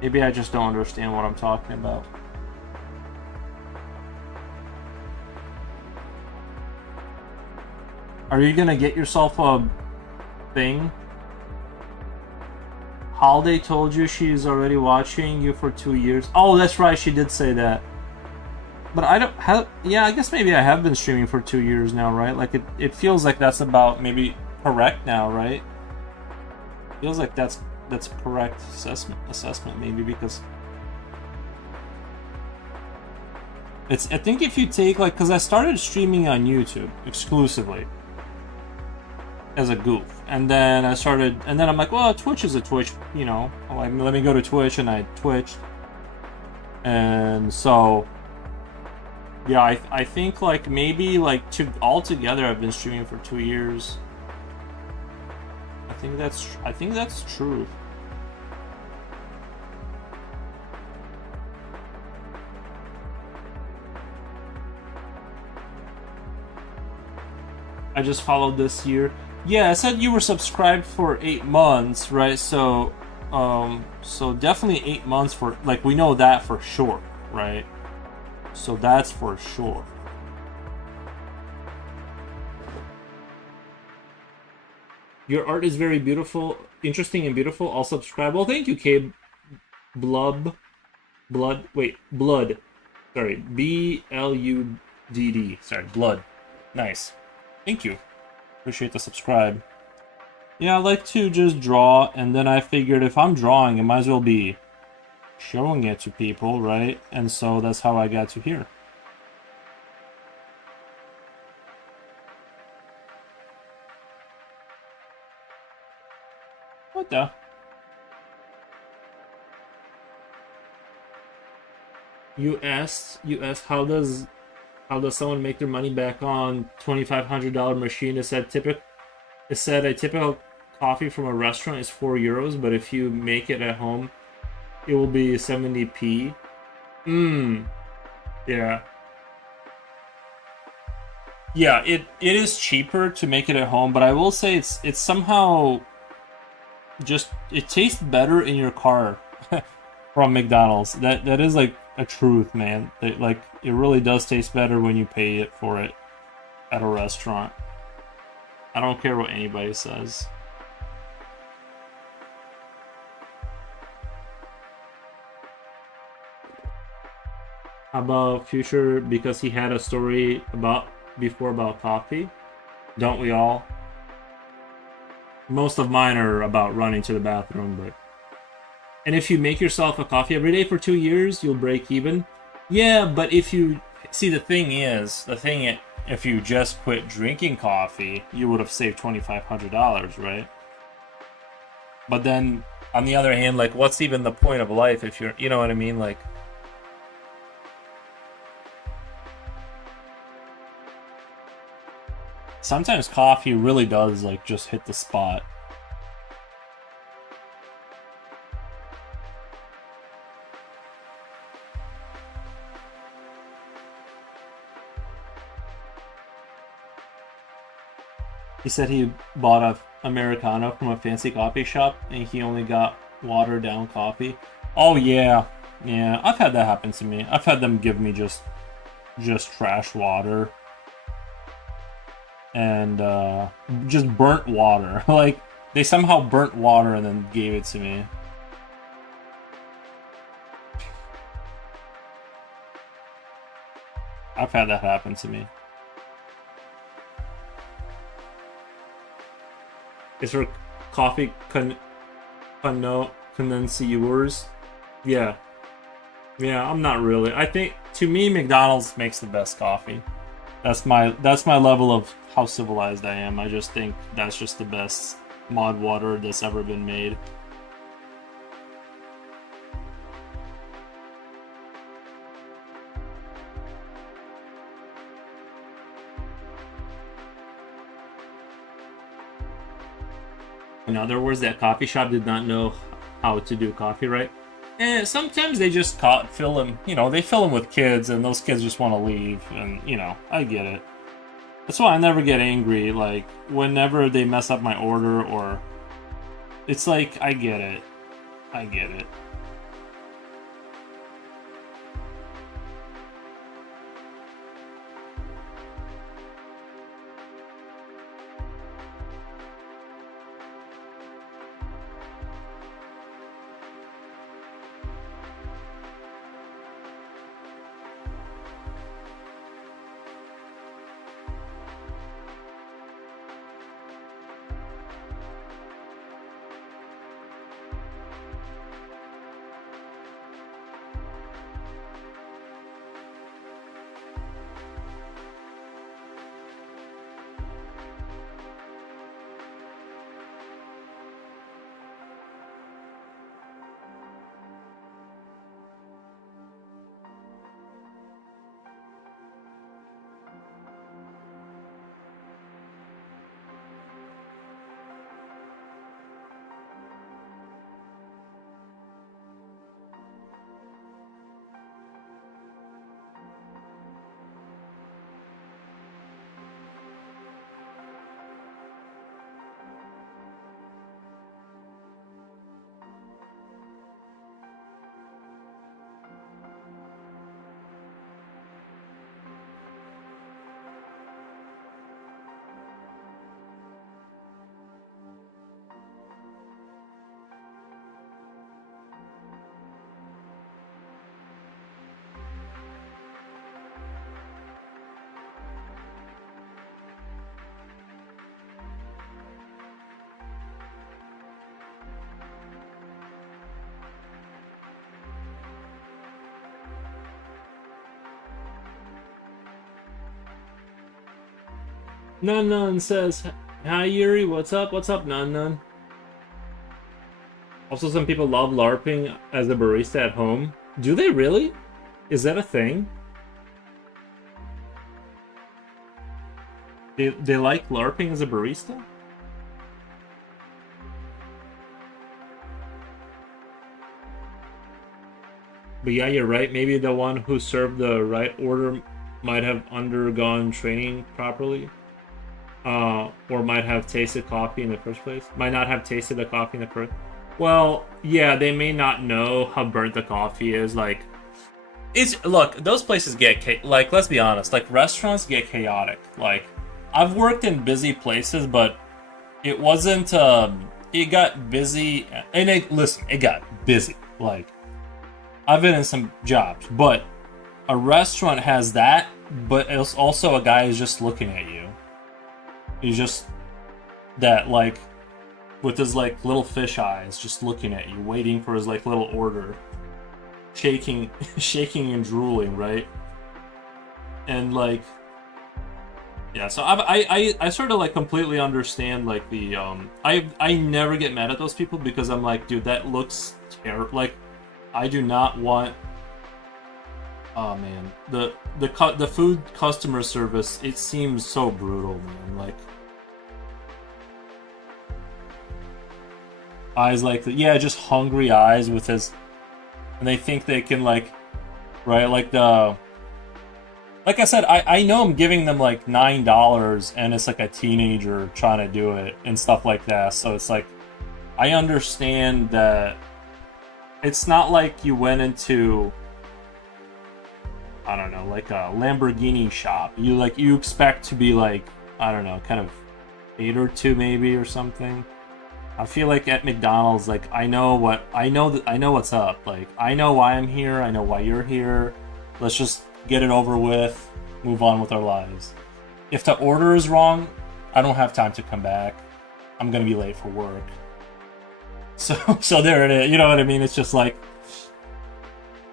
Maybe I just don't understand what I'm talking about. Are you gonna get yourself a thing? Holiday told you she's already watching you for 2 years. Oh, that's right, she did say that. But I don't have... Yeah, I guess maybe I have been streaming for 2 years now, right? Like, it feels like that's about maybe correct now, right? Feels like that's correct assessment maybe, because... I think if you take, like... Because I started streaming on YouTube exclusively. As a goof, and then I'm like, well, Twitch is a Twitch, you know. Let me go to Twitch, and I twitched, and so yeah, I think like maybe like altogether I've been streaming for 2 years. I think that's true. I just followed this year. Yeah, I said you were subscribed for 8 months, right? So definitely 8 months for, like, we know that for sure, right? So that's for sure. Your art is very beautiful, interesting and beautiful. I'll subscribe. Well, thank you, K. Blood. Sorry, BLUDD. Sorry, Blood. Nice. Thank you. Appreciate the subscribe. Yeah, I like to just draw, and then I figured if I'm drawing, it might as well be showing it to people, right? And so that's how I got to here. What the? You asked how does someone make their money back on $2,500 machine? It said a typical coffee from a restaurant is €4, but if you make it at home, it will be 70p. Yeah. Yeah, it is cheaper to make it at home, but I will say it's somehow just it tastes better in your car from McDonald's. That is like a truth, man. Like it really does taste better when you pay it for it at a restaurant. I don't care what anybody says. How about Future because he had a story about coffee? Don't we all? Most of mine are about running to the bathroom, but and if you make yourself a coffee every day for 2 years, you'll break even. Yeah, but if you see if you just quit drinking coffee, you would have saved $2,500, right? But then on the other hand, like what's even the point of life if you're, you know what I mean? Like sometimes coffee really does like just hit the spot. He said he bought a Americano from a fancy coffee shop and he only got watered down coffee. Oh yeah. Yeah, I've had that happen to me. I've had them give me just trash water and just burnt water. Like they somehow burnt water and then gave it to me. I've had that happen to me. Is there coffee connoisseurs? Yeah. Yeah, I'm not really. I think to me McDonald's makes the best coffee. That's my level of how civilized I am. I just think that's just the best mod water that's ever been made. In other words, that coffee shop did not know how to do coffee right. And sometimes they just fill them, they fill them with kids, and those kids just want to leave, and I get it. That's why I never get angry. Like whenever they mess up my order, or it's like I get it. I get it. Nun Nun says, "Hi Yuri, what's up? What's up, Nun Nun?" Also, some people love LARPing as a barista at home. Do they really? Is that a thing? They like LARPing as a barista? But yeah, you're right. Maybe the one who served the right order might have undergone training properly, or might have tasted coffee in the first place. Might not have tasted the coffee in the first. Well, yeah, they may not know how burnt the coffee is. Like, it's look, those places get like, let's be honest, like restaurants get chaotic. Like, I've worked in busy places, but it wasn't. It got busy, and listen, it got busy. Like, I've been in some jobs, but a restaurant has that, but it's also a guy who's just looking at you. He's just that, like, with his like little fish eyes, just looking at you, waiting for his like little order, shaking, shaking and drooling, right? And like, yeah. So I sort of like completely understand like the I never get mad at those people because I'm like, dude, that looks terrible. Like, I do not want. Oh man, the food customer service, it seems so brutal, man. Like, eyes like the, yeah, just hungry eyes with his, and they think they can like, right, like the, like I said, I know I'm giving them like $9 and it's like a teenager trying to do it and stuff like that. So it's like, I understand that it's not like you went into, I don't know, like a Lamborghini shop. You expect to be like, I don't know, kind of 8 or 2 maybe or something. I feel like at McDonald's, like I know what's up. Like, I know why I'm here. I know why you're here. Let's just get it over with. Move on with our lives. If the order is wrong, I don't have time to come back. I'm gonna be late for work. So there it is. You know what I mean? It's just like,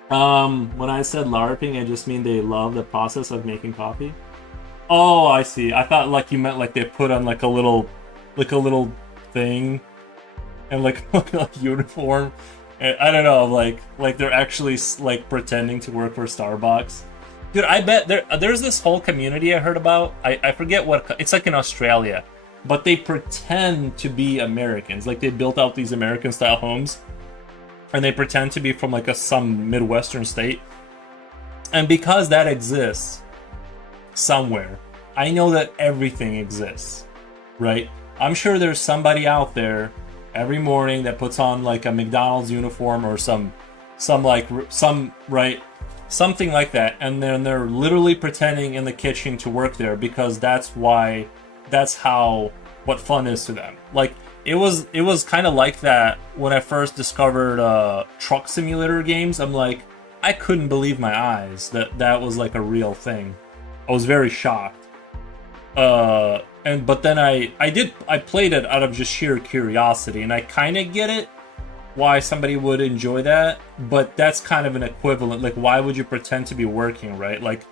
when I said LARPing, I just mean they love the process of making coffee. Oh, I see. I thought like you meant like they put on like a little thing and like a uniform. And I don't know, like they're actually like pretending to work for Starbucks. Dude, I bet there's this whole community I heard about. I forget what it's like in Australia, but they pretend to be Americans. Like, they built out these American style homes, and they pretend to be from like some Midwestern state. And because that exists somewhere, I know that everything exists, right? I'm sure there's somebody out there every morning that puts on like a McDonald's uniform or some right, something like that, and then they're literally pretending in the kitchen to work there because that's how what fun is to them. Like, it was kind of like that when I first discovered truck simulator games. I'm like, I couldn't believe my eyes that was like a real thing. I was very shocked. But then I played it out of just sheer curiosity, and I kind of get it why somebody would enjoy that, but that's kind of an equivalent. Like, why would you pretend to be working, right? Like,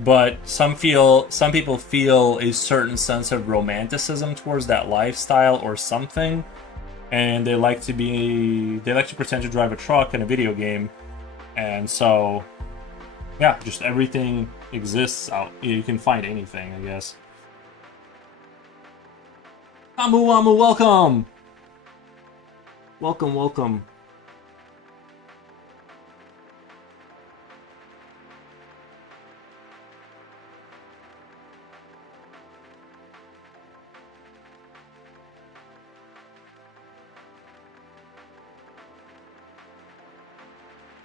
but some people feel a certain sense of romanticism towards that lifestyle or something, and they like to pretend to drive a truck in a video game, and so yeah, just everything exists out. You can find anything, I guess. Amu Amu, welcome! Welcome, welcome.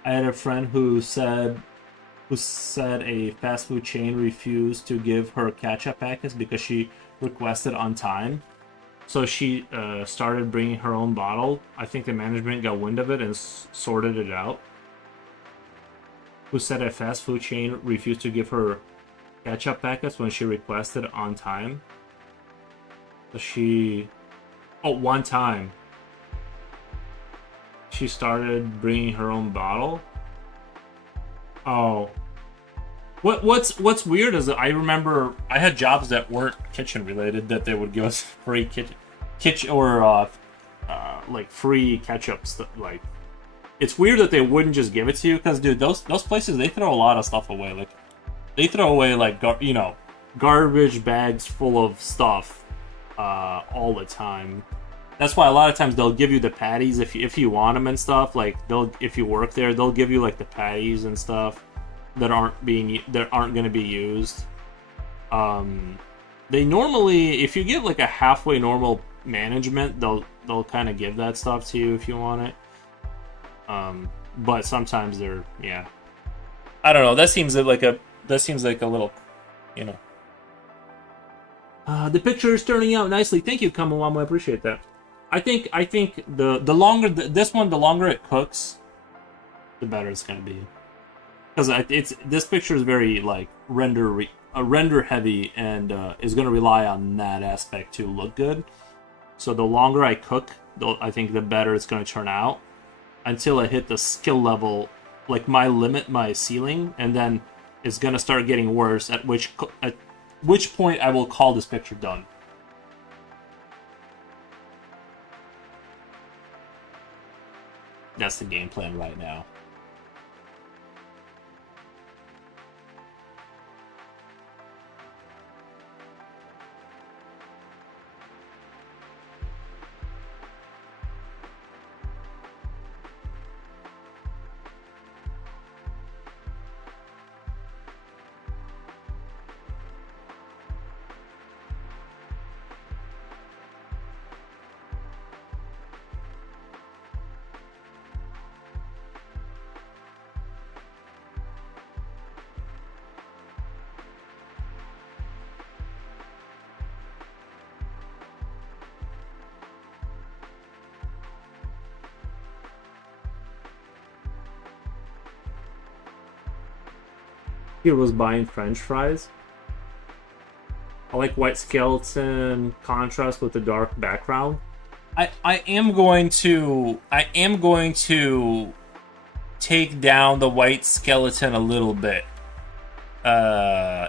I had a friend who said a fast food chain refused to give her ketchup packets because she requested on time. So she started bringing her own bottle. I think the management got wind of it and sorted it out. Who said a fast food chain refused to give her ketchup packets when she requested on time. So one time, she started bringing her own bottle. Oh, What's weird is that I remember I had jobs that weren't kitchen related that they would give us free kitchen or like free ketchup stuff. Like it's weird that they wouldn't just give it to you because dude, those places they throw a lot of stuff away. Like they throw away like garbage bags full of stuff all the time. That's why a lot of times they'll give you the patties if you want them and stuff. Like if you work there, they'll give you like the patties and stuff that aren't going to be used. They normally, if you get like a halfway normal management, they'll kind of give that stuff to you if you want it. But sometimes they're I don't know. That seems like a little, you know. The picture is turning out nicely. Thank you, Kamawamo. I appreciate that. I think the longer this one, the longer it cooks, the better it's gonna be. Because this picture is very like render heavy and is gonna rely on that aspect to look good. So the longer I cook, I think the better it's gonna turn out. Until I hit the skill level, like my limit, my ceiling, and then it's gonna start getting worse. At which point I will call this picture done. That's the game plan right now. He was buying French fries. I like white skeleton contrast with the dark background. I am going to take down the white skeleton a little bit.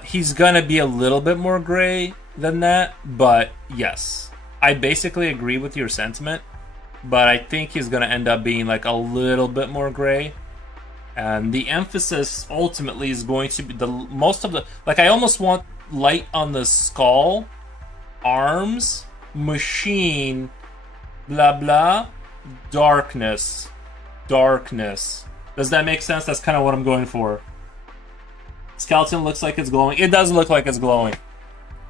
He's gonna be a little bit more gray than that, but yes, I basically agree with your sentiment. But I think he's gonna end up being like a little bit more gray. And the emphasis ultimately is going to be most of the I almost want light on the skull, arms, machine, blah blah, darkness. Does that make sense? That's kind of what I'm going for. Skeleton looks like it's glowing. It does look like it's glowing.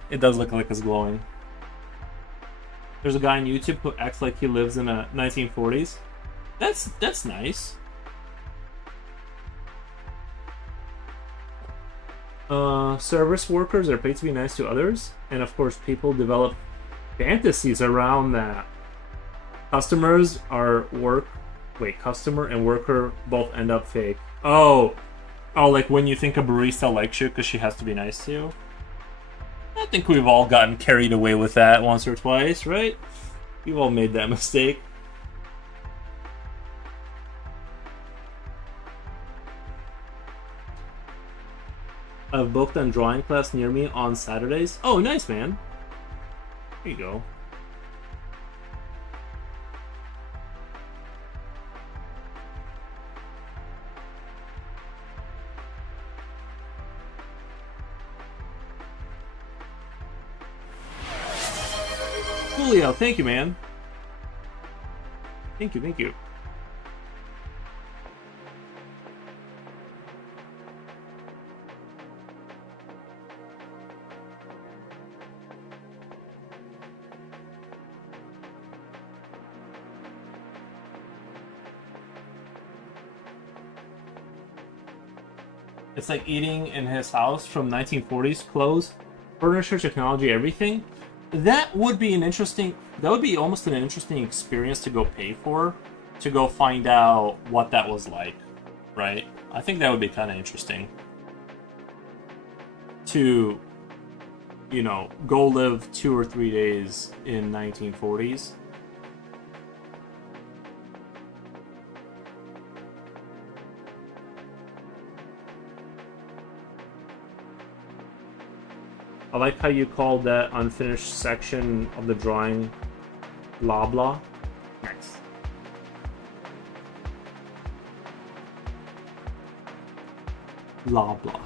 There's a guy on YouTube who acts like he lives in the 1940s. That's nice. Service workers are paid to be nice to others, and of course people develop fantasies around that. Customer and worker both end up fake. Oh, like when you think a barista likes you because she has to be nice to you? I think we've all gotten carried away with that once or twice, right? We've all made that mistake. I've booked a drawing class near me on Saturdays. Oh, nice, man. There you go. Julio, thank you, man. Thank you. It's like eating in his house from 1940s clothes, furniture, technology, everything. That would be almost an interesting experience to go pay for, to go find out what that was like, right? I think that would be kind of interesting. To, go live 2 or 3 days in 1940s. I like how you called that unfinished section of the drawing blah blah. Nice. Blah blah.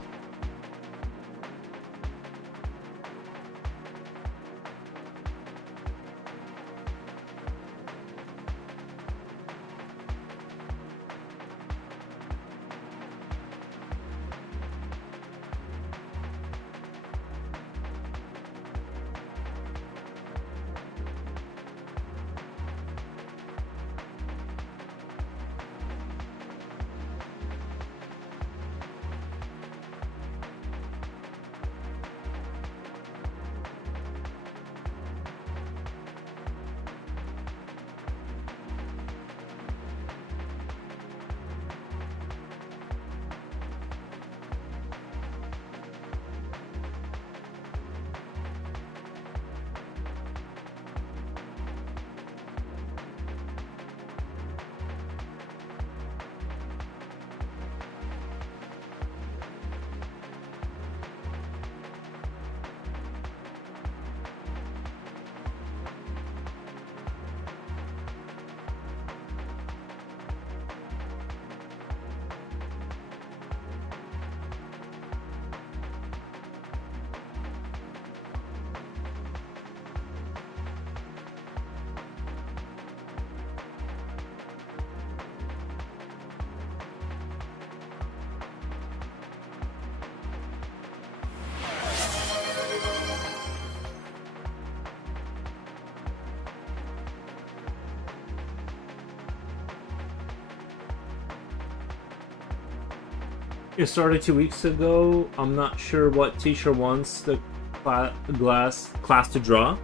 It started 2 weeks ago. I'm not sure what teacher wants the class to draw.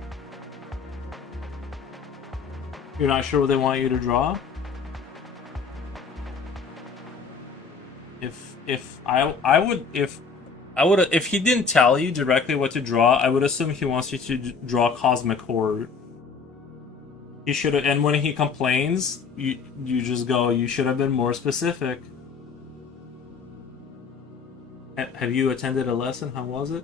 You're not sure what they want you to draw? If he didn't tell you directly what to draw, I would assume he wants you to draw Cosmic Horde. You should have, and when he complains, you just go, you should have been more specific. Have you attended a lesson? How was it?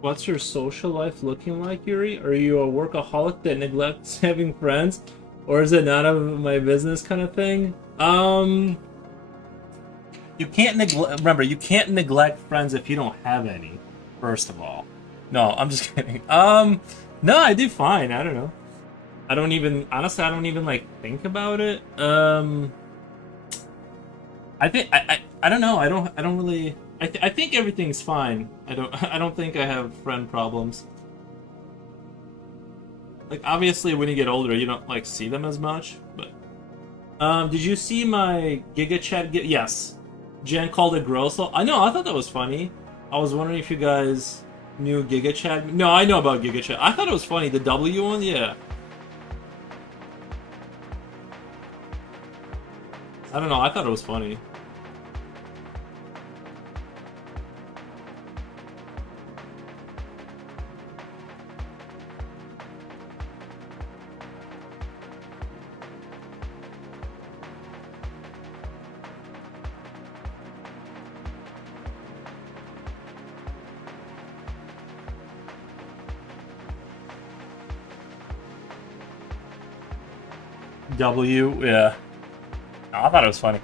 What's your social life looking like, Yuri? Are you a workaholic that neglects having friends? Or is it none of my business kind of thing? You can't neglect. Remember, you can't neglect friends if you don't have any. First of all, no, I'm just kidding. No, I do fine. I don't know. I don't even honestly. I don't even like think about it. I think I don't know. I don't really. I think everything's fine. I don't I don't think I have friend problems. Like obviously, when you get older, you don't like see them as much. But did you see my Giga Chat? Yes, Jen called it gross. I know. I thought that was funny. I was wondering if you guys knew Giga Chat. No, I know about Giga Chat. I thought it was funny. The W one, yeah. I don't know. I thought it was funny. W, yeah. No, I thought it was funny.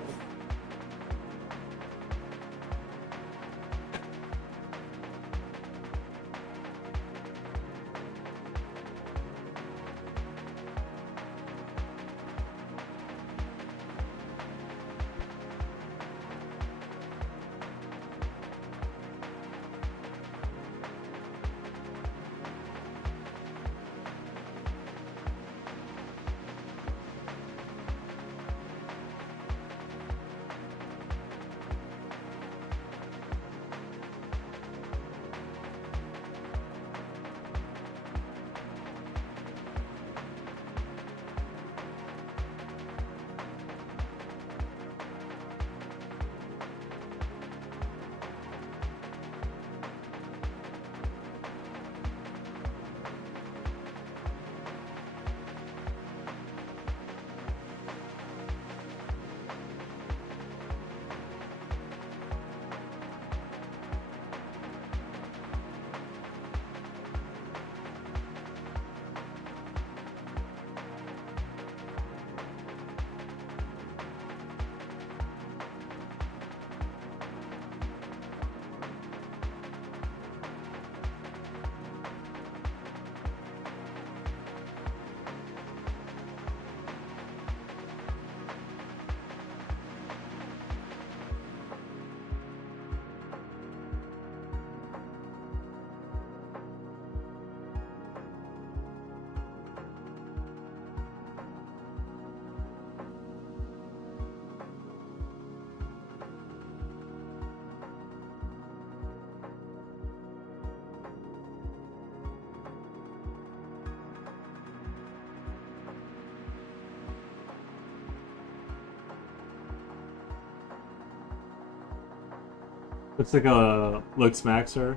Looks like a looks Maxer.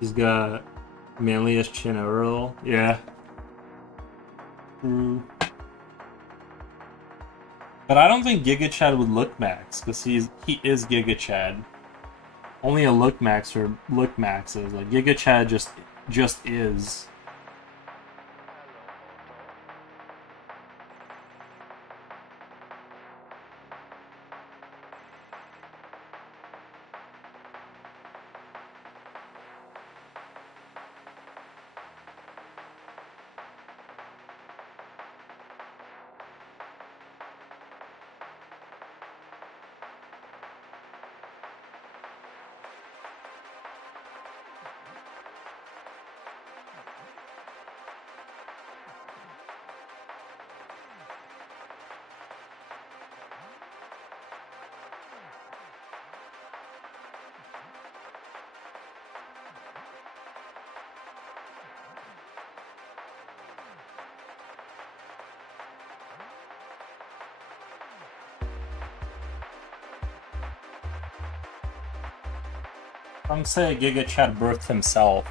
He's got manliest chin ever. Yeah. Mm. But I don't think Giga Chad would look Max because he is Giga Chad. Only a look Max or look Maxes. Like Giga Chad just is. Some say Giga Chad birthed himself.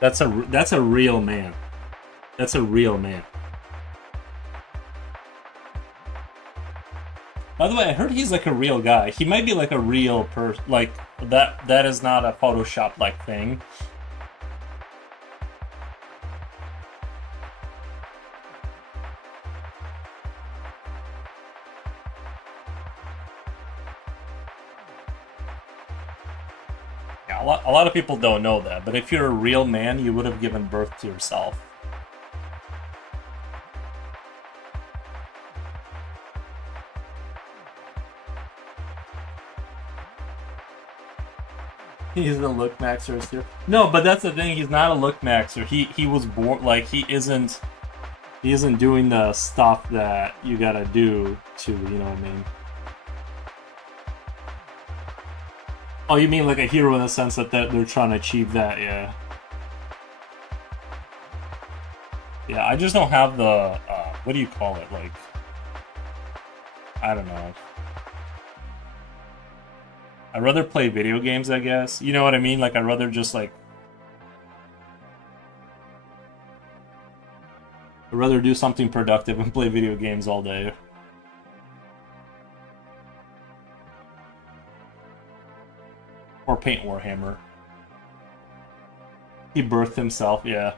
That's a real man. That's a real man. By the way, I heard he's like a real guy. He might be like a real person. Like that is not a Photoshop like thing. a lot of people don't know that, but if you're a real man, you would have given birth to yourself. He's a look maxer still. No, but that's the thing. He's not a look maxer. He was born like he isn't doing the stuff that you gotta do to, you know what I mean? Oh, you mean like a hero in the sense that they're trying to achieve that? Yeah. Yeah, I just don't have the what do you call it? Like, I don't know. I'd rather play video games, I guess. You know what I mean? Like, I'd rather just, like... I'd rather do something productive and play video games all day. Or paint Warhammer. He birthed himself, yeah.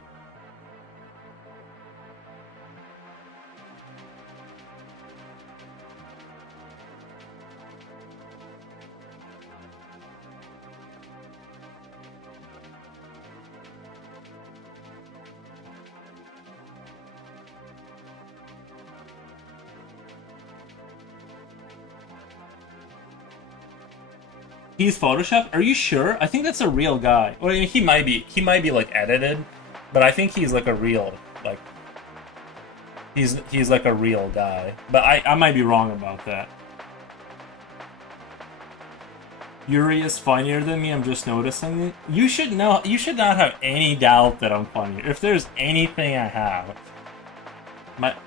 He's photoshopped? Are you sure? I think that's a real guy. Well, I mean, he might be like edited, but I think he's like a real like he's like a real guy. But I might be wrong about that. Yuri is funnier than me. I'm just noticing it. You should know. You should not have any doubt that I'm funny. If there's anything I have,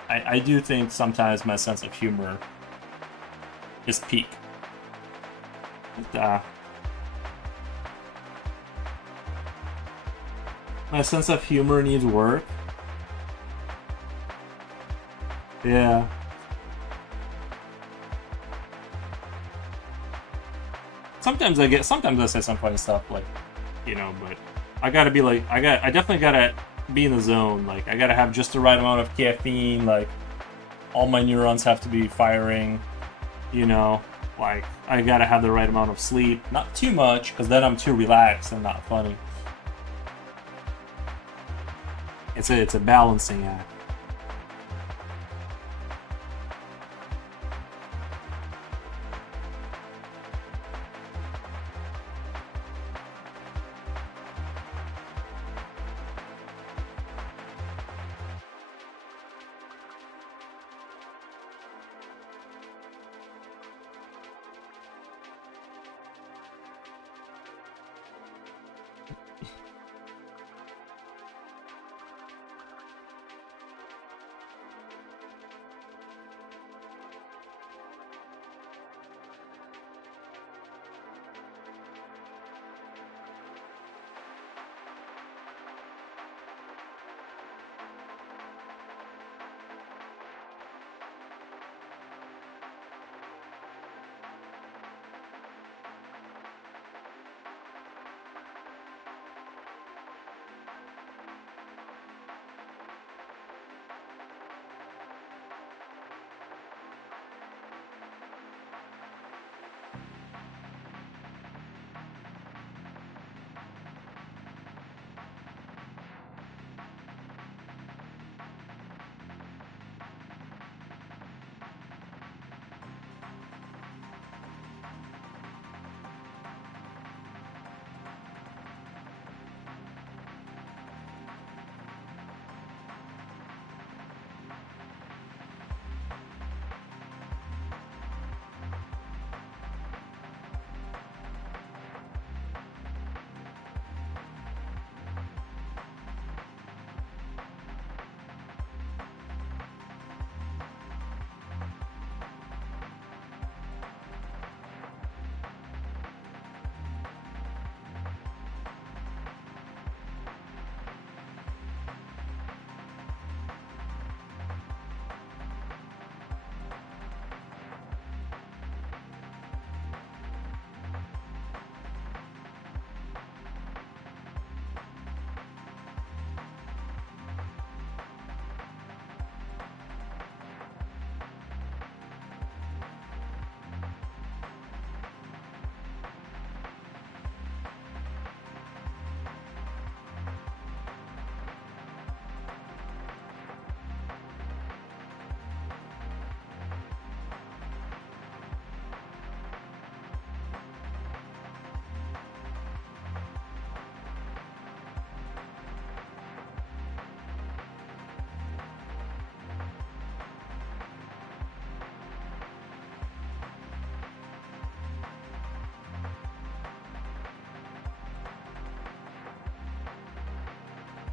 I do think sometimes my sense of humor is peak. My sense of humor needs work. Yeah. Sometimes I say some funny stuff, like, you know, but I gotta be like, I definitely gotta be in the zone. Like, I gotta have just the right amount of caffeine. Like, all my neurons have to be firing, you know. Like, I gotta have the right amount of sleep. Not too much, because then I'm too relaxed and not funny. It's a balancing act.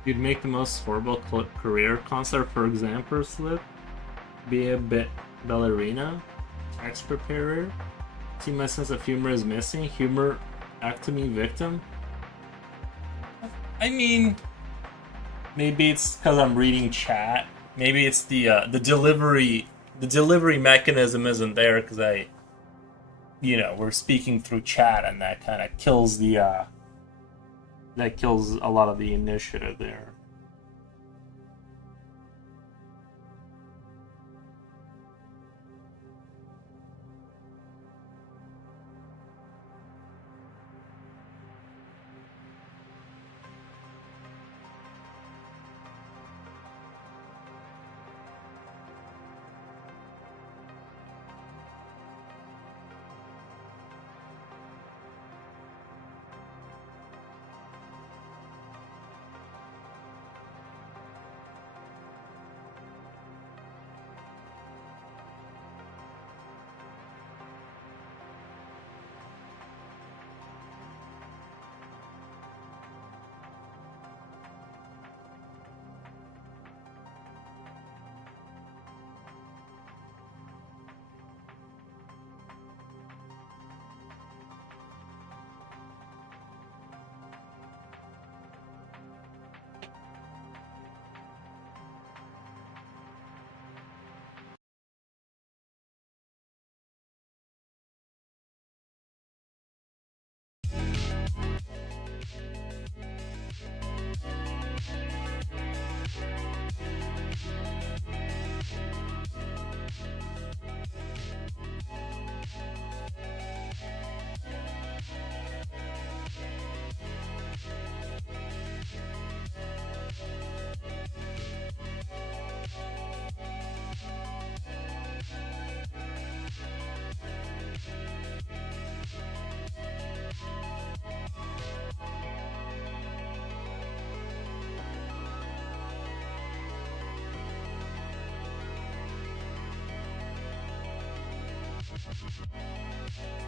You'd make the most horrible career counselor, for example, slip. Be a ballerina, tax preparer. See, my sense of humor is missing. Humor, actomy victim. I mean, maybe it's because I'm reading chat. Maybe it's the delivery. The delivery mechanism isn't there because we're speaking through chat, and that kind of kills that kills a lot of the initiative there.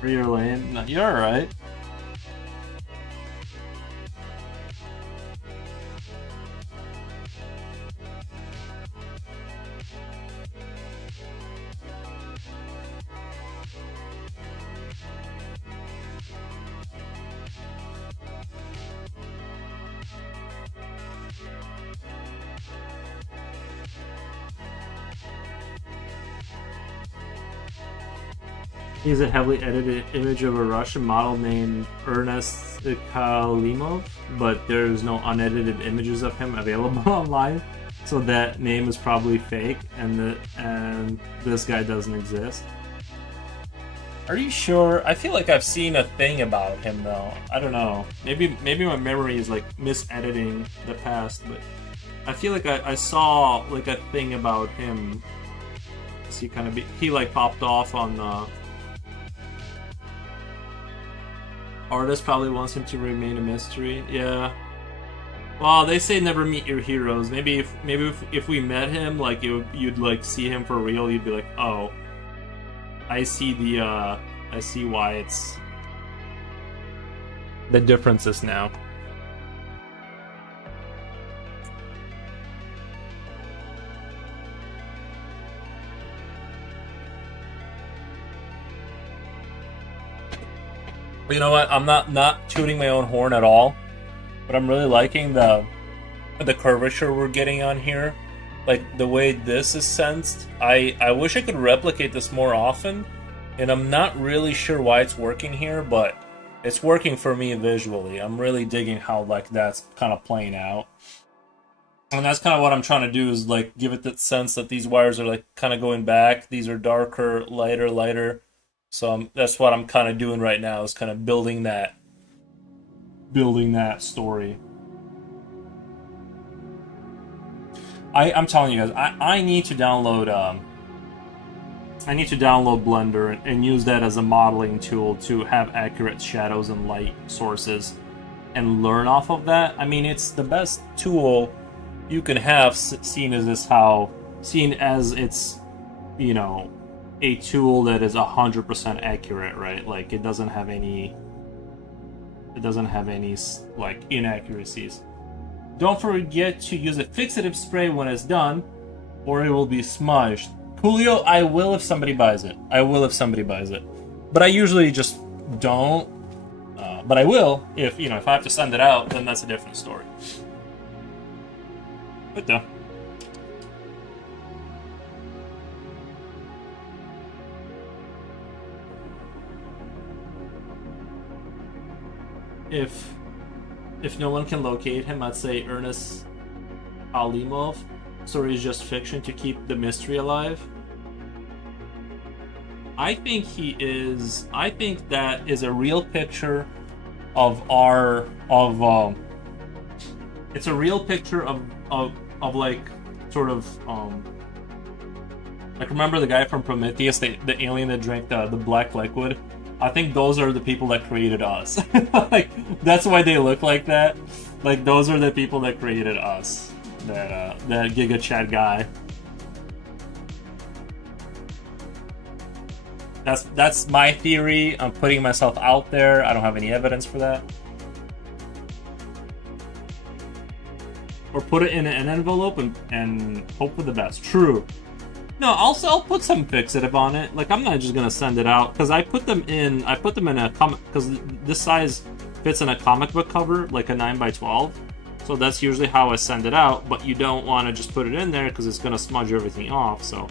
Rear lane. No, you're alright. He's a heavily edited image of a Russian model named Ernest Kalimov, but there's no unedited images of him available online, so that name is probably fake, and this guy doesn't exist. Are you sure? I feel like I've seen a thing about him though. I don't know. Maybe my memory is like misediting the past, but I feel like I saw like a thing about him. He like popped off on the. Artist probably wants him to remain a mystery. Yeah. Well, they say never meet your heroes. Maybe if we met him, like you'd like see him for real. You'd be like, oh, I see why it's the differences now. You know what? I'm not tooting my own horn at all, but I'm really liking the curvature we're getting on here. Like the way this is sensed. I wish I could replicate this more often, and I'm not really sure why it's working here, but it's working for me visually. I'm really digging how like that's kind of playing out. And that's kind of what I'm trying to do, is like give it that sense that these wires are like kind of going back. These are darker, lighter. So that's what I'm kind of doing right now, is kind of building that story. I'm telling you guys, I need to download Blender and use that as a modeling tool to have accurate shadows and light sources and learn off of that. I mean, it's the best tool you can have, seen as it's, you know, a tool that is 100% accurate, right? Like it doesn't have any like inaccuracies. Don't forget to use a fixative spray when it's done, or it will be smudged. Coolio, I will if somebody buys it. I will if somebody buys it. But I usually just don't. But I will if, if I have to send it out, then that's a different story. But no. If no one can locate him, I'd say Ernest Alimov. Story is just fiction to keep the mystery alive. I think that is a real picture of it's a real picture of like sort of like, remember the guy from Prometheus, the alien that drank the black liquid? I think those are the people that created us. Like, that's why they look like that. Like, those are the people that created us. That Giga Chad guy. That's my theory. I'm putting myself out there. I don't have any evidence for that. Or put it in an envelope and hope for the best. True. No, also I'll put some fixative on it. Like, I'm not just gonna send it out because I put them in a comic, because this size fits in a comic book cover, like a 9x12. So that's usually how I send it out. But you don't want to just put it in there because it's gonna smudge everything off. So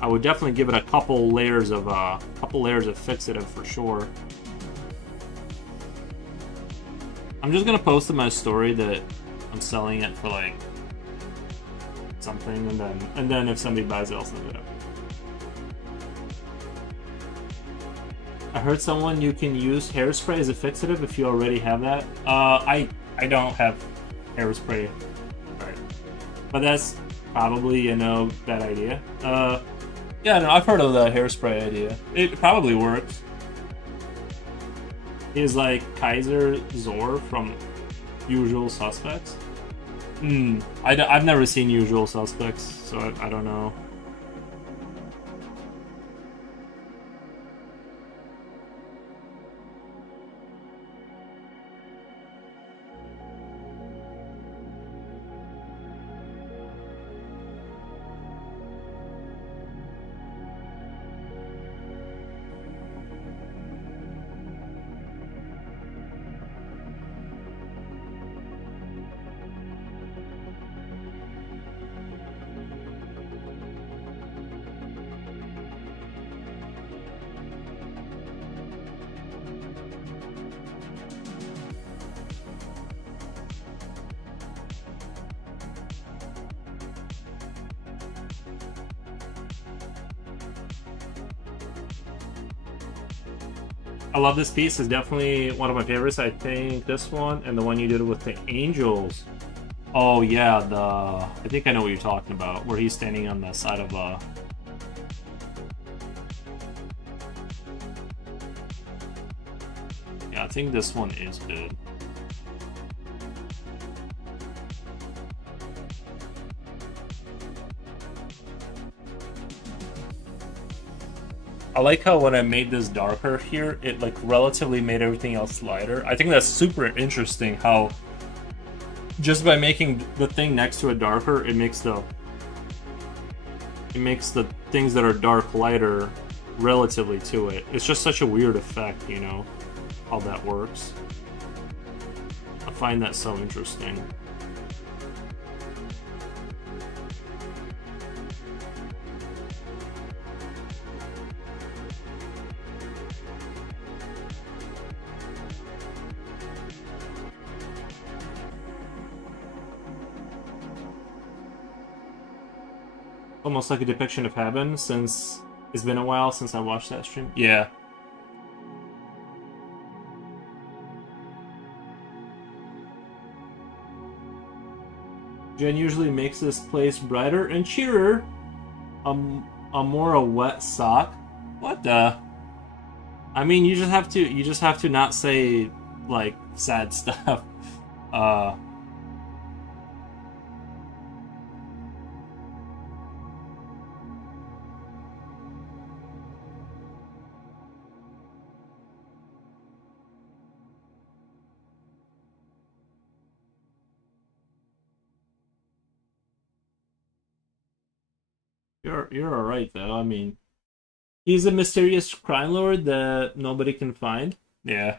I would definitely give it a couple layers of fixative for sure. I'm just gonna post in my story that I'm selling it for like something, and then if somebody buys it, I'll send it up. I heard someone you can use hairspray as a fixative if you already have that. I don't have hairspray, right? But that's probably bad idea. Yeah, no, I've heard of the hairspray idea. It probably works. Is like Kaiser Zor from Usual Suspects. I've never seen Usual Suspects, so I don't know. I love this piece. It's definitely one of my favorites. I think this one and the one you did with the angels. Oh yeah, I think I know what you're talking about, where he's standing on the side of a... Yeah, I think this one is good. I like how when I made this darker here, it like relatively made everything else lighter. I think that's super interesting how just by making the thing next to it darker, it makes the things that are dark lighter relatively to it. It's just such a weird effect, how that works. I find that so interesting. Almost like a depiction of heaven, since it's been a while since I watched that stream. Yeah. Jen usually makes this place brighter and cheerer. A more a wet sock. What the? I mean, you just have to not say like sad stuff. You're all right though. I mean, he's a mysterious crime lord that nobody can find. Yeah.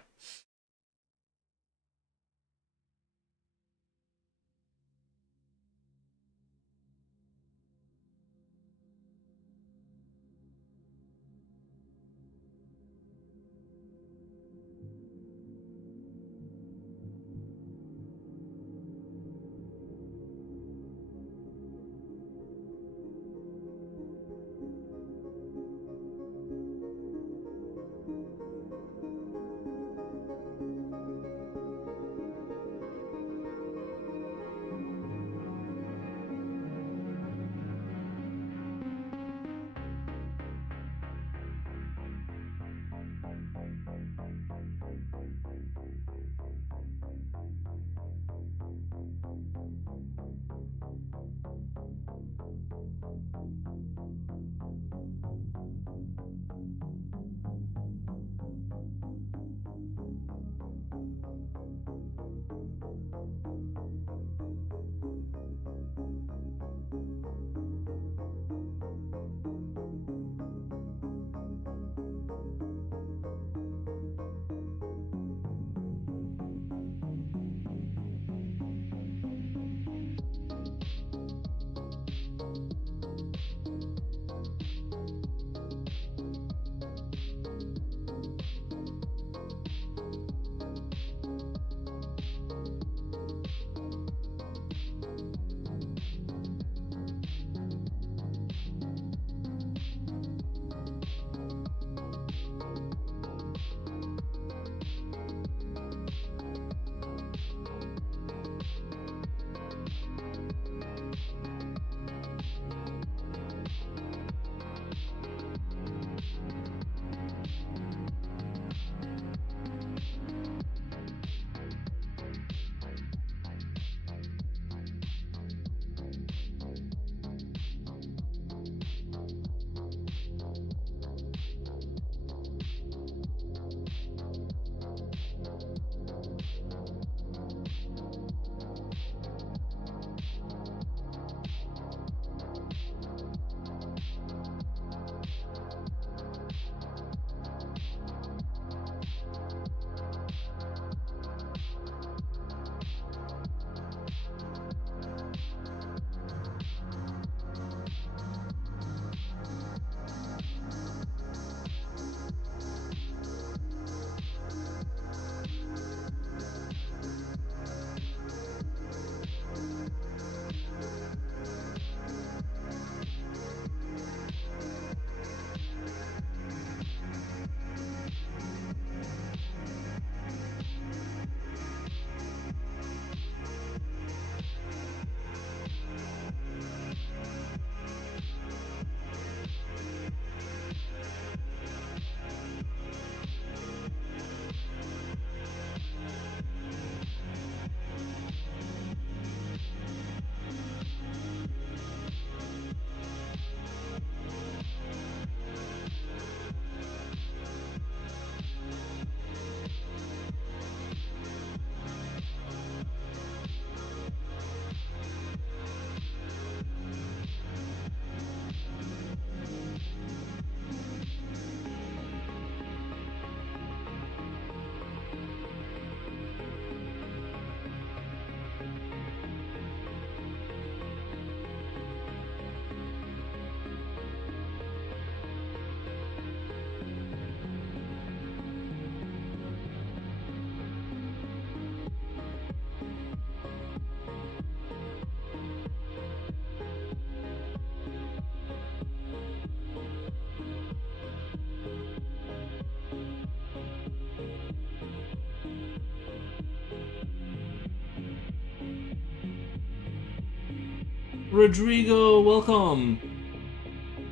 Rodrigo, welcome.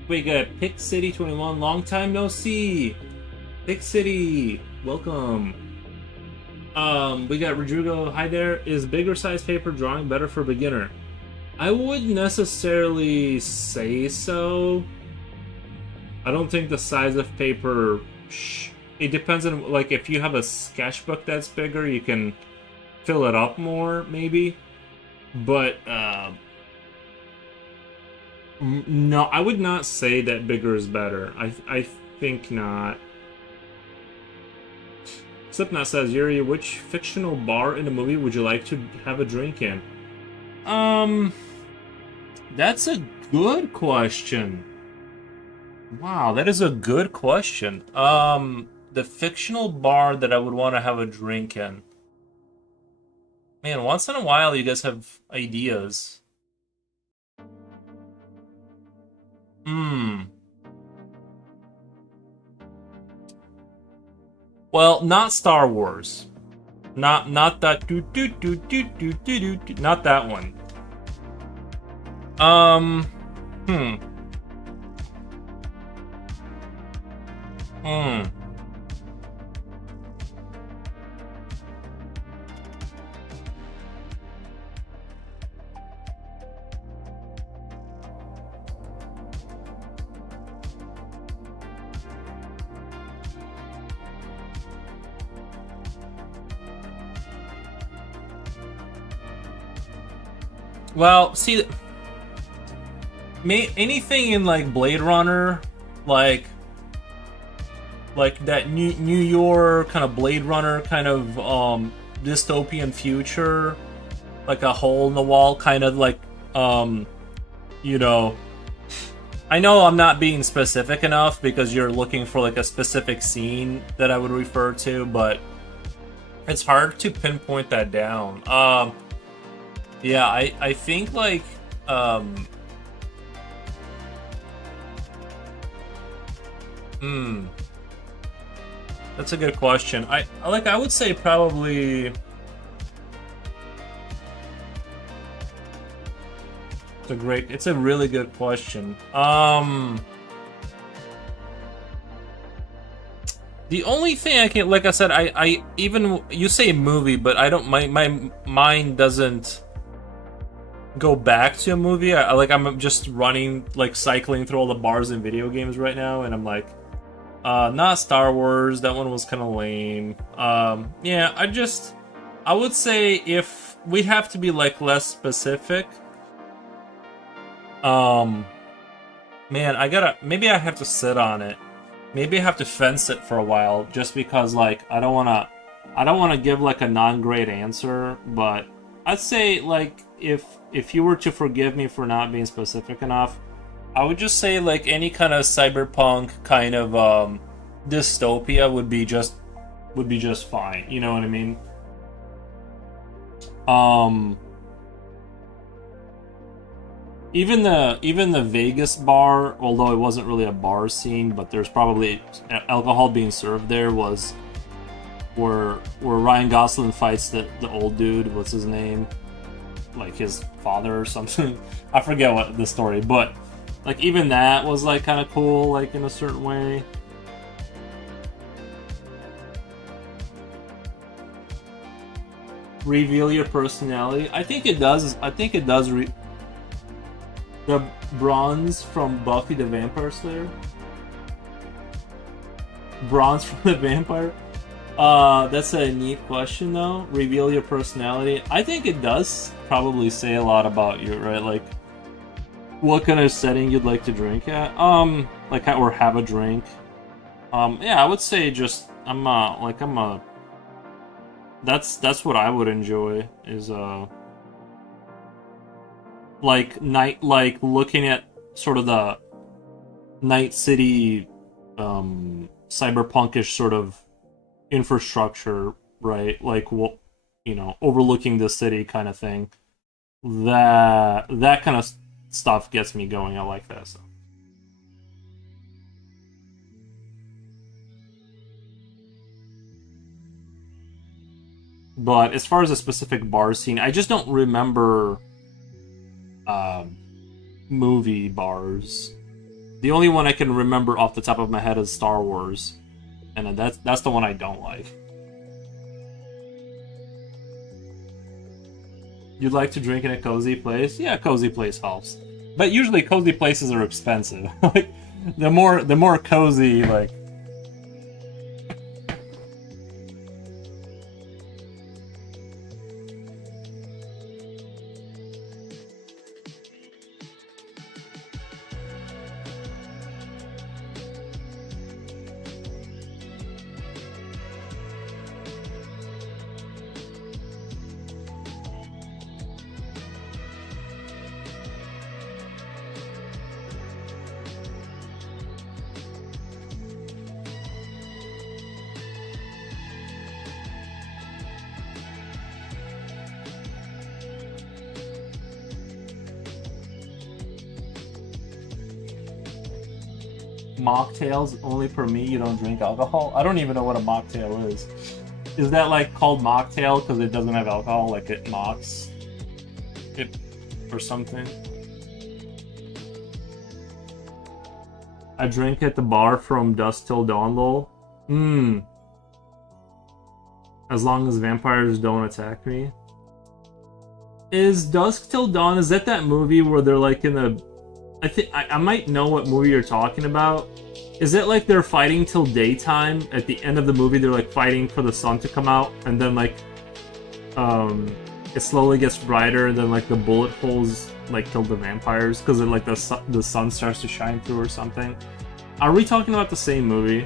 We got Pick City 21. Long time no see. Pick City, welcome. We got Rodrigo. Hi there. Is bigger size paper drawing better for beginner? I wouldn't necessarily say so. I don't think the size of paper. It depends on, like, if you have a sketchbook that's bigger, you can fill it up more, maybe. But No, I would not say that bigger is better. I think not. Slipknot says, Yuri, which fictional bar in a movie would you like to have a drink in? Um, that's a good question. Wow, that is a good question. The fictional bar that I would want to have a drink in. Man, once in a while you guys have ideas. Hmm. Well, not Star Wars. Not that not that one. Um hmm. Hmm. Well, see, anything in like Blade Runner, like that New York kind of Blade Runner kind of dystopian future, like a hole in the wall kind of like um you know, I know I'm not being specific enough because you're looking for like a specific scene that I would refer to, but it's hard to pinpoint that down. Yeah, I think like um hmm, that's a good question. I would say probably it's a really good question. The only thing I can, like I said, I even you say movie, but I don't. My mind doesn't go back to a movie. I'm just running like cycling through all the bars in video games right now, and I'm like, not Star Wars. That one was kind of lame. Yeah, I would say if we have to be like less specific. Um, Man, maybe I have to sit on it. Maybe I have to fence it for a while, just because like I don't wanna give like a non-great answer, but I'd say like if you were to forgive me for not being specific enough, I would just say like any kind of cyberpunk kind of dystopia would be just fine. You know what I mean? Um, even the Vegas bar, although it wasn't really a bar scene, but there's probably alcohol being served there, was where Ryan Gosling fights the old dude. What's his name? Like his father or something. I forget what the story, but like even that was like kind of cool, like in a certain way. Reveal your personality. I think it does. I think it does. The bronze from Buffy the Vampire Slayer. Bronze from the Vampire. That's a neat question though. Reveal your personality. I think it does probably say a lot about you, right? Like what kind of setting you'd like to drink at. Like or have a drink. Yeah, I would say just I'm a that's what I would enjoy is like looking at sort of the Night City cyberpunkish sort of infrastructure, right? Like what overlooking the city kind of thing. That kind of stuff gets me going. I like that stuff. But as far as a specific bar scene, I just don't remember um, movie bars. The only one I can remember off the top of my head is Star Wars, and that's the one I don't like. You'd like to drink in a cozy place? Yeah, cozy place helps. But usually cozy places are expensive. Like the more cozy, like mocktails only for me. You don't drink alcohol. I don't even know what a mocktail is. Is that like called mocktail because it doesn't have alcohol? Like it mocks it or something? I drink at the bar from dusk till dawn, lol. As long as vampires don't attack me. Is Dusk Till Dawn, is that movie where they're like in a... I might know what movie you're talking about. Is it like they're fighting till daytime? At the end of the movie, they're like fighting for the sun to come out, and then like, it slowly gets brighter, and then like the bullet holes like kill the vampires because like the sun starts to shine through or something. Are we talking about the same movie?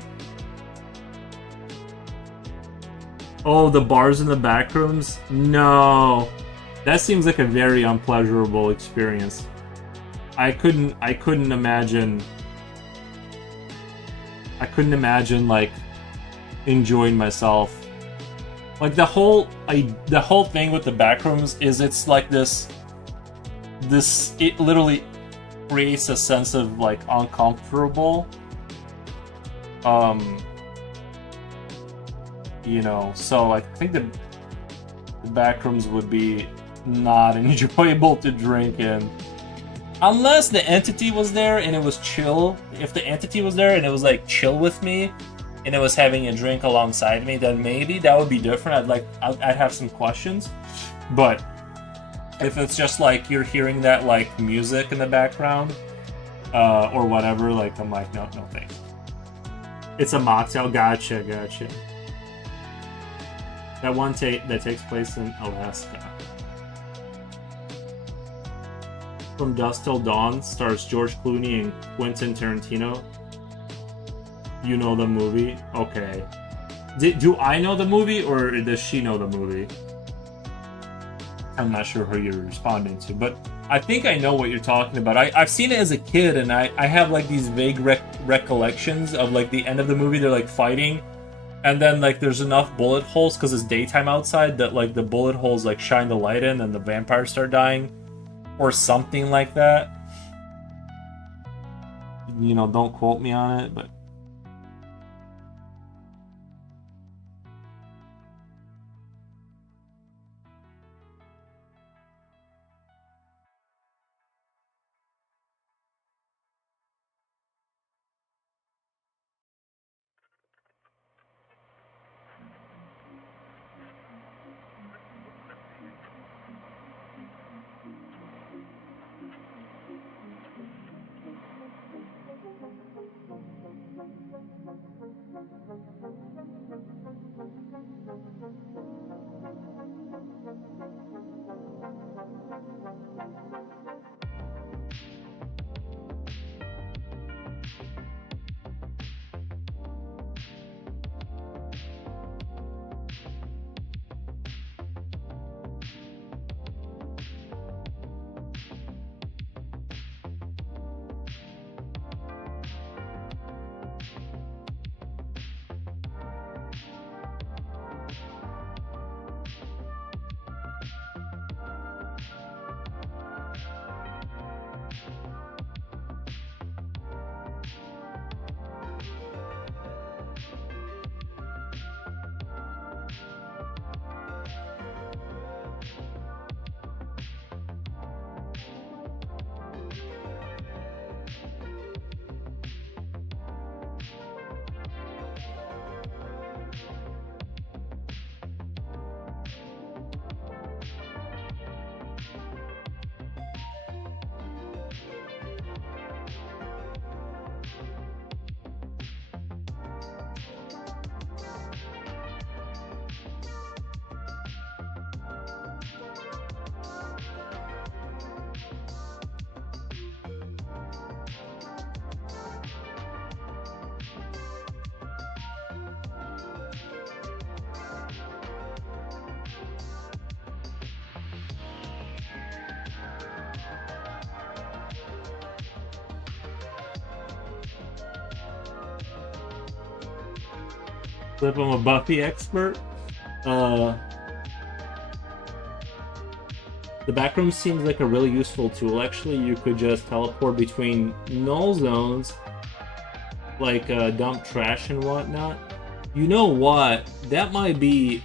Oh, the bars in the back rooms? No. That seems like a very unpleasurable experience. I couldn't imagine like enjoying myself. Like the whole thing with the back rooms is it's like this it literally creates a sense of like uncomfortable. You know, so I think the back rooms would be not enjoyable to drink in. Unless the entity was there and it was chill. If the entity was there and it was like chill with me and it was having a drink alongside me, then maybe that would be different. I'd have some questions. But if it's just like you're hearing that like music in the background or whatever, like I'm like, no thanks. It's a mocktail. Gotcha. That one that takes place in Alaska. From Dusk Till Dawn stars George Clooney and Quentin Tarantino. You know the movie? Okay. Do I know the movie or does she know the movie? I'm not sure who you're responding to, but I think I know what you're talking about. I've seen it as a kid, and I have like these vague recollections of like the end of the movie. They're like fighting, and then like there's enough bullet holes because it's daytime outside that like the bullet holes like shine the light in, and the vampires start dying, or something like that. You know, don't quote me on it, but. Flip, I'm a Buffy expert. The backroom seems like a really useful tool, actually. You could just teleport between null zones like dump trash and whatnot. You know what? That might be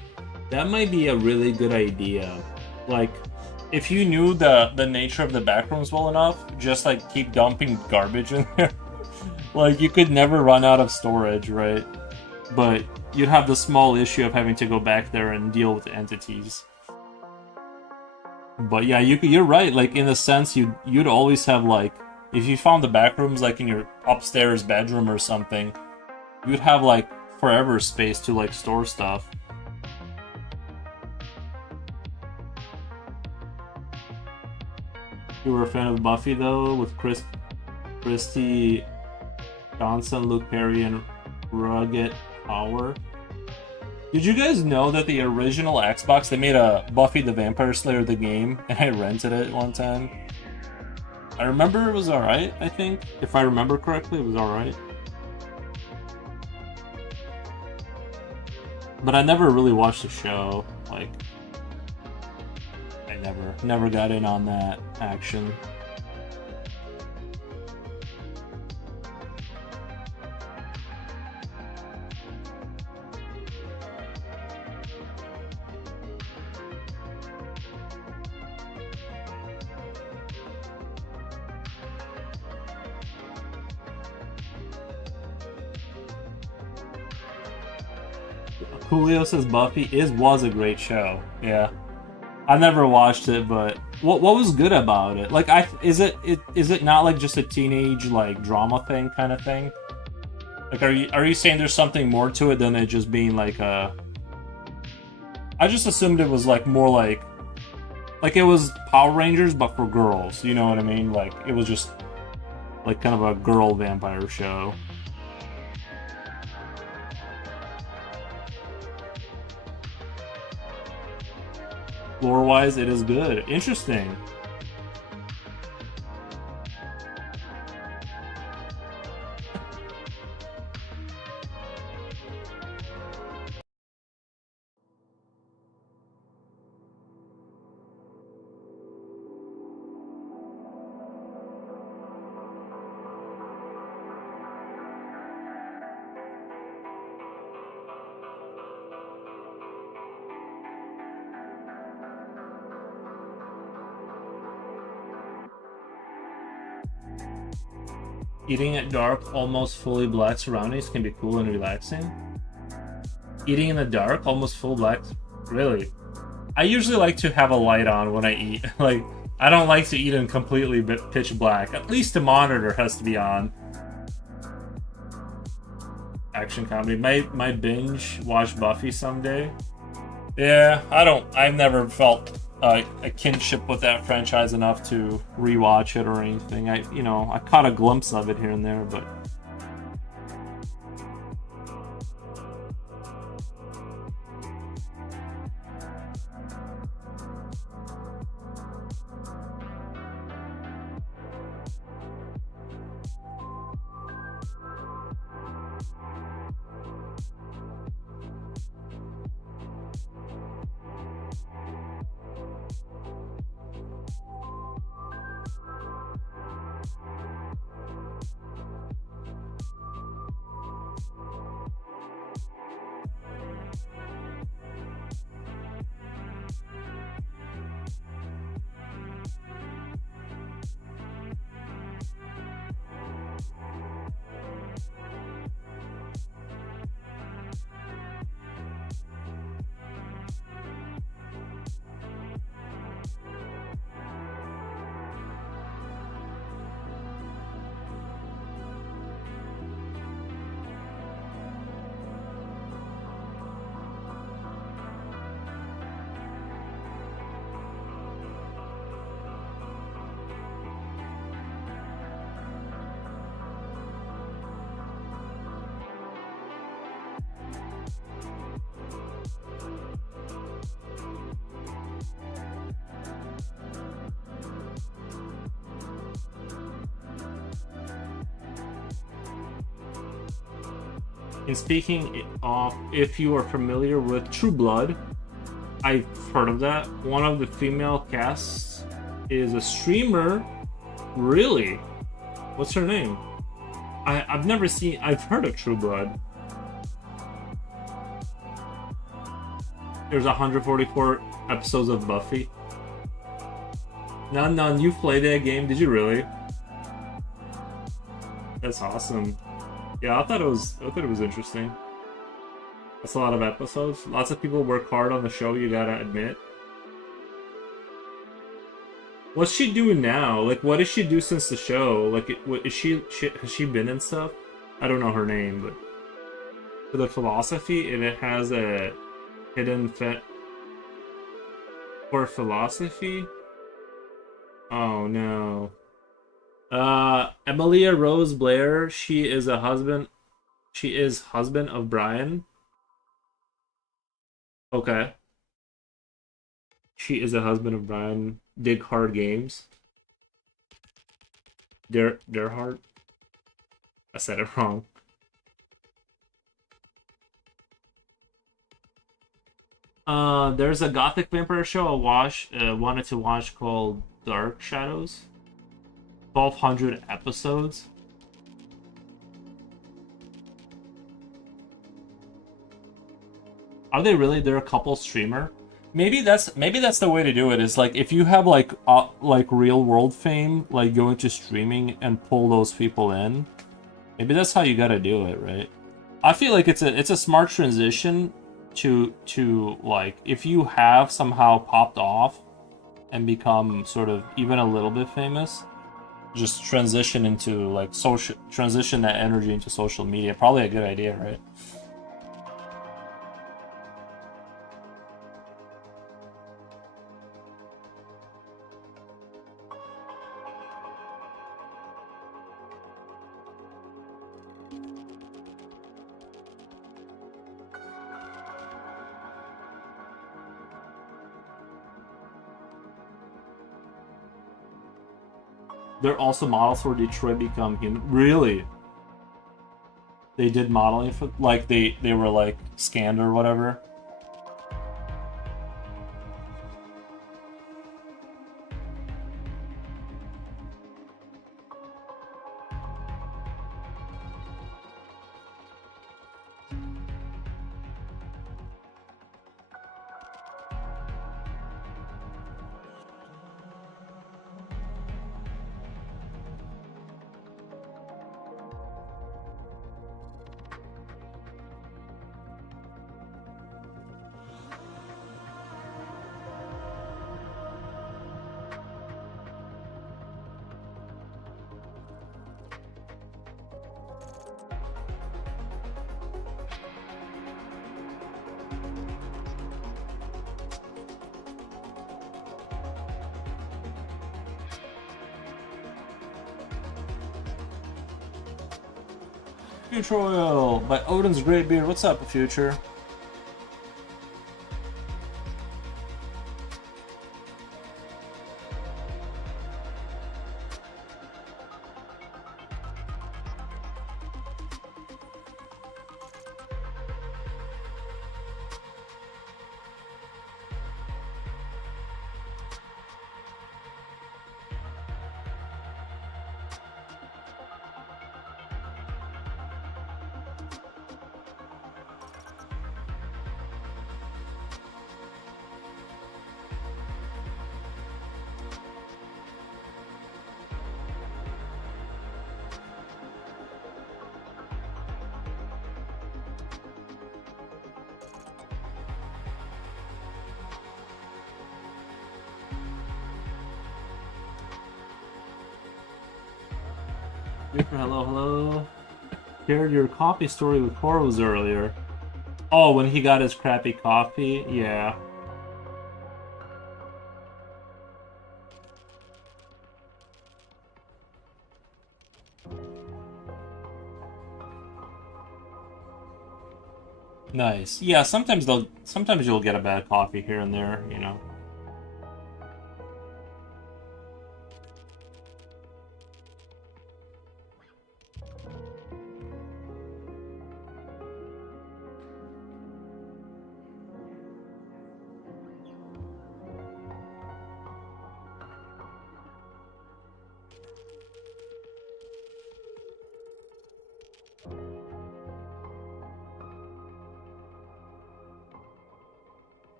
a really good idea. Like, if you knew the nature of the backrooms well enough, just like keep dumping garbage in there. Like, you could never run out of storage, right? But you'd have the small issue of having to go back there and deal with entities. But yeah, you're right. Like, in a sense, you'd always have, like, if you found the back rooms like in your upstairs bedroom or something, you'd have like forever space to like store stuff. You were a fan of Buffy though, with Christy Johnson, Luke Perry, and Rugged Hauer. Did you guys know that the original Xbox, they made a Buffy the Vampire Slayer the game, and I rented it one time? I remember it was alright, I think. If I remember correctly, it was alright. But I never really watched the show. Like, I never got in on that action. Julio says Buffy was a great show. Yeah, I never watched it, but what was good about it? Like, is it not like just a teenage like drama thing kind of thing? Like, are you saying there's something more to it than it just being like a? I just assumed it was like more like it was Power Rangers but for girls. You know what I mean? Like, it was just like kind of a girl vampire show. Lore-wise, it is good. Interesting. Eating at dark, almost fully black surroundings can be cool and relaxing. Eating in the dark, almost full black... Really? I usually like to have a light on when I eat. Like, I don't like to eat in completely pitch black. At least the monitor has to be on. Action comedy. My binge watch Buffy someday. Yeah, I've never felt a kinship with that franchise enough to rewatch it or anything. I caught a glimpse of it here and there, but and speaking of, if you are familiar with True Blood, I've heard of that. One of the female casts is a streamer. Really? What's her name? I've never seen. I've heard of True Blood. There's 144 episodes of Buffy. None. You played that game? Did you really? That's awesome. Yeah, I thought it was interesting. That's a lot of episodes. Lots of people work hard on the show. You gotta admit. What's she doing now? Like, what does she do since the show? Like, is she has she been in stuff? I don't know her name, but for the philosophy, and it has a hidden for philosophy. Oh no. Emilia Rose Blair. She is a husband. She is husband of Brian. Okay. She is a husband of Brian. Dig Hard Games. They're hard. I said it wrong. There's a gothic vampire show wanted to watch called Dark Shadows. 1,200 episodes. Are they really? They're a couple streamer. Maybe that's the way to do it. Is like if you have like real world fame, like go into streaming and pull those people in. Maybe that's how you gotta do it, right? I feel like it's a smart transition to like if you have somehow popped off and become sort of even a little bit famous, just transition into like transition that energy into social media. Probably a good idea, right? They're also models for Detroit Become Human. Really? They did modeling for like they were like scanned or whatever. Future Oil by Odin's Great Beard. What's up, Future? Hello, hello. Shared your coffee story with Corvus earlier. Oh, when he got his crappy coffee? Yeah. Nice. Yeah, sometimes you'll get a bad coffee here and there, you know.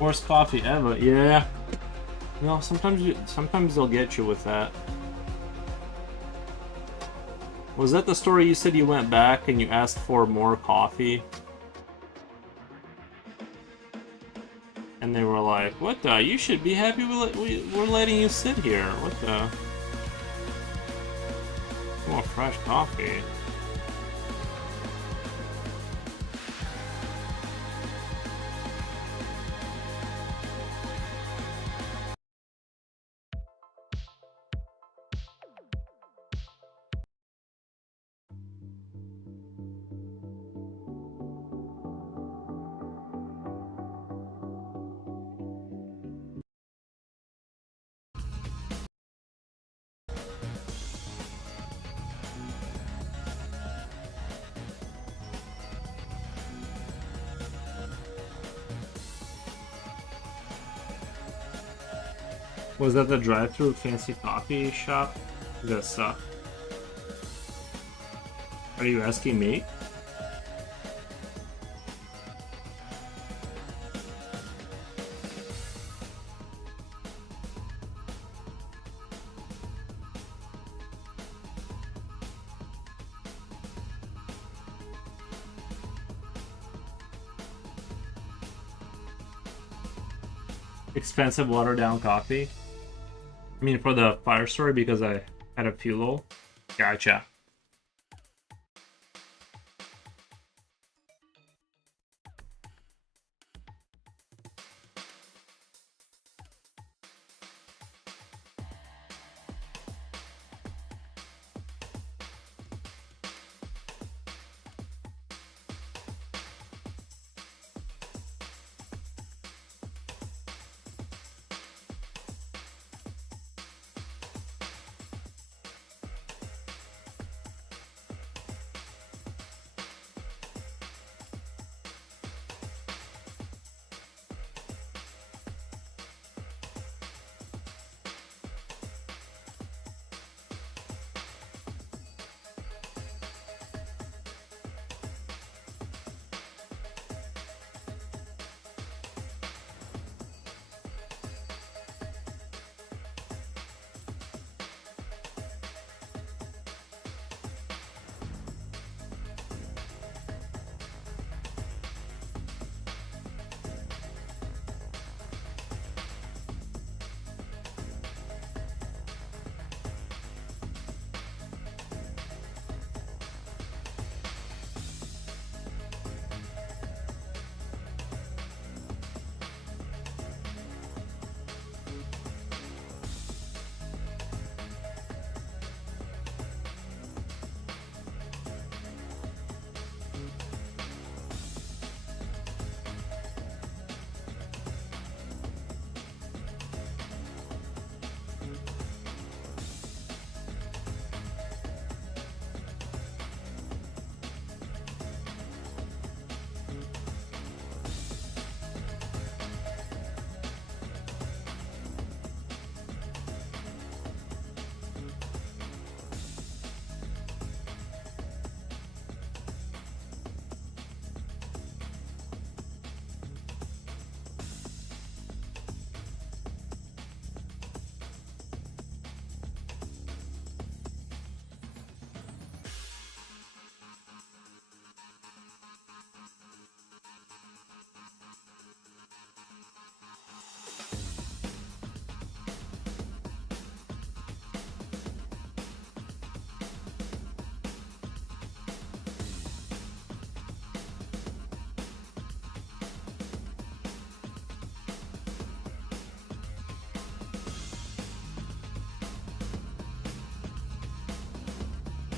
Worst coffee ever. Yeah. No, sometimes they'll get you with that. Was that the story you said you went back and you asked for more coffee? And they were like, "What the? You should be happy we're letting you sit here. What the? More fresh coffee." Was that the drive-through fancy coffee shop? That suck. Are you asking me? Expensive watered down coffee? I mean, for the fire story, because I had a fuel. Gotcha.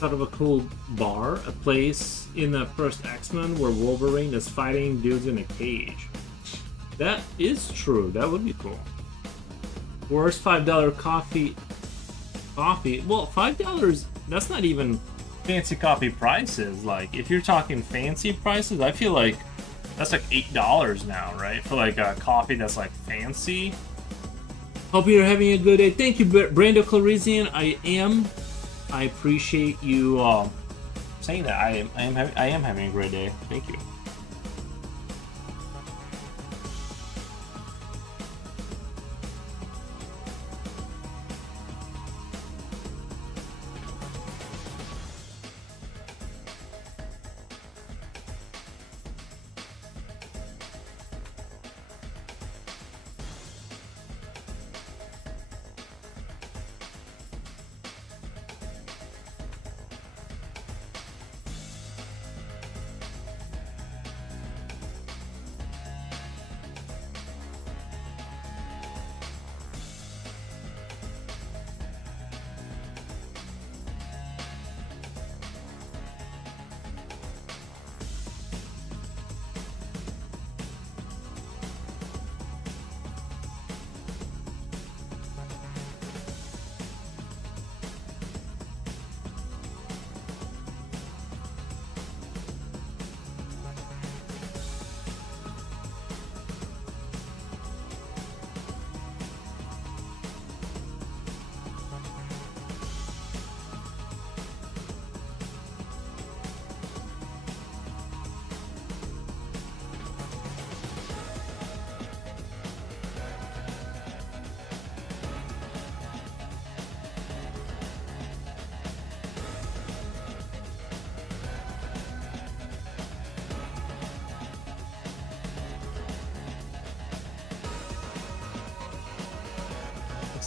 Out of a cool bar, a place in the first X-Men where Wolverine is fighting dudes in a cage. That is true. That would be cool. Worst $5 coffee. Well, $5. That's not even fancy coffee prices. Like, if you're talking fancy prices, I feel like that's like $8 now, right? For like a coffee that's like fancy. Hope you're having a good day. Thank you, Brando Clarizian. I appreciate you saying that. I am having a great day. Thank you.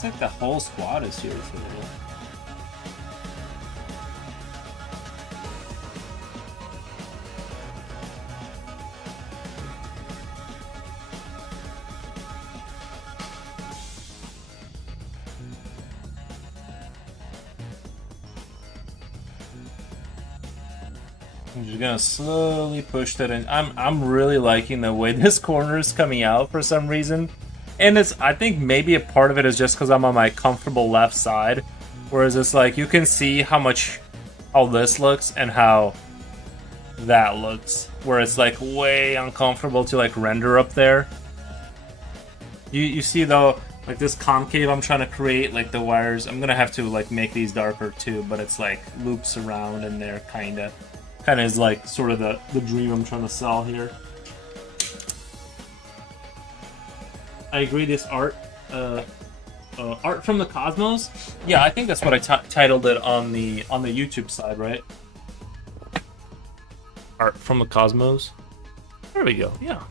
Looks like the whole squad is here today. I'm just gonna slowly push that in. I'm really liking the way this corner is coming out for some reason. And I think maybe a part of it is just because I'm on my comfortable left side. Whereas it's like, you can see how this looks and how that looks. Where it's like way uncomfortable to like render up there. You see though, like this concave I'm trying to create, like the wires, I'm gonna have to like make these darker too, but it's like loops around in there kinda is like sort of the dream I'm trying to sell here. I agree. This art from the cosmos. Yeah, I think that's what I titled it on the YouTube side, right? Art from the cosmos. There we go. Yeah.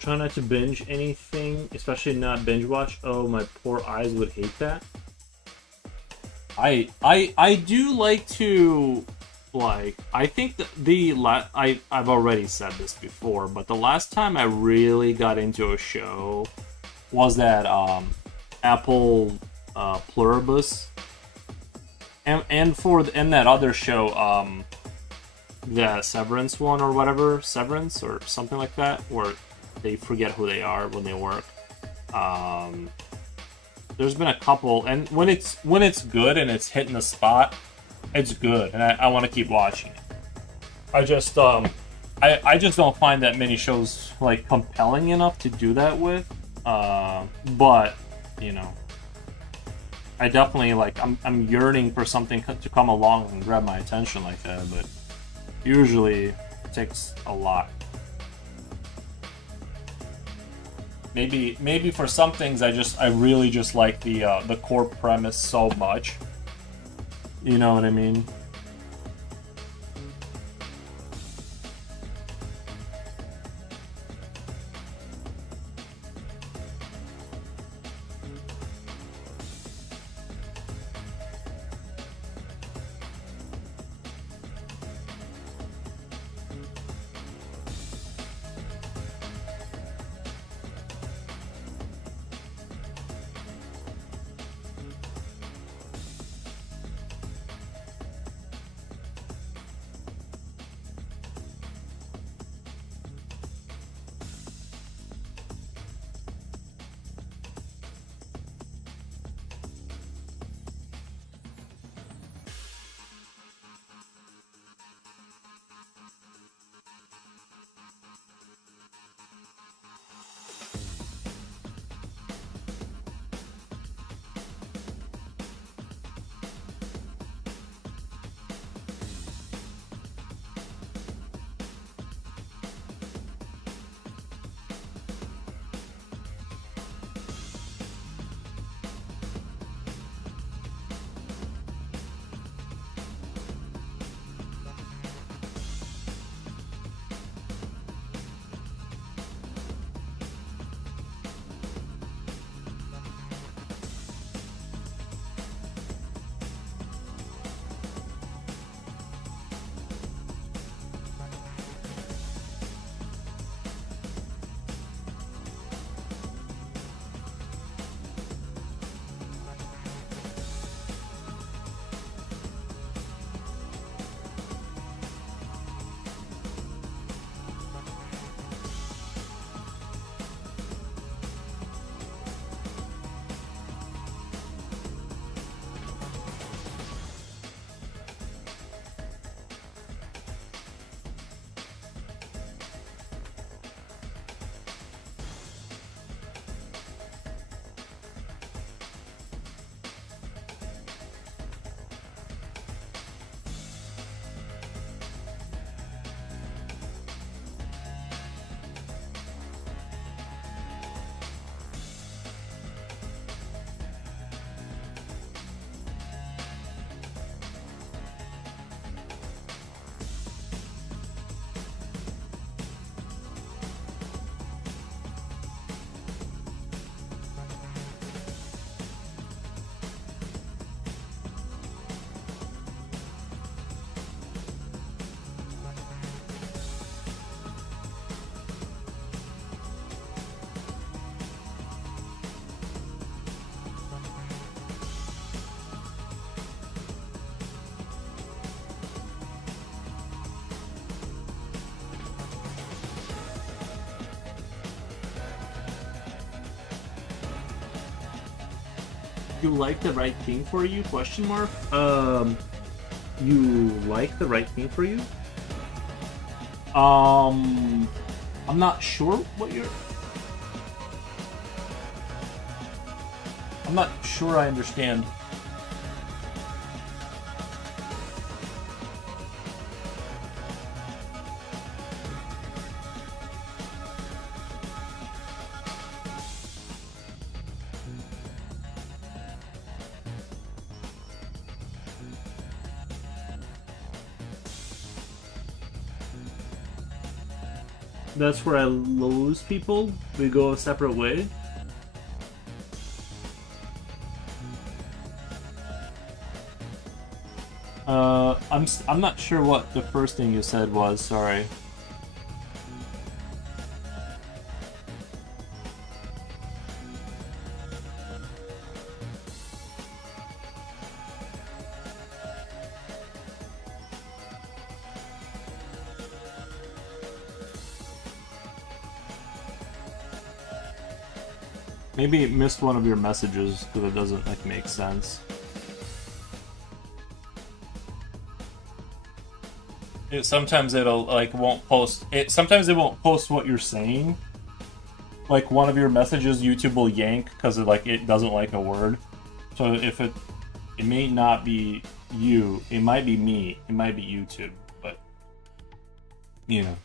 Try not to binge anything, especially not binge watch. Oh, my poor eyes would hate that. I do like to, like, I think that I've already said this before, but the last time I really got into a show was that Apple Pluribus, and that other show, the Severance one or whatever, Severance or something like that, where they forget who they are when they work. There's been a couple, and when it's good and it's hitting the spot, it's good, and I want to keep watching it. I just don't find that many shows like compelling enough to do that with. But you know, I definitely like I'm yearning for something to come along and grab my attention like that, but usually it takes a lot. Maybe for some things I really just like the core premise so much. You know what I mean? You like the right thing for you? Question mark. You like the right thing for you? I'm not sure what you're. I'm not sure I understand. That's where I lose people. We go a separate way. I'm not sure what the first thing you said was. Sorry. Maybe it missed one of your messages because it doesn't like make sense. Sometimes it'll like won't post it. Sometimes it won't post what you're saying. Like one of your messages, YouTube will yank because it doesn't like a word. So if it may not be you, it might be me, it might be YouTube, but you know.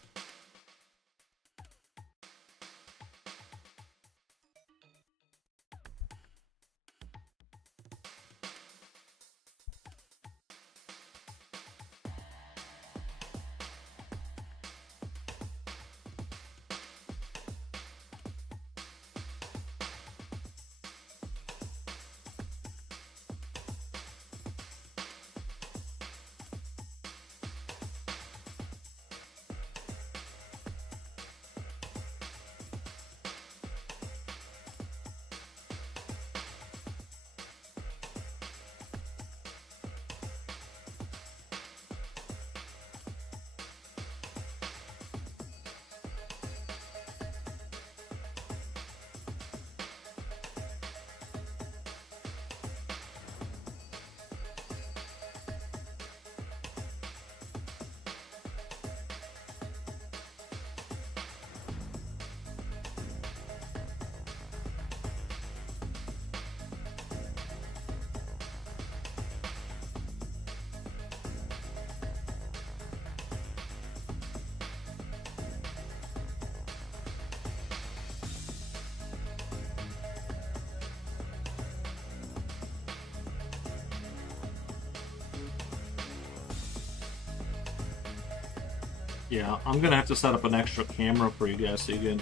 Yeah, I'm gonna have to set up an extra camera for you guys so you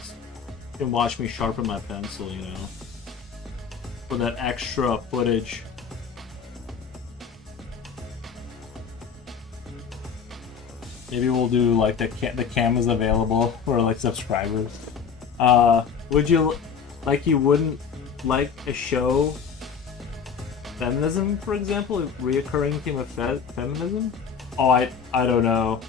can watch me sharpen my pencil, you know, for that extra footage. Maybe we'll do like the cam is available for like subscribers. Would you you wouldn't like a show feminism, for example, a reoccurring theme of feminism? Oh, I don't know.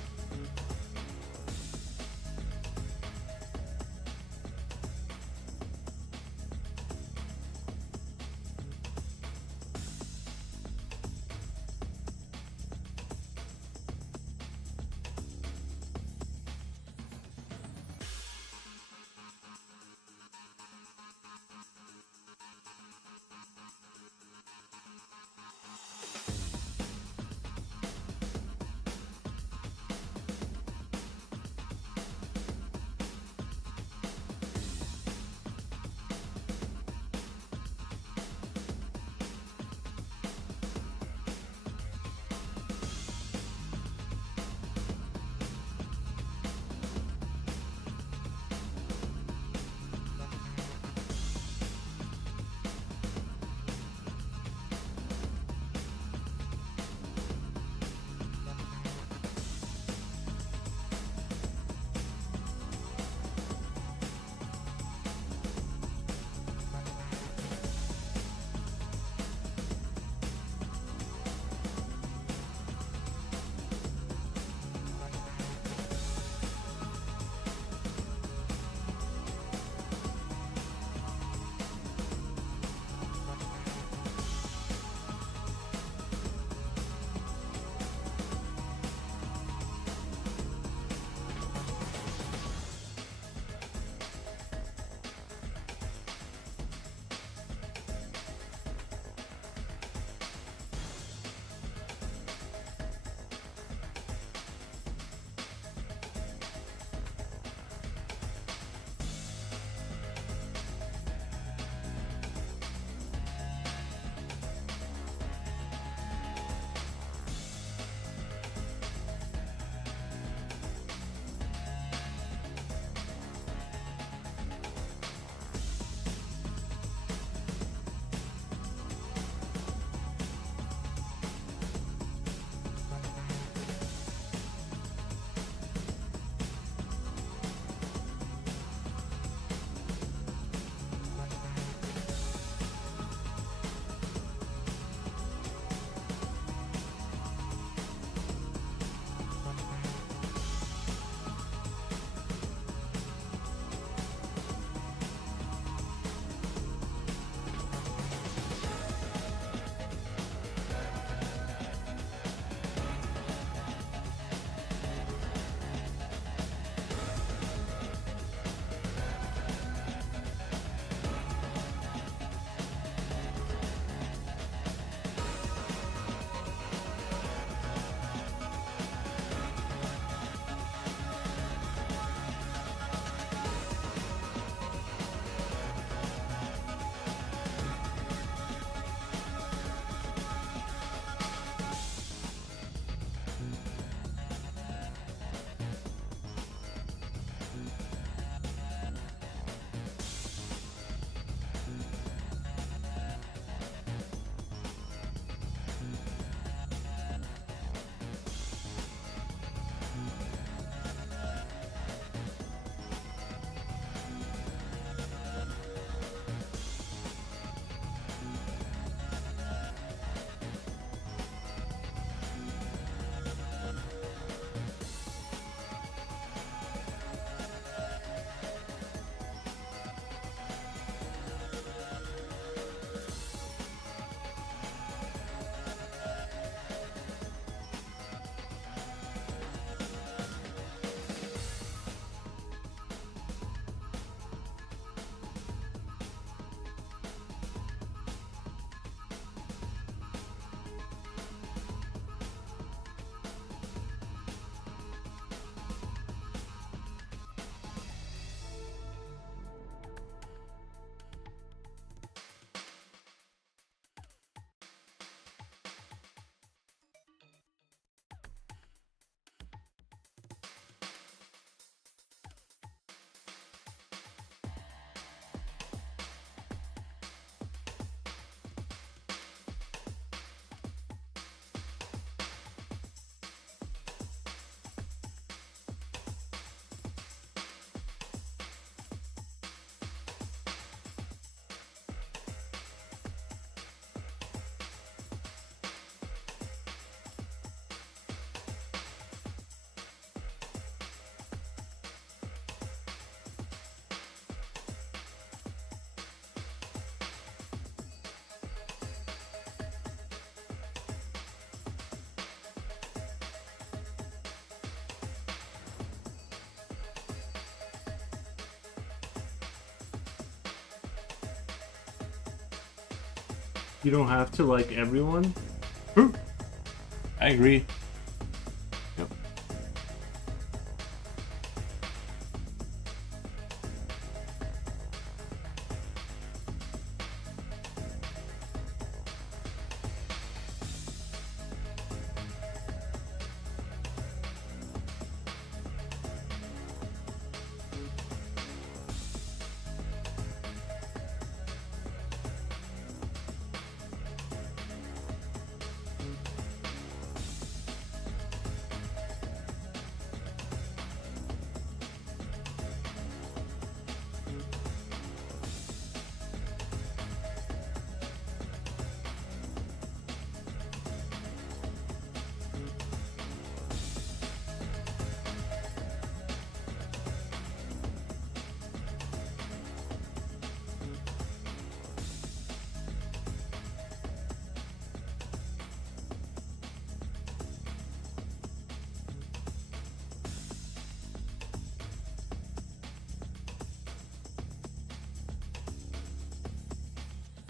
You don't have to like everyone. I agree. Yep.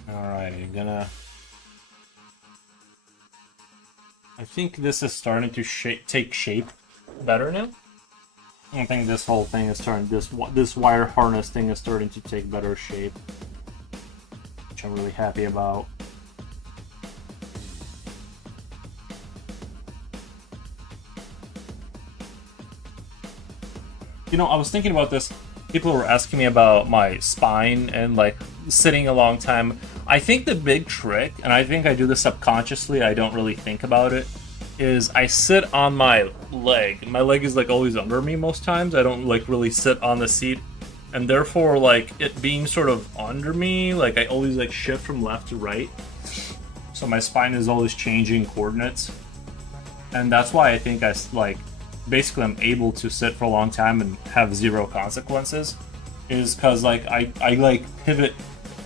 Alrighty, gonna. I think this is starting to take shape better now. I think this whole thing is starting. This wire harness thing is starting to take better shape, which I'm really happy about. You know, I was thinking about this. People were asking me about my spine and like sitting a long time. I think the big trick, and I think I do this subconsciously, I don't really think about it, is I sit on my leg. My leg is like always under me most times. I don't like really sit on the seat. And therefore, like it being sort of under me, like I always like shift from left to right. So my spine is always changing coordinates. And that's why I think I like basically I'm able to sit for a long time and have zero consequences. Is because like I like pivot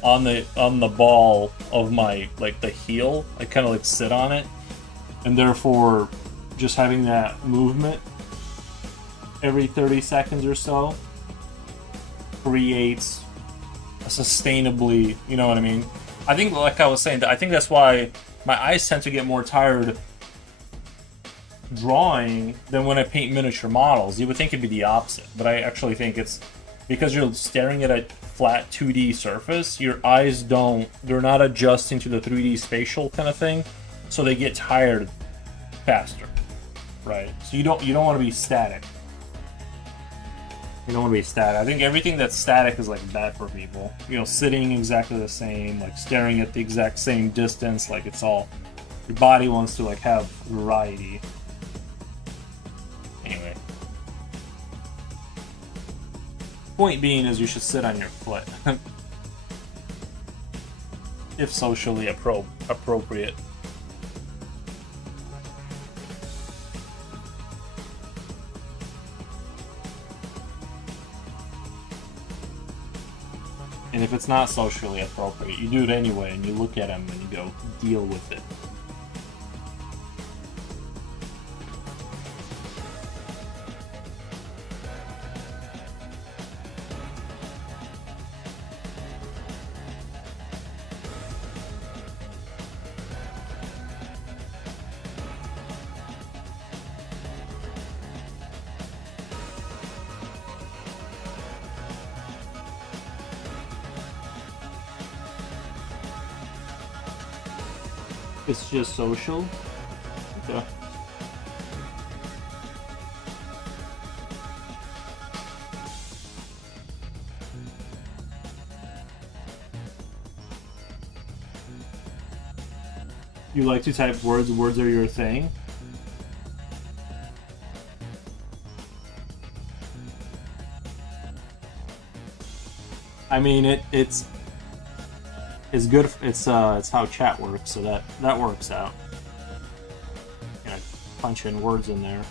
on the ball of my like the heel. I kind of like sit on it, and therefore just having that movement every 30 seconds or so creates a sustainably, you know what I mean? I think, like I was saying, I think that's why my eyes tend to get more tired drawing than when I paint miniature models. You would think it'd be the opposite, but I actually think it's because you're staring at a flat 2D surface, your eyes they're not adjusting to the 3D spatial kind of thing, so they get tired faster, right? So you don't want to be static. You don't want to be static. I think everything that's static is like bad for people. You know, sitting exactly the same, like staring at the exact same distance, like it's all, your body wants to like have variety. Anyway. Point being is you should sit on your foot. If socially appropriate. And if it's not socially appropriate, you do it anyway and you look at them and you go, deal with it. It's just social. Okay. You like to type words, words are your thing? I mean, it's good. It's how chat works, so that works out. You know, punch in words in there.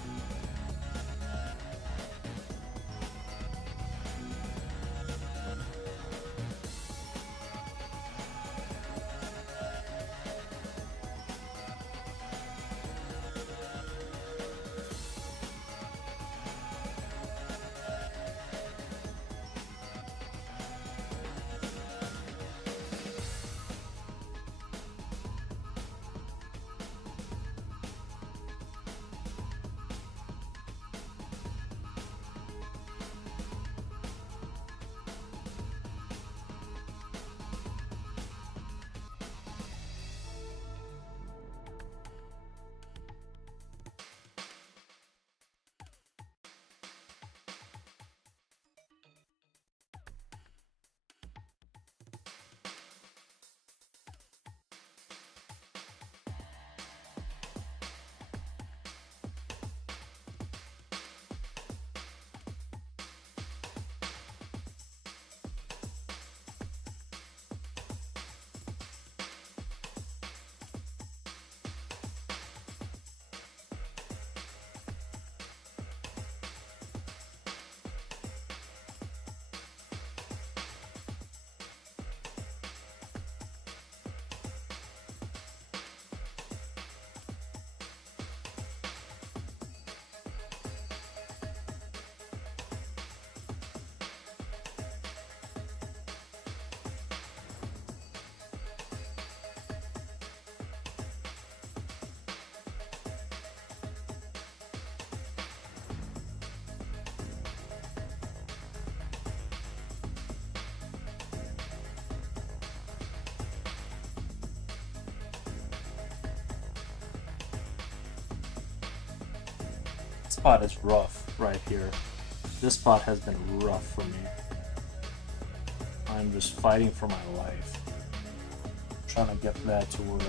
spot is rough right here. This spot has been rough for me. I'm just fighting for my life. Trying to get that to work.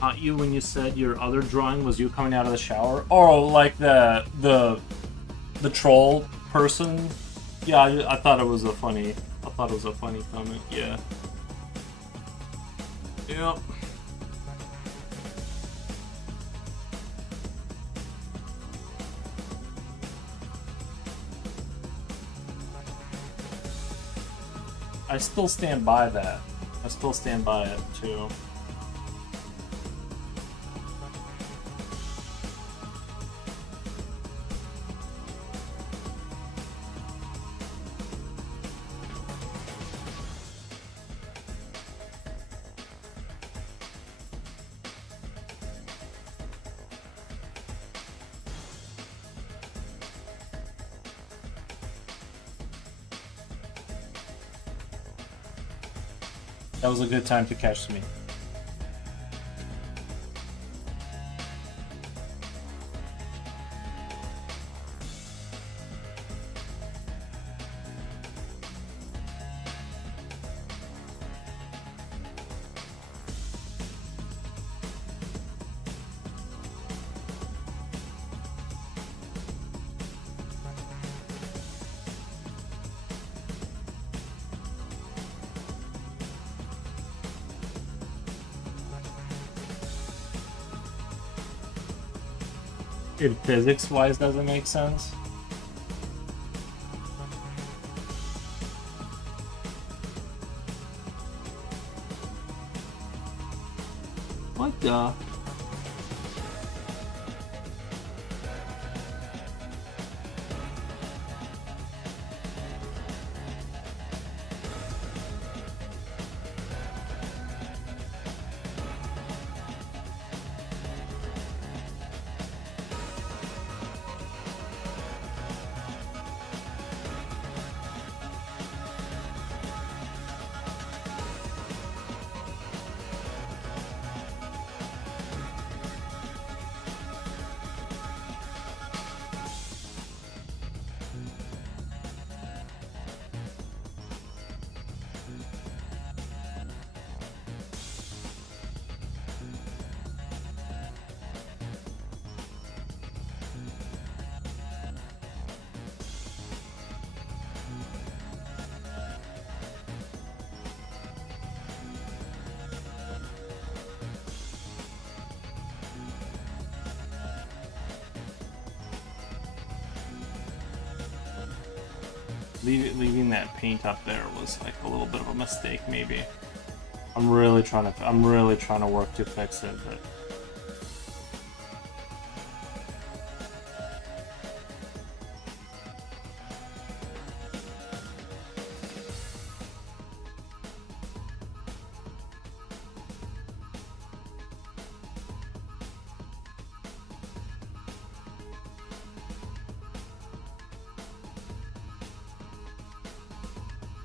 Not you when you said your other drawing was you coming out of the shower? Oh, like the troll person? Yeah, I thought it was a funny comment. Yeah. Yep. I still stand by that. I still stand by it too. That was a good time to catch me. It physics-wise doesn't make sense. What the? Leaving that paint up there was like a little bit of a mistake, maybe. I'm really trying to work to fix it, but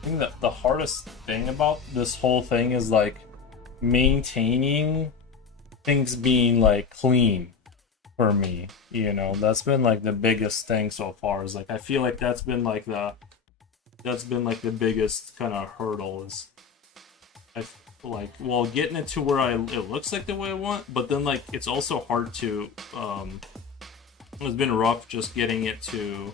I think that the hardest thing about this whole thing is like maintaining things being like clean for me. You know, that's been like the biggest thing so far. Is like I feel like that's been like the biggest kind of hurdle is like well getting it to where it looks like the way I want, but then like it's also hard to it's been rough just getting it to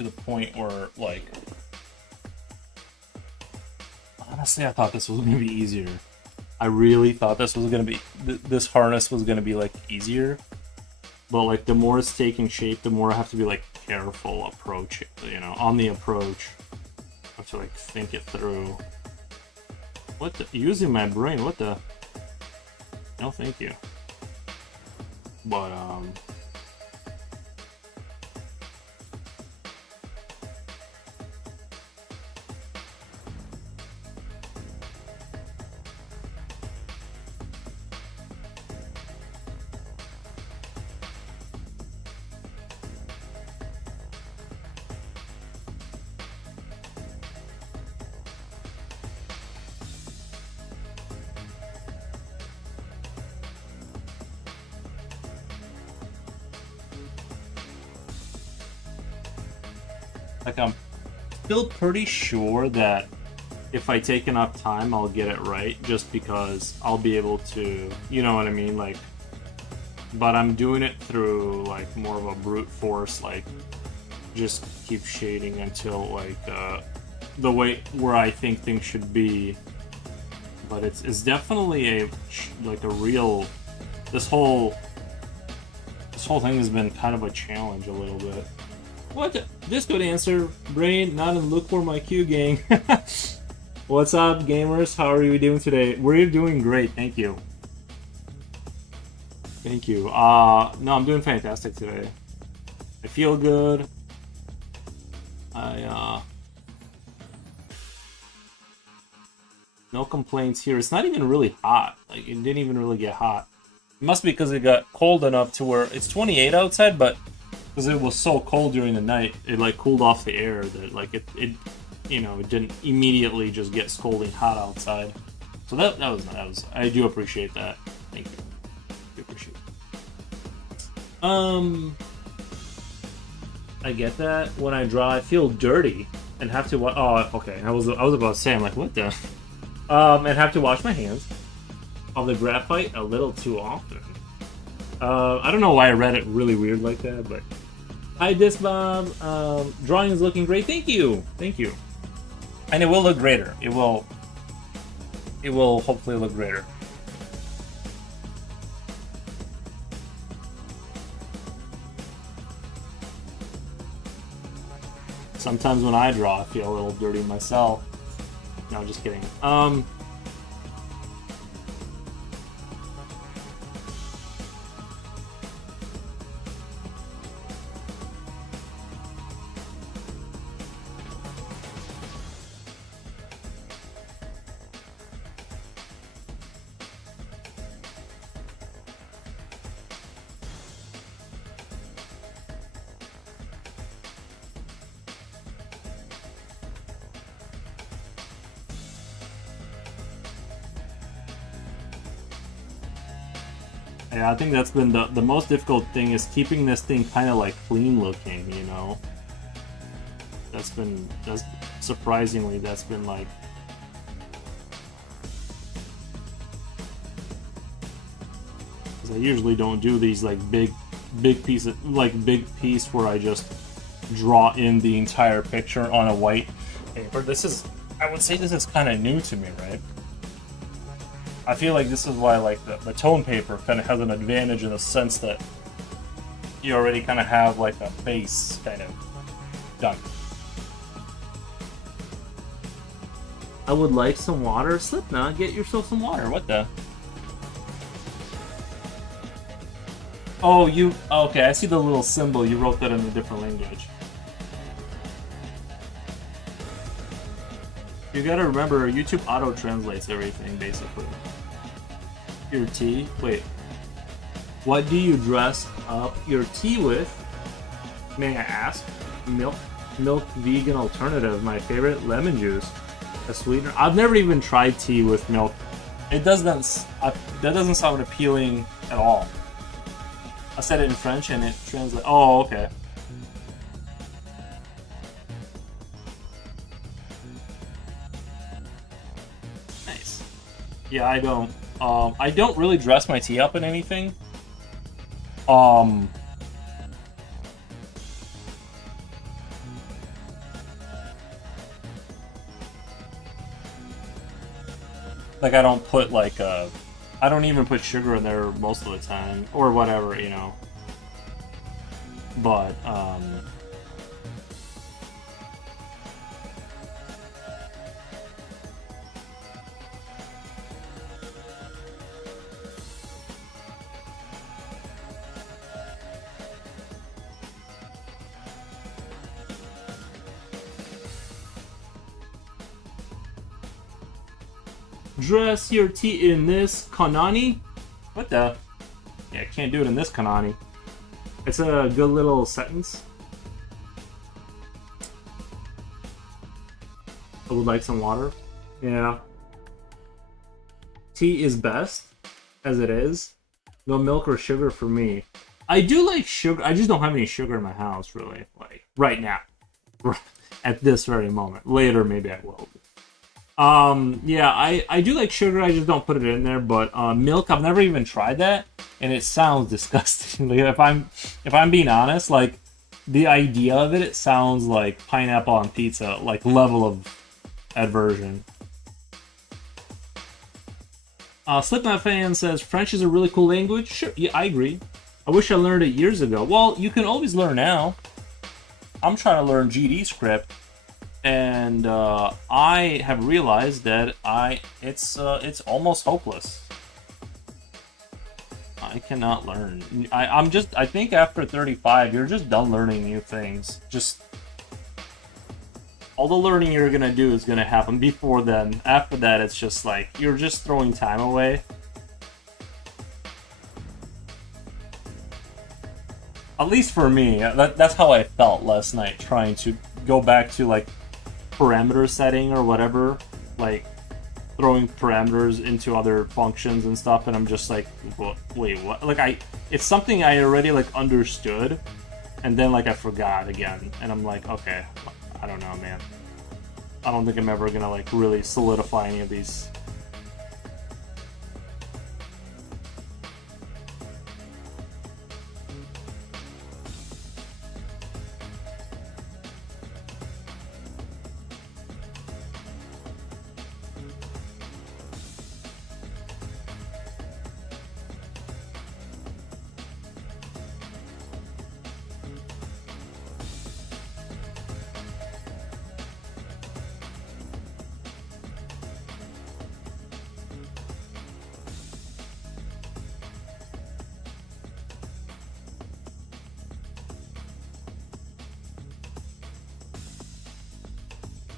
the point where like honestly I thought this was gonna be easier. I really thought this was gonna be this harness was gonna be like easier, but like the more it's taking shape, the more I have to be like careful approach, you know, on the approach. I have to like think it through. What the? Using my brain? What the? No, thank you. But like I'm still pretty sure that if I take enough time, I'll get it right. Just because I'll be able to, you know what I mean, like. But I'm doing it through like more of a brute force, like just keep shading until like the way where I think things should be. But it's definitely a real. This whole thing has been kind of a challenge a little bit. What the? Disco dancer, brain, not in lukewarm IQ gang. What's up, gamers? How are you doing today? We're doing great, thank you. Thank you. No, I'm doing fantastic today. I feel good. No complaints here. It's not even really hot. Like, it didn't even really get hot. It must be because it got cold enough to where it's 28 outside, but because it was so cold during the night, it like cooled off the air that like it you know, it didn't immediately just get scalding hot outside. So that was I do appreciate that. Thank you. I do appreciate it. I get that. When I draw, I feel dirty and have to oh, okay. I was about to say, I'm like, what the? And have to wash my hands of the graphite a little too often. I don't know why I read it really weird like that, but hi, Disbob. Drawing is looking great. Thank you. Thank you. And it will look greater. It will hopefully look greater. Sometimes when I draw, I feel a little dirty myself. No, just kidding. Yeah, I think that's been the most difficult thing is keeping this thing kind of like clean looking, you know. That's surprisingly like because I usually don't do these like big pieces, like big piece where I just draw in the entire picture on a white paper. I would say this is kind of new to me, right? I feel like this is why like the tone paper kind of has an advantage in the sense that you already kind of have like a base kind of done. I would like some water. Slipknot, get yourself some water. What the? Oh, okay, I see the little symbol. You wrote that in a different language. You gotta remember, YouTube auto-translates everything, basically. Your T? Wait. What do you dress up your tea with? May I ask? Milk. Milk vegan alternative. My favorite, lemon juice. A sweetener. I've never even tried tea with milk. It doesn't. That doesn't sound appealing at all. I said it in French and it translates. Oh, okay. Nice. Yeah, I don't. I don't really dress my tea up in anything. Like I don't put like I don't even put sugar in there most of the time or whatever, you know. But dress your tea in this Kanani? What the? Yeah, I can't do it in this Kanani. It's a good little sentence. I would like some water. Yeah. Tea is best, as it is. No milk or sugar for me. I do like sugar. I just don't have any sugar in my house, really. Like, right now. At this very moment. Later, maybe I will. Yeah, I do like sugar, I just don't put it in there, but milk, I've never even tried that, and it sounds disgusting. Like, if I'm being honest, like, the idea of it sounds like pineapple on pizza, like, level of aversion. Slipknot fan says, French is a really cool language. Sure, yeah, I agree. I wish I learned it years ago. Well, you can always learn now. I'm trying to learn GD script. And I have realized that it's almost hopeless. I cannot learn. I think after 35, you're just done learning new things. Just all the learning you're gonna do is gonna happen before then. After that, it's just like you're just throwing time away. At least for me, that's how I felt last night, trying to go back to like parameter setting or whatever, like throwing parameters into other functions and stuff, and I'm just like, wait, what? Like it's something I already like understood, and then like I forgot again, and I'm like, okay, I don't know, man. I don't think I'm ever gonna like really solidify any of these.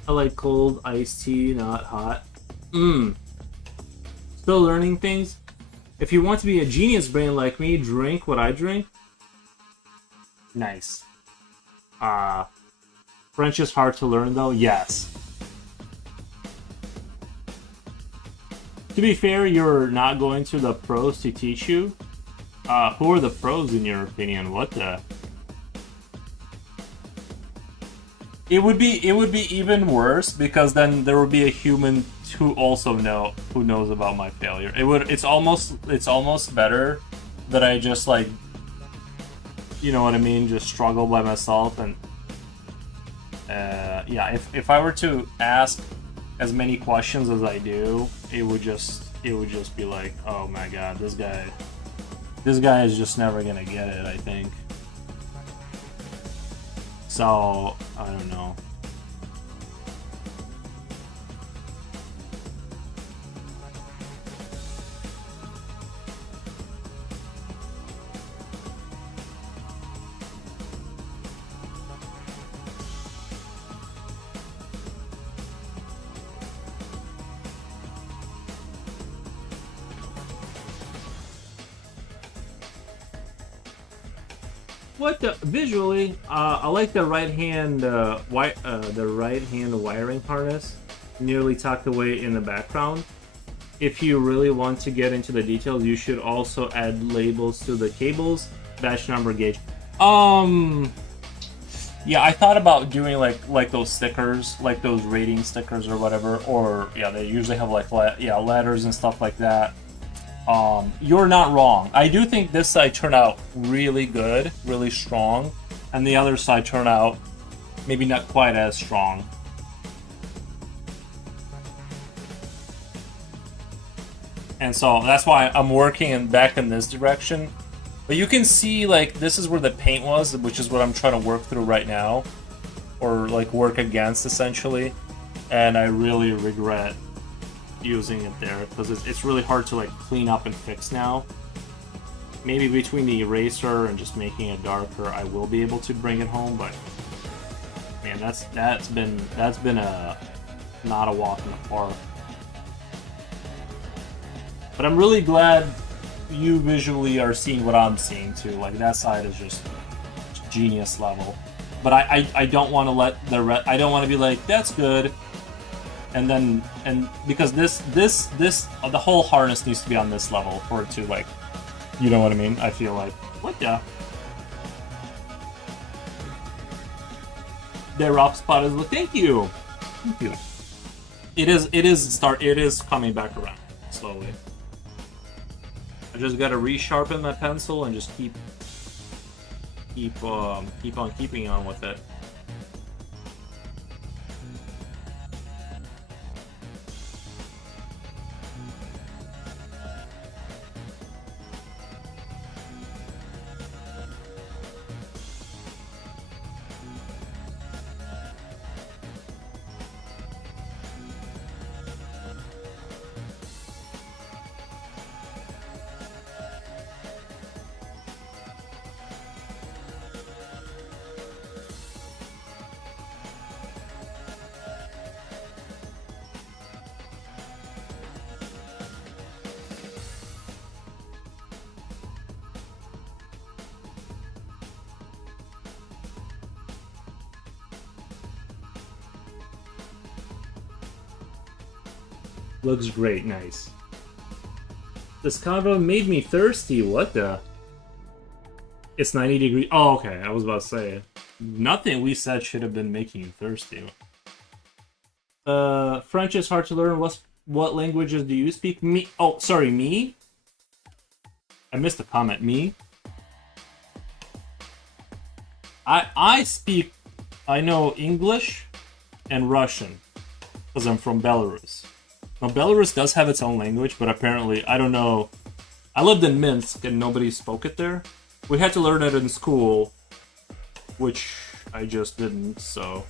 I like cold iced tea, not hot. Still learning things. If you want to be a genius brain like me, drink what I drink. Nice. French is hard to learn though? Yes. To be fair, you're not going to the pros to teach you. Who are the pros in your opinion? What the? It would be even worse because then there would be a human who also knows about my failure. It's almost better that I just like, you know what I mean, just struggle by myself. And yeah, if I were to ask as many questions as I do, it would just be like, oh my god, this guy is just never gonna get it, I think. So, I don't know. What the visually? I like the right hand wiring harness, nearly tucked away in the background. If you really want to get into the details, you should also add labels to the cables, batch number, gauge. Yeah, I thought about doing like those stickers, like those rating stickers or whatever, or yeah, they usually have like letters and stuff like that. You're not wrong. I do think this side turned out really good, really strong, and the other side turned out maybe not quite as strong. And so that's why I'm working back in this direction. But you can see, like, this is where the paint was, which is what I'm trying to work through right now. Or, like, work against, essentially. And I really regret using it there, because it's really hard to, like, clean up and fix now. Maybe between the eraser and just making it darker, I will be able to bring it home, but... Man, that's been a... not a walk in the park. But I'm really glad you visually are seeing what I'm seeing too. Like, that side is just genius level. But I don't want to let I don't want to be like, that's good, and because this the whole harness needs to be on this level for it to, like, you know what I mean? I feel like, what the? The rough spot is, thank you. It is coming back around slowly. I just gotta resharpen my pencil and just keep on keeping on with it. Looks great, nice. This convo made me thirsty, what the? It's 90 degrees. Oh, okay, I was about to say. Nothing we said should have been making you thirsty. French is hard to learn. What languages do you speak? Me? Oh, sorry, me? I missed a comment. Me? I know English and Russian, because I'm from Belarus. Now, Belarus does have its own language, but apparently, I don't know. I lived in Minsk, and nobody spoke it there. We had to learn it in school, which I just didn't, so...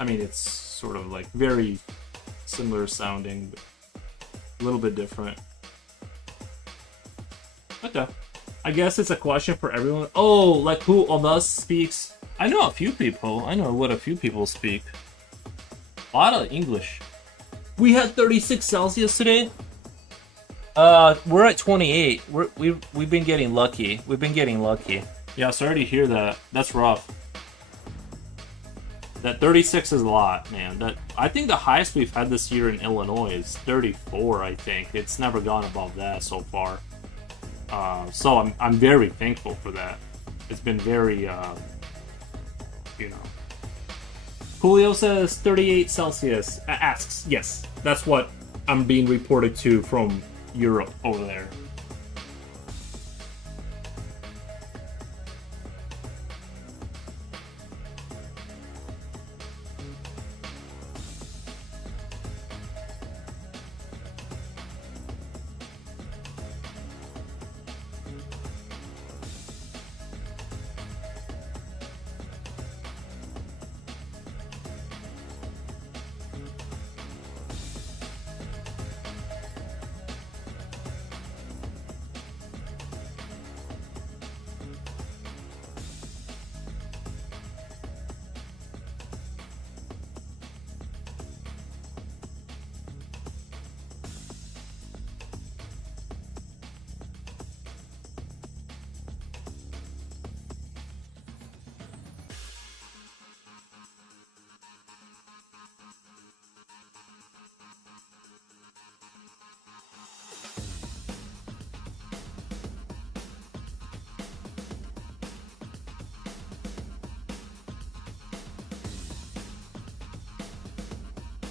I mean, it's sort of, like, very similar sounding, but a little bit different. Okay. I guess it's a question for everyone. Oh, like, who of us speaks... I know a few people. I know what a few people speak. A lot of English. We had 36 Celsius today. We're at 28. We've been getting lucky. We've been getting lucky. Yeah, sorry to hear that. That's rough. That 36 is a lot, man. I think the highest we've had this year in Illinois is 34. I think it's never gone above that so far. So I'm very thankful for that. It's been very, you know. Julio says 38 Celsius. Asks, yes, that's what I'm being reported to from Europe over there.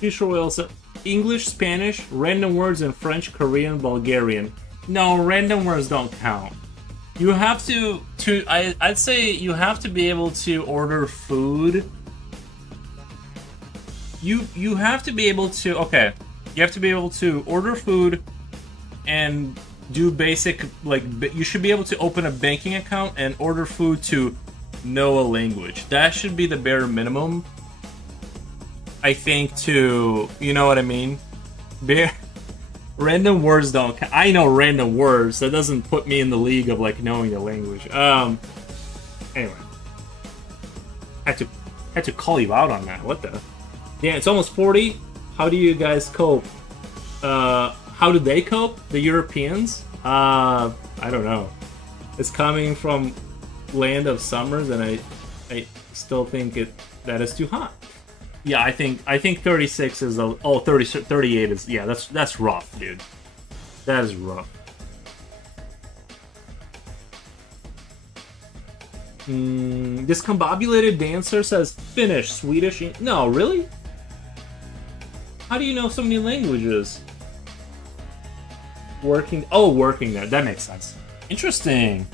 Future Will said English, Spanish, random words in French, Korean, Bulgarian. No, random words don't count. You have I'd say you have to be able to order food. You have to be able to, okay, you have to be able to order food and do basic, like, you should be able to open a banking account and order food to know a language. That should be the bare minimum, I think, to, you know what I mean? Random words don't count. I know random words. That doesn't put me in the league of, like, knowing the language. Anyway. Had to call you out on that. What the? Yeah, it's almost 40. How do you guys cope? How do they cope? The Europeans? I don't know. It's coming from land of summers, and I still think that is too hot. Yeah, I think 36 is a 38 is, yeah, that's rough, dude. That is rough. Discombobulated dancer says Finnish, Swedish. No, really? How do you know so many languages? Working there. That makes sense. Interesting.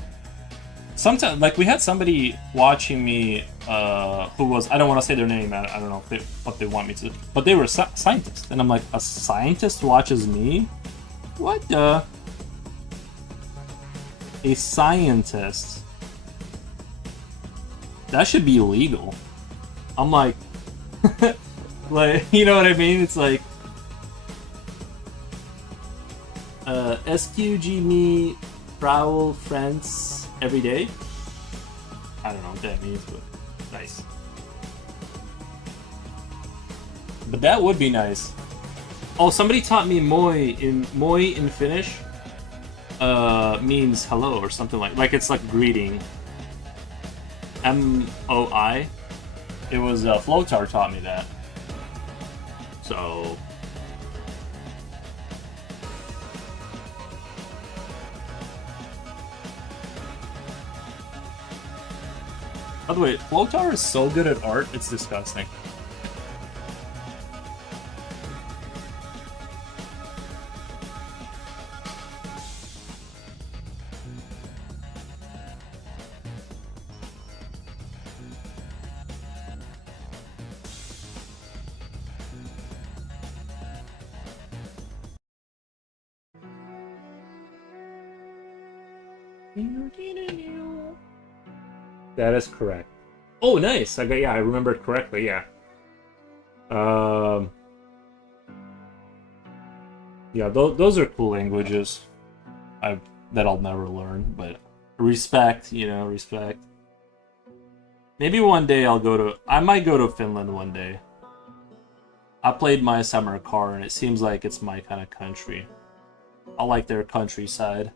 Sometimes, like, we had somebody watching me who was, I don't want to say their name, I don't know what they want me to, but they were a scientist, and I'm like, a scientist watches me? What the? A scientist? That should be illegal. I'm like, like, you know what I mean? It's like, SQG me prowl friends every day. I don't know what that means, but nice. But that would be nice. Oh, somebody taught me moi in Finnish. Means hello or something like it's like greeting. MOI. It was Flotar taught me that. So. By the way, Flotar is so good at art, it's disgusting. That is correct. Oh, nice. I remembered correctly. Yeah. Yeah, those are cool languages. That I'll never learn, but respect. Respect. Maybe one day I might go to Finland one day. I played My Summer Car, and it seems like it's my kind of country. I like their countryside.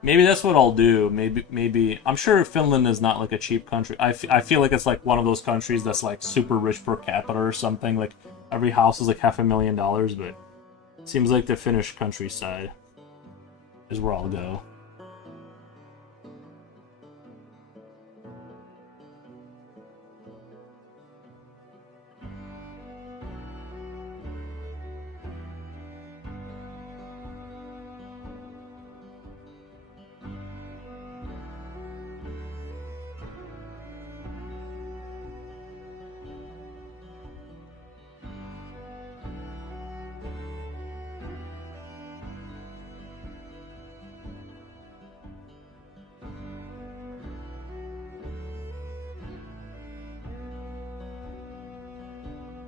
Maybe that's what I'll do. Maybe I'm sure Finland is not like a cheap country. I feel like it's like one of those countries that's like super rich per capita or something. Like every house is like $500,000, but it seems like the Finnish countryside is where I'll go.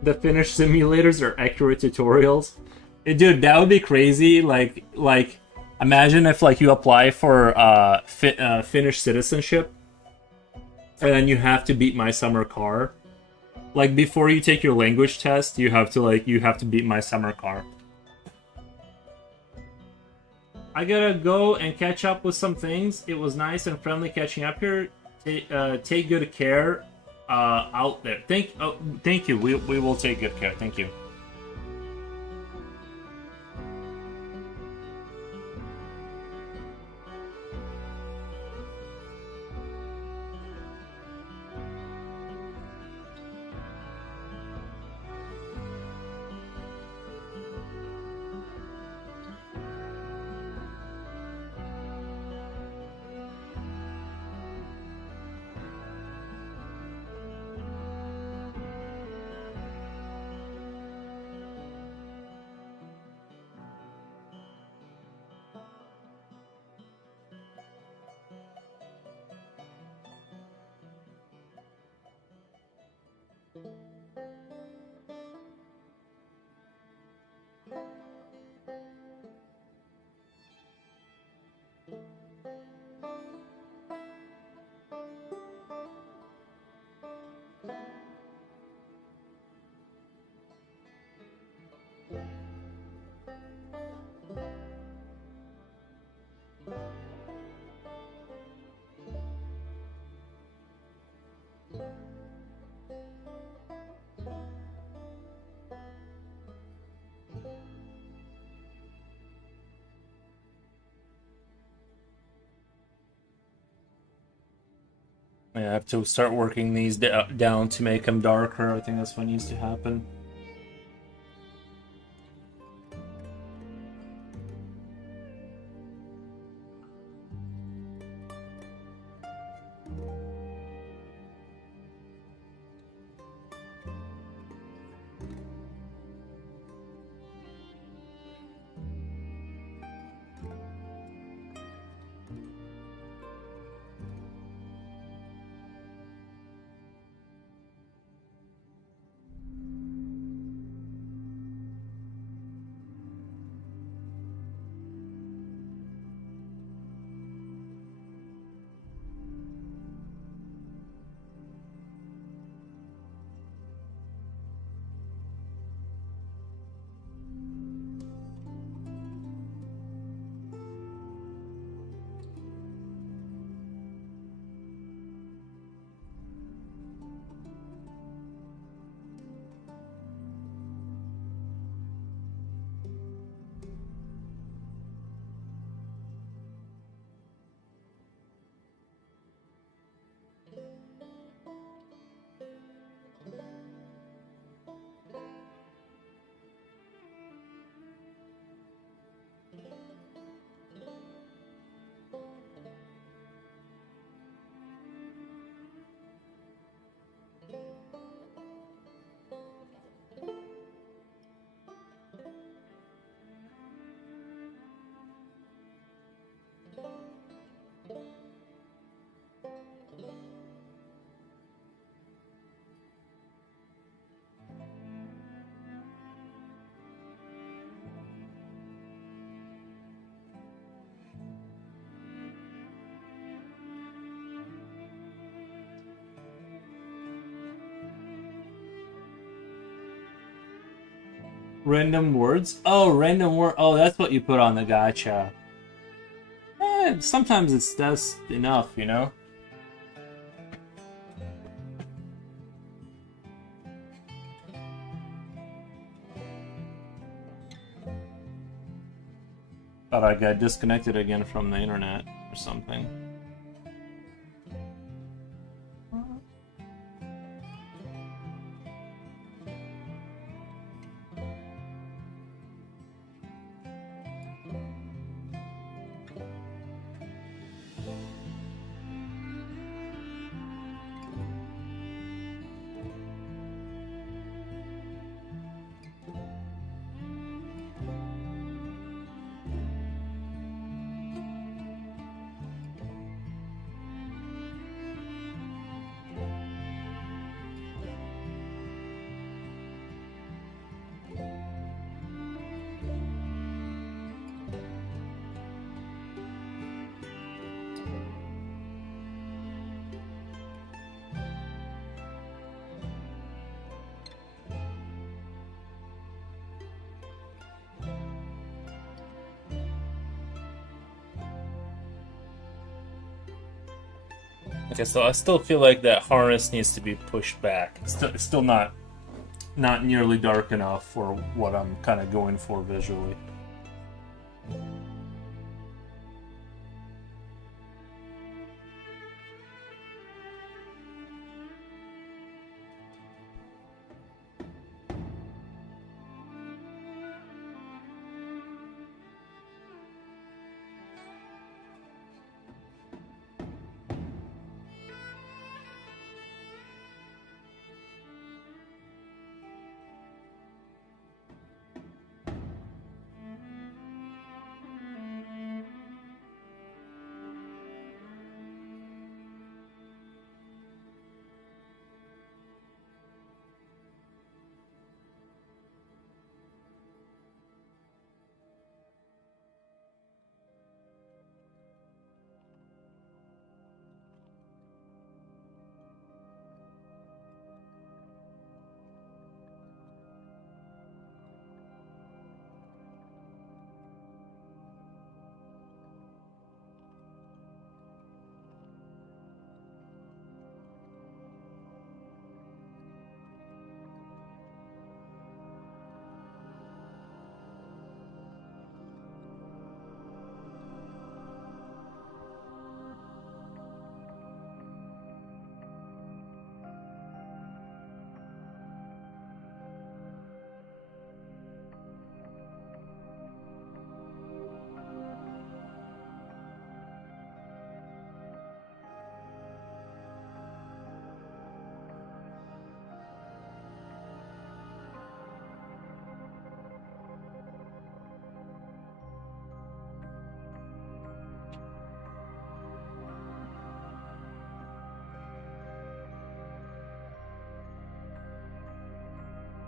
The Finnish simulators are accurate tutorials. Dude, that would be crazy. Like, imagine if like you apply for Finnish citizenship, and then you have to beat My Summer Car. Like before you take your language test, you have to beat My Summer Car. I gotta go and catch up with some things. It was nice and friendly catching up here. Take good care. Out there. Thank you. We will take good care. Thank you. I have to start working these down to make them darker. I think that's what needs to happen. Random words? Oh, random word. Oh, that's what you put on the gacha. Sometimes that's enough, you know? Thought I got disconnected again from the internet or something. Okay, so I still feel like that harness needs to be pushed back. It's still not nearly dark enough for what I'm kind of going for visually.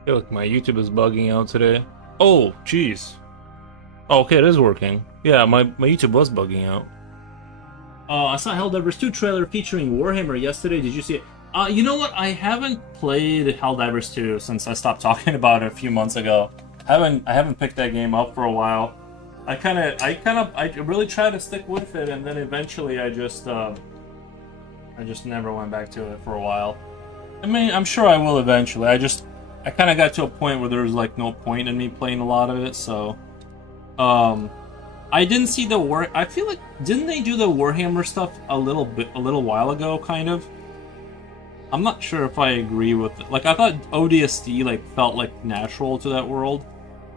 feel like my YouTube is bugging out today. Oh, jeez. Oh, okay, it is working. Yeah, my YouTube was bugging out. I saw Helldivers 2 trailer featuring Warhammer yesterday. Did you see it? You know what? I haven't played Helldivers 2 since I stopped talking about it a few months ago. I haven't picked that game up for a while. I really tried to stick with it, and then eventually I just never went back to it for a while. I mean, I'm sure I will eventually. I kind of got to a point where there was like no point in me playing a lot of it, so I didn't see the I feel like didn't they do the Warhammer stuff a little while ago, kind of? I'm not sure if I agree with it. Like, I thought ODST like felt like natural to that world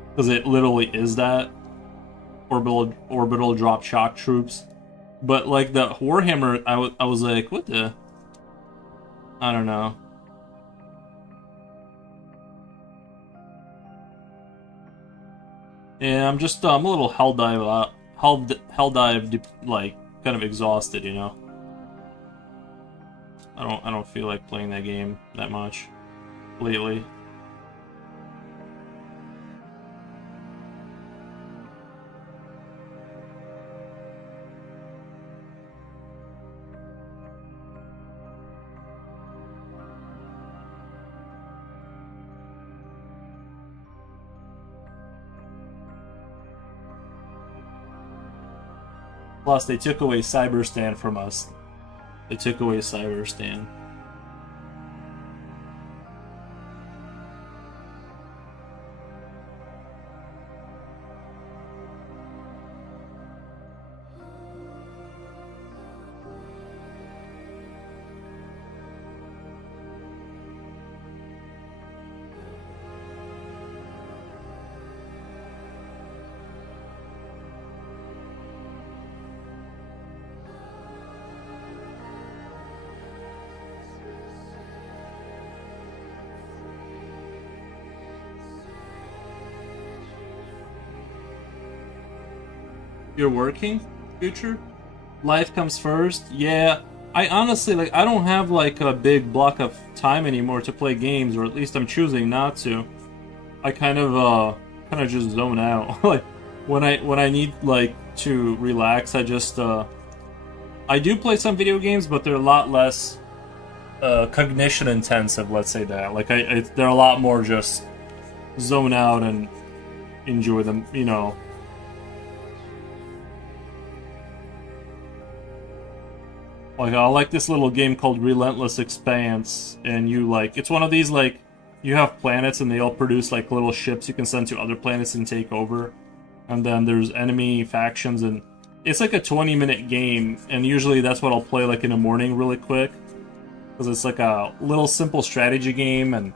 because it literally is that orbital drop shock troops. But like the Warhammer, I was like, what the? I don't know. Yeah, I'm a little Helldive like kind of exhausted, you know. I don't feel like playing that game that much lately. Plus, they took away Cyberstan from us. They took away Cyberstan. You're working, future? Life comes first? Yeah. I honestly, like, I don't have, like, a big block of time anymore to play games, or at least I'm choosing not to. I kind of just zone out. Like, when I need, like, to relax, I do play some video games, but they're a lot less, cognition intensive, let's say that. Like, they're a lot more just zone out and enjoy them, you know. Like, I like this little game called Relentless Expanse, and it's one of these, like, you have planets and they all produce, like, little ships you can send to other planets and take over. And then there's enemy factions, and it's like a 20-minute game, and usually that's what I'll play, like, in the morning really quick. Because it's like a little simple strategy game, and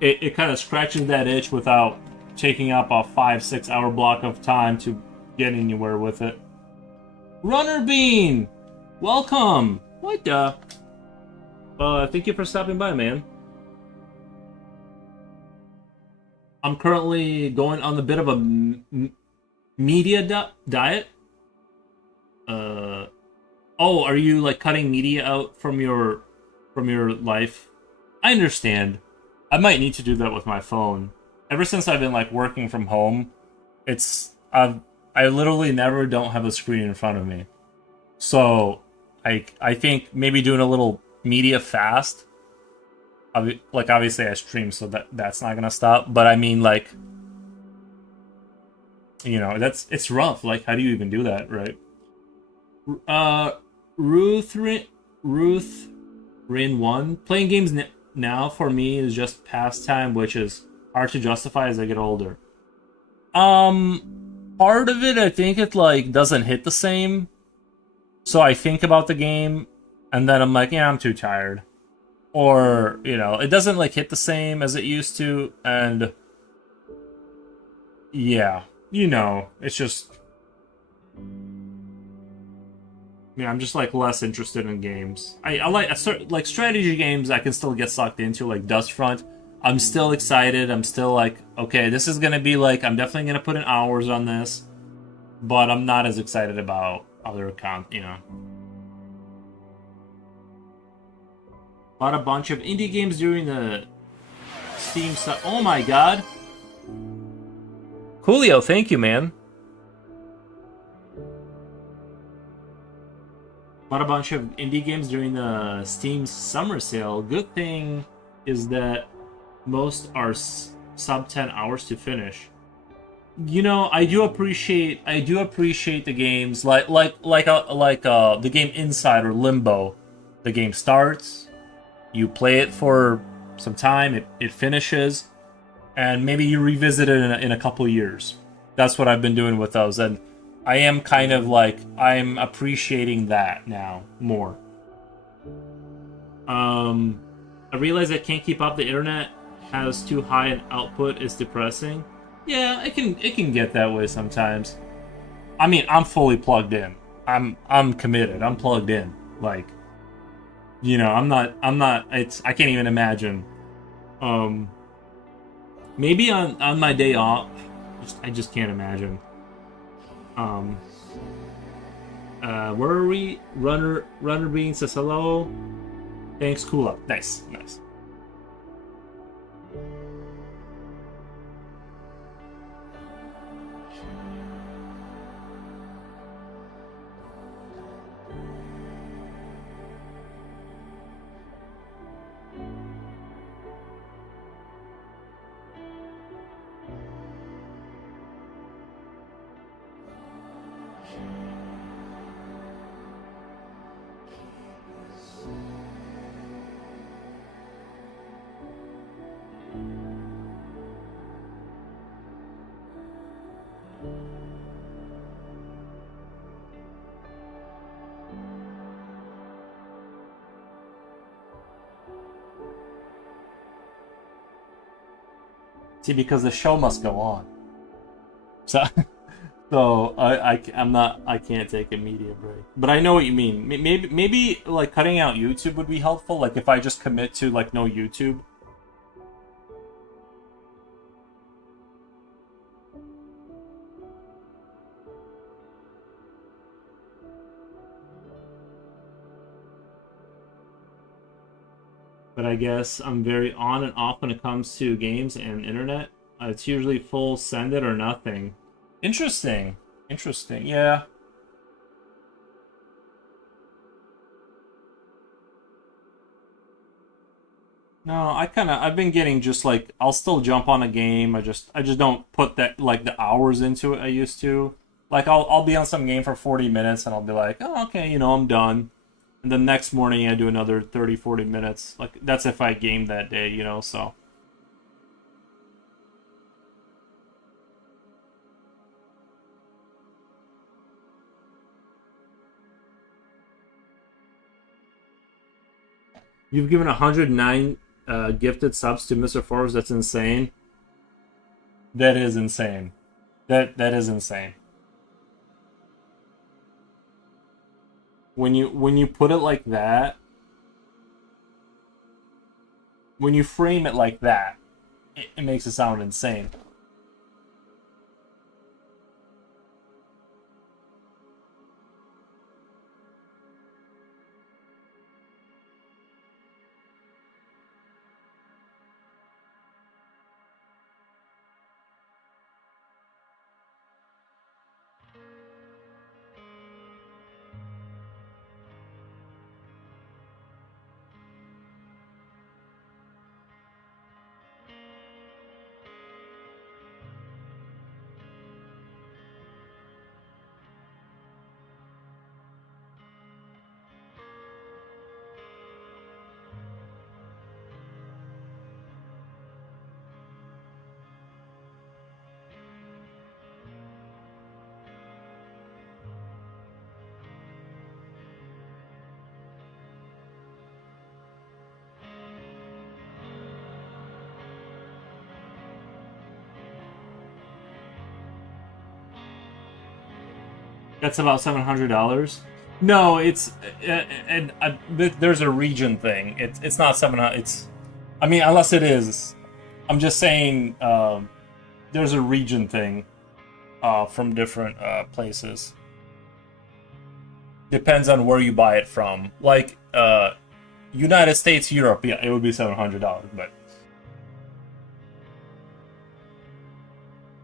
it kind of scratches that itch without taking up a 5-6 hour block of time to get anywhere with it. Runner Bean! Welcome! What the? Thank you for stopping by, man. I'm currently going on a bit of a media diet. Oh, are you, like, cutting media out from your life? I understand. I might need to do that with my phone. Ever since I've been, like, working from home, I literally never don't have a screen in front of me. So I think maybe doing a little media fast. Like, obviously I stream, so that's not gonna stop. But I mean, like, you know, it's rough. Like, how do you even do that, right? Ruth Rin 1. Playing games now for me is just pastime, which is hard to justify as I get older. Part of it, I think it, like, doesn't hit the same. So I think about the game, and then I'm like, yeah, I'm too tired. Or, you know, it doesn't, like, hit the same as it used to, and yeah, you know, it's just, yeah, I'm just, like, less interested in games. I like strategy games I can still get sucked into, like Dustfront. I'm still excited. I'm still like, okay, this is gonna be, like, I'm definitely gonna put in hours on this, but I'm not as excited about other you know. Bought a bunch of indie games during the Steam side. Oh my god. Julio, thank you, man. Bought a bunch of indie games during the Steam summer sale. Good thing is that most are sub 10 hours to finish. You know, I do appreciate the games like the game Inside or Limbo. The game starts, you play it for some time, it finishes, and maybe you revisit it in a couple years. That's what I've been doing with those, and I am kind of like, I'm appreciating that now more. I realize I can't keep up. The internet has too high an output. It's depressing. Yeah, it can get that way sometimes. I mean, I'm fully plugged in. I'm committed. I'm plugged in. Like, you know, I'm not. I can't even imagine. Maybe on my day off, I just can't imagine. Where are we? Runner Bean says hello. Thanks, cool up. Nice. See, because the show must go on. So I can't take a media break. But I know what you mean. Maybe like cutting out YouTube would be helpful. Like if I just commit to like no YouTube. But I guess I'm very on and off when it comes to games and internet. It's usually full send it or nothing. Interesting. Yeah. No, I've been getting just like, I'll still jump on a game. I just don't put that like the hours into it I used to. Like I'll be on some game for 40 minutes and I'll be like, oh, okay, you know, I'm done. And the next morning I do another 30, 40 minutes. Like, that's if I game that day, you know, so. You've given 109 gifted subs to Mr. Forbes. That's insane. That is insane. That is insane. When you put it like that, when you frame it like that, it makes it sound insane. That's about $700. No, it's there's a region thing. It's not 700. It's, I mean, unless it is. I'm just saying there's a region thing from different places. Depends on where you buy it from. Like United States, Europe, yeah, it would be $700. But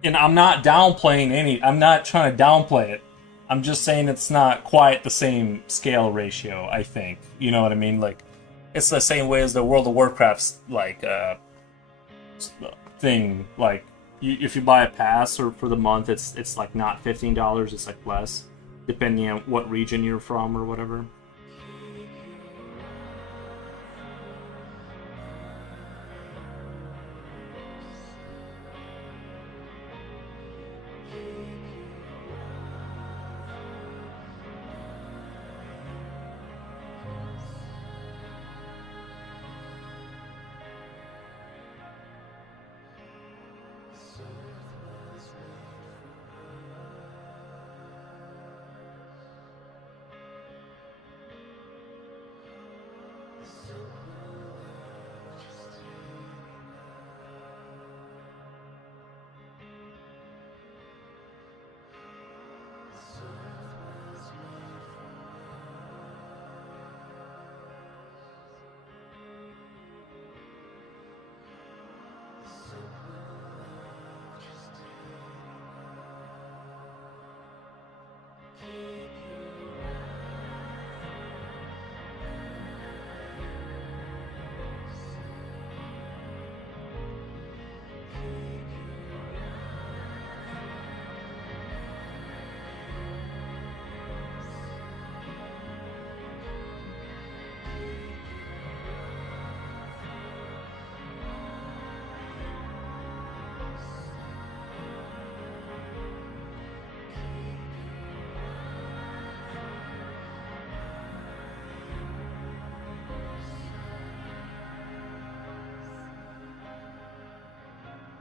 And I'm not downplaying any. I'm not trying to downplay it. I'm just saying it's not quite the same scale ratio. I think you know what I mean. Like, it's the same way as the World of Warcraft's like thing. Like, if you buy a pass or for the month, it's like not $15. It's like less, depending on what region you're from or whatever.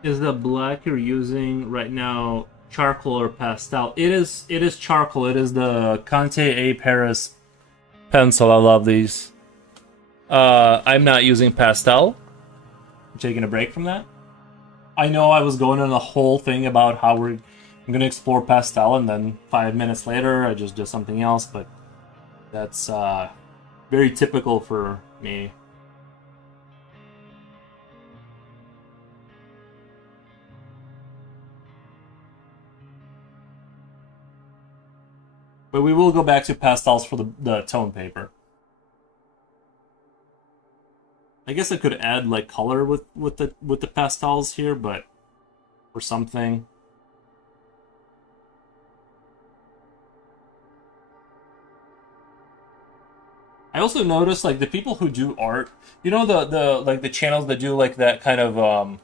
Is the black you're using right now charcoal or pastel? It is charcoal. It is the Conte A Paris pencil. I love these. I'm not using pastel. I'm taking a break from that. I know I was going on a whole thing about how I'm gonna explore pastel, and then 5 minutes later I just did something else, but that's very typical for me. But we will go back to pastels for the tone paper. I guess I could add like color with the pastels here, but or something. I also noticed like the people who do art, you know the like the channels that do like that kind of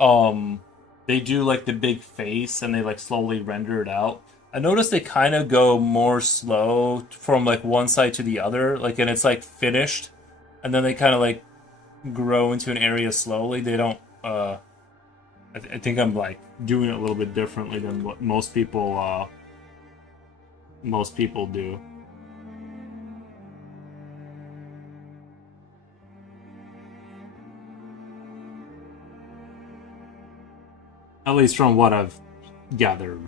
um they do like the big face and they like slowly render it out. I noticed they kind of go more slow from like one side to the other, like and it's like finished, and then they kind of like grow into an area slowly. They don't. I think I'm like doing it a little bit differently than what most people do. At least from what I've gathered.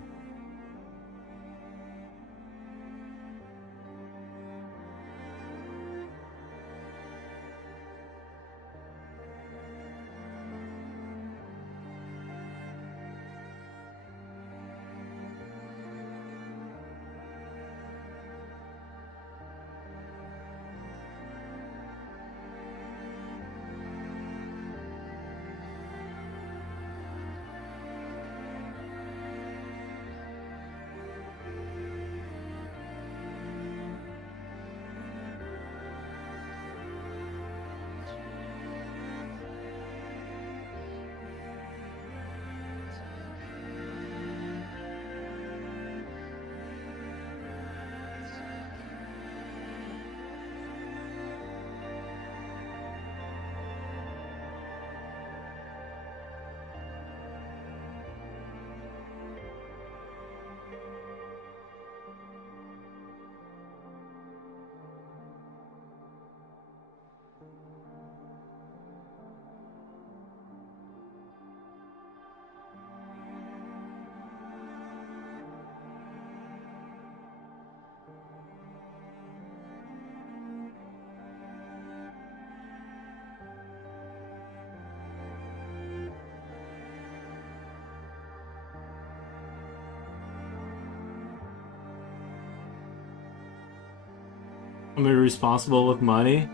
I'm irresponsible with money.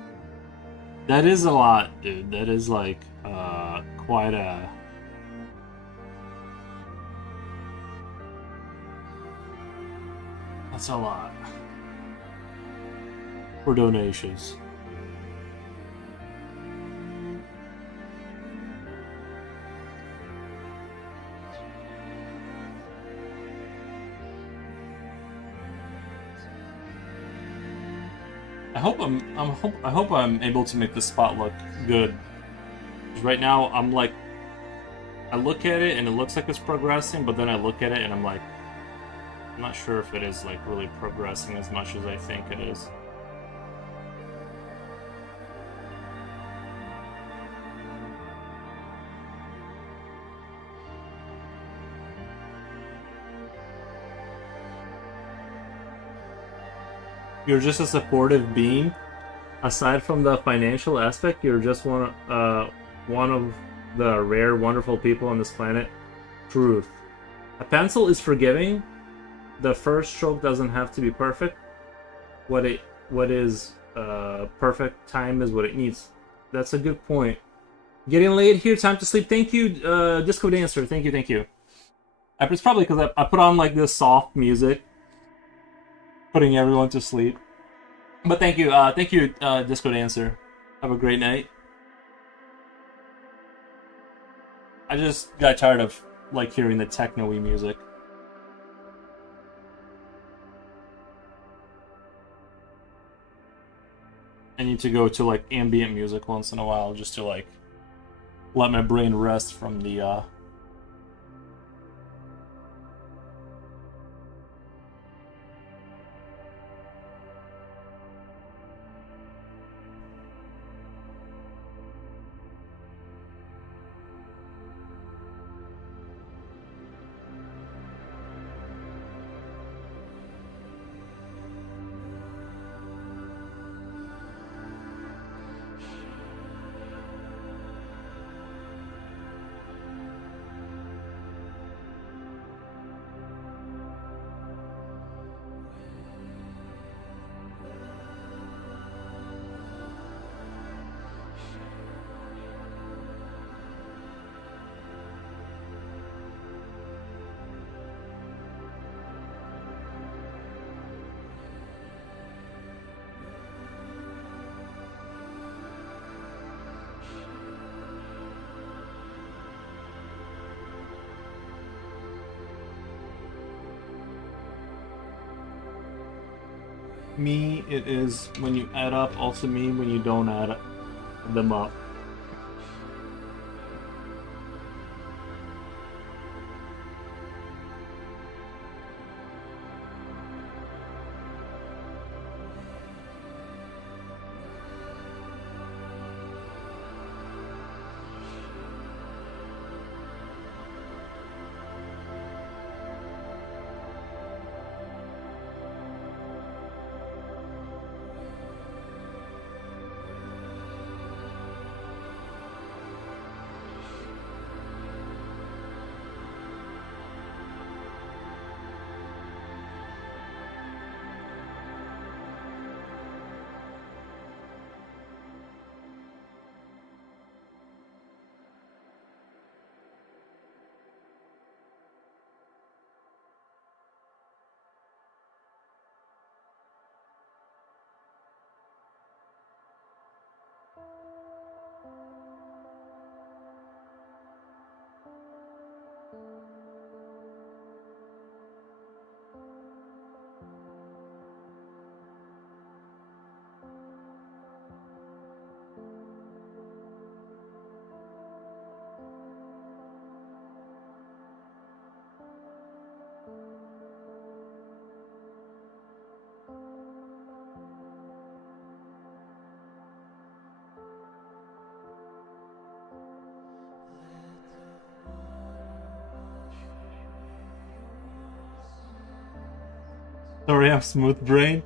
That is a lot, dude. That is like quite a. That's a lot for donations. I hope I'm able to make this spot look good. 'Cause right now I'm like, I look at it and it looks like it's progressing, but then I look at it and I'm like, I'm not sure if it is like really progressing as much as I think it is. You're just a supportive being. Aside from the financial aspect, you're just one of the rare, wonderful people on this planet. Truth. A pencil is forgiving. The first stroke doesn't have to be perfect. What is perfect time is what it needs. That's a good point. Getting late here, time to sleep. Thank you, Disco Dancer. Thank you, thank you. It's probably because I put on like this soft music, putting everyone to sleep. But thank you, Disco Dancer. Have a great night. I just got tired of like hearing the techno-y music. I need to go to like ambient music once in a while just to like let my brain rest from the me, it is when you add up, also me when you don't add them up. Sorry, I'm smooth brain.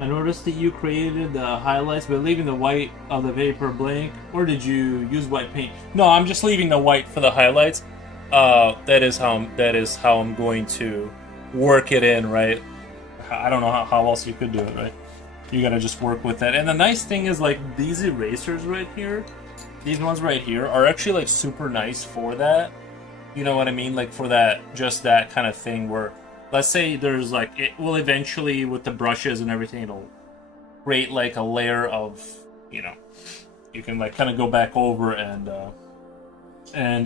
I noticed that you created the highlights by leaving the white of the paper blank, or did you use white paint? No, I'm just leaving the white for the highlights. That is how I'm going to work it in, right? I don't know how else you could do it, right? You gotta just work with that. And the nice thing is, like, these erasers right here, these ones right here, are actually, like, super nice for that. You know what I mean? Like, for that, just that kind of thing where, let's say there's, like, it will eventually, with the brushes and everything, it'll create, like, a layer of, you know, you can, like, kind of go back over and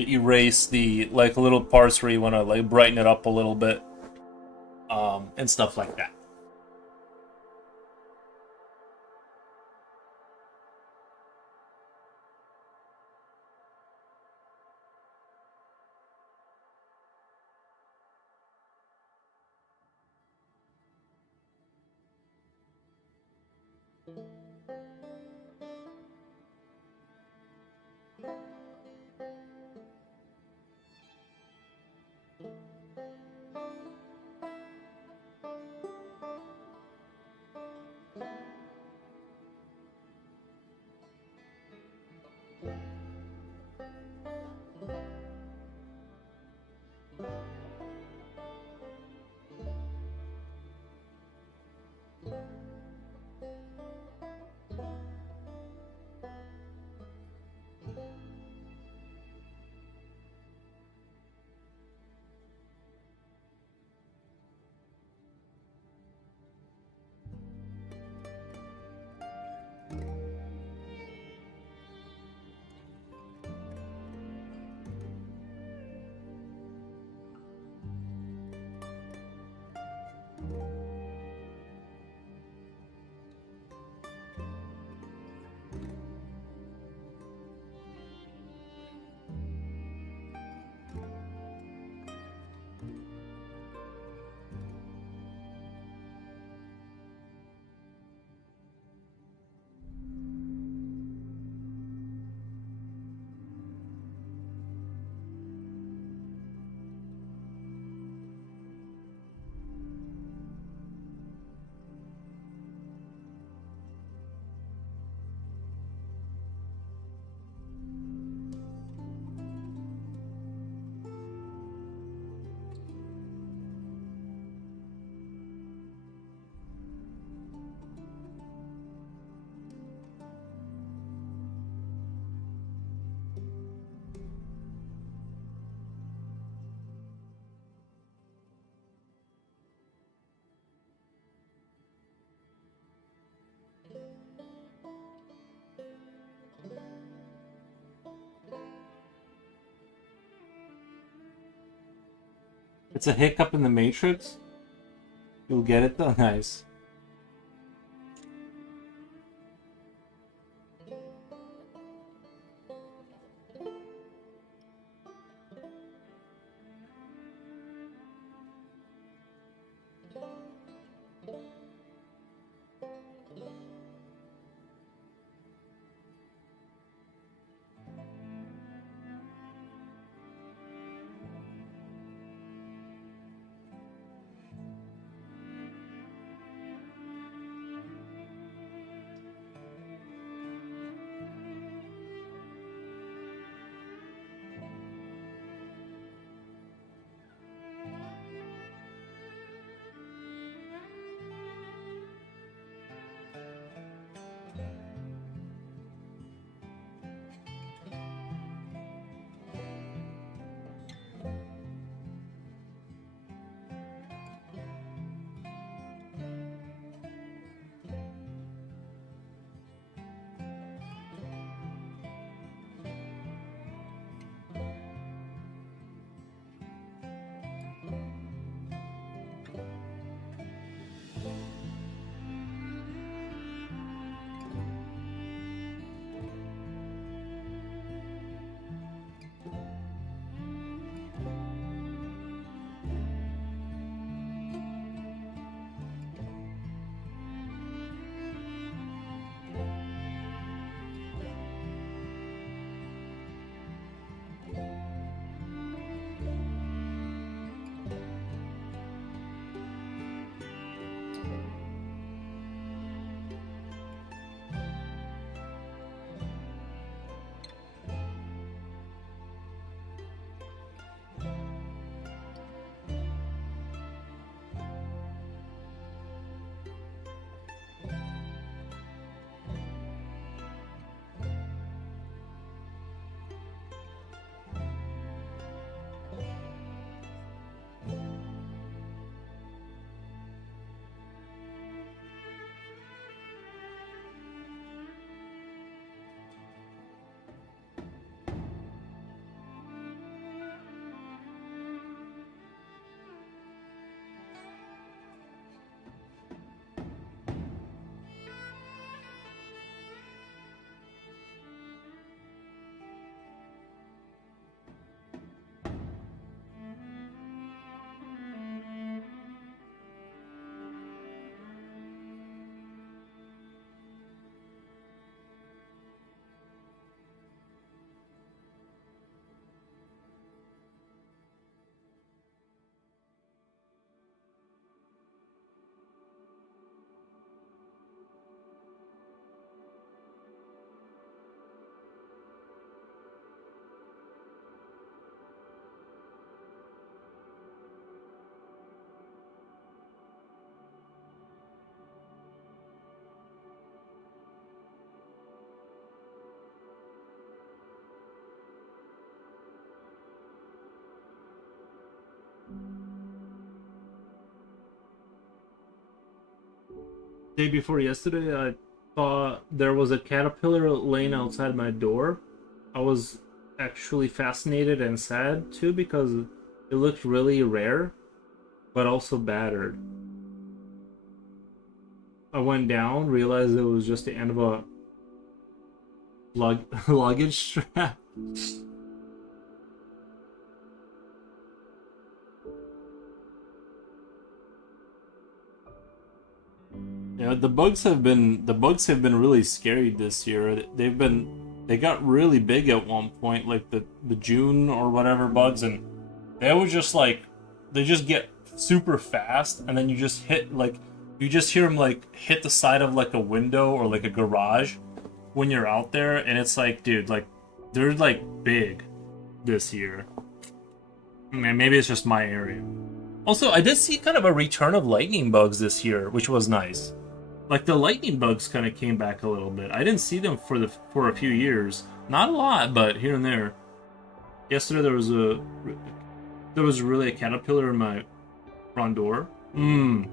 erase the, like, little parts where you want to, like, brighten it up a little bit, and stuff like that. It's a hiccup in the Matrix. You'll get it though? Nice. Day before yesterday, I thought there was a caterpillar laying outside my door. I was actually fascinated and sad too because it looked really rare, but also battered. I went down, realized it was just the end of a luggage strap. Yeah, the bugs have been really scary this year. They got really big at one point, like the June or whatever bugs, and they was just like they just get super fast, and then you just hear them like hit the side of like a window or like a garage when you're out there, and it's like, dude, like they're like big this year. Man, maybe it's just my area. Also, I did see kind of a return of lightning bugs this year, which was nice. Like the lightning bugs kind of came back a little bit. I didn't see them for a few years. Not a lot, but here and there. Yesterday there was really a caterpillar in my front door. Mmm.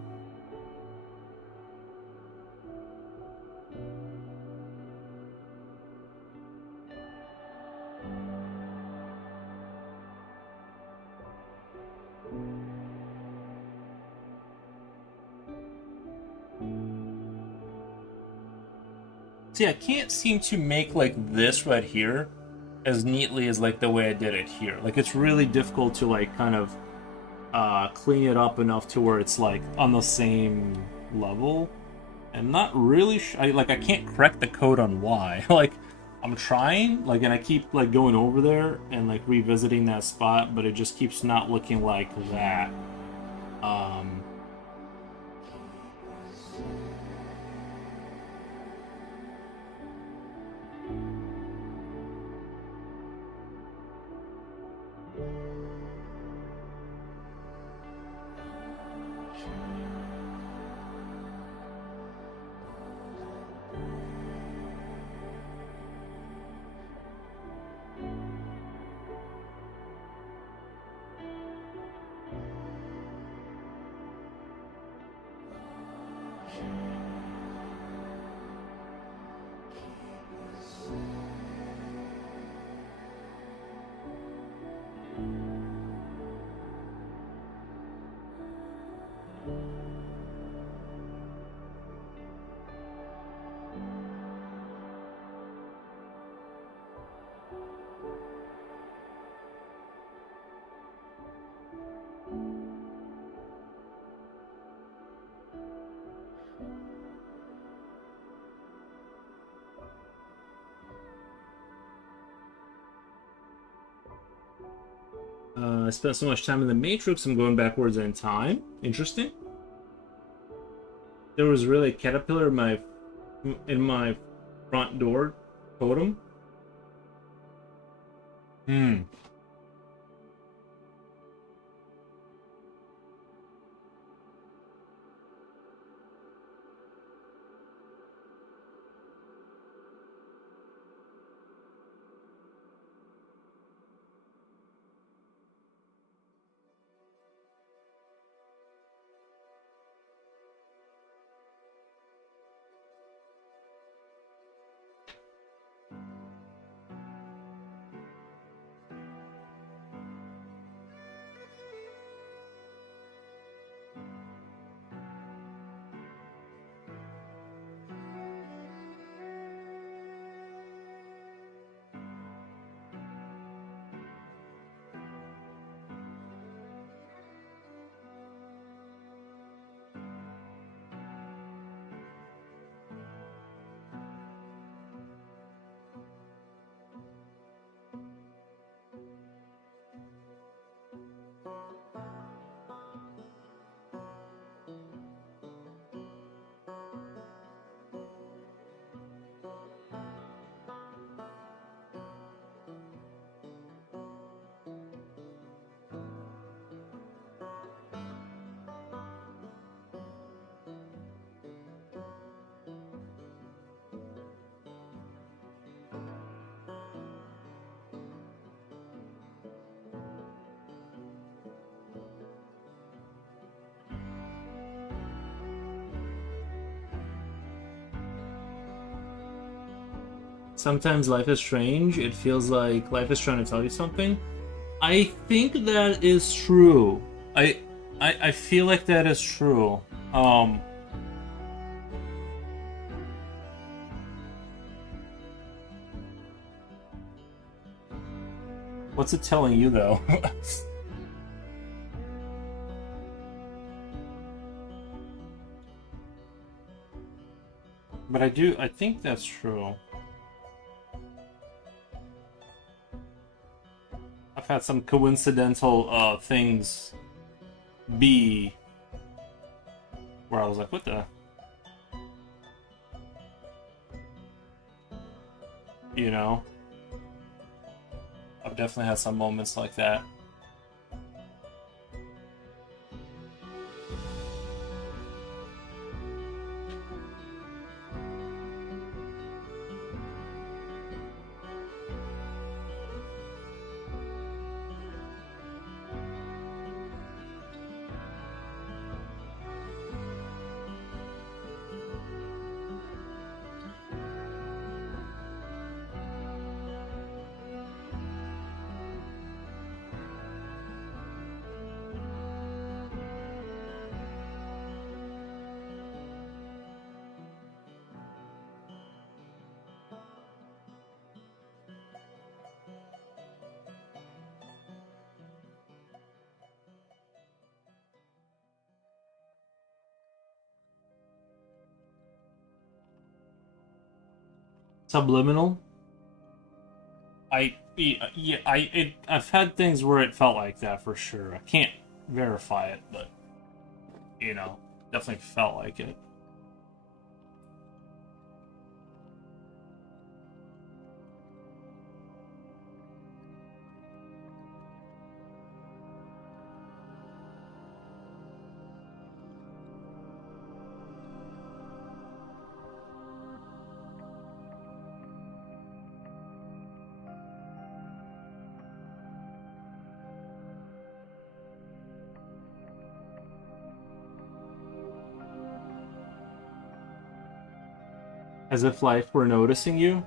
See, I can't seem to make like this right here as neatly as like the way I did it here. Like it's really difficult to like kind of clean it up enough to where it's like on the same level. And not really I can't crack the code on why. Like I'm trying, like, and I keep like going over there and like revisiting that spot, but it just keeps not looking like that. Um I spent so much time in the Matrix, I'm going backwards in time. Interesting. There was really a caterpillar in my front door totem. Hmm. Sometimes life is strange. It feels like life is trying to tell you something. I think that is true. I feel like that is true. What's it telling you though? But I think that's true. I've had some coincidental things be where I was like, what the? You know? I've definitely had some moments like that. Subliminal. I've had things where it felt like that for sure. I can't verify it, but you know, definitely felt like it. As if life were noticing you.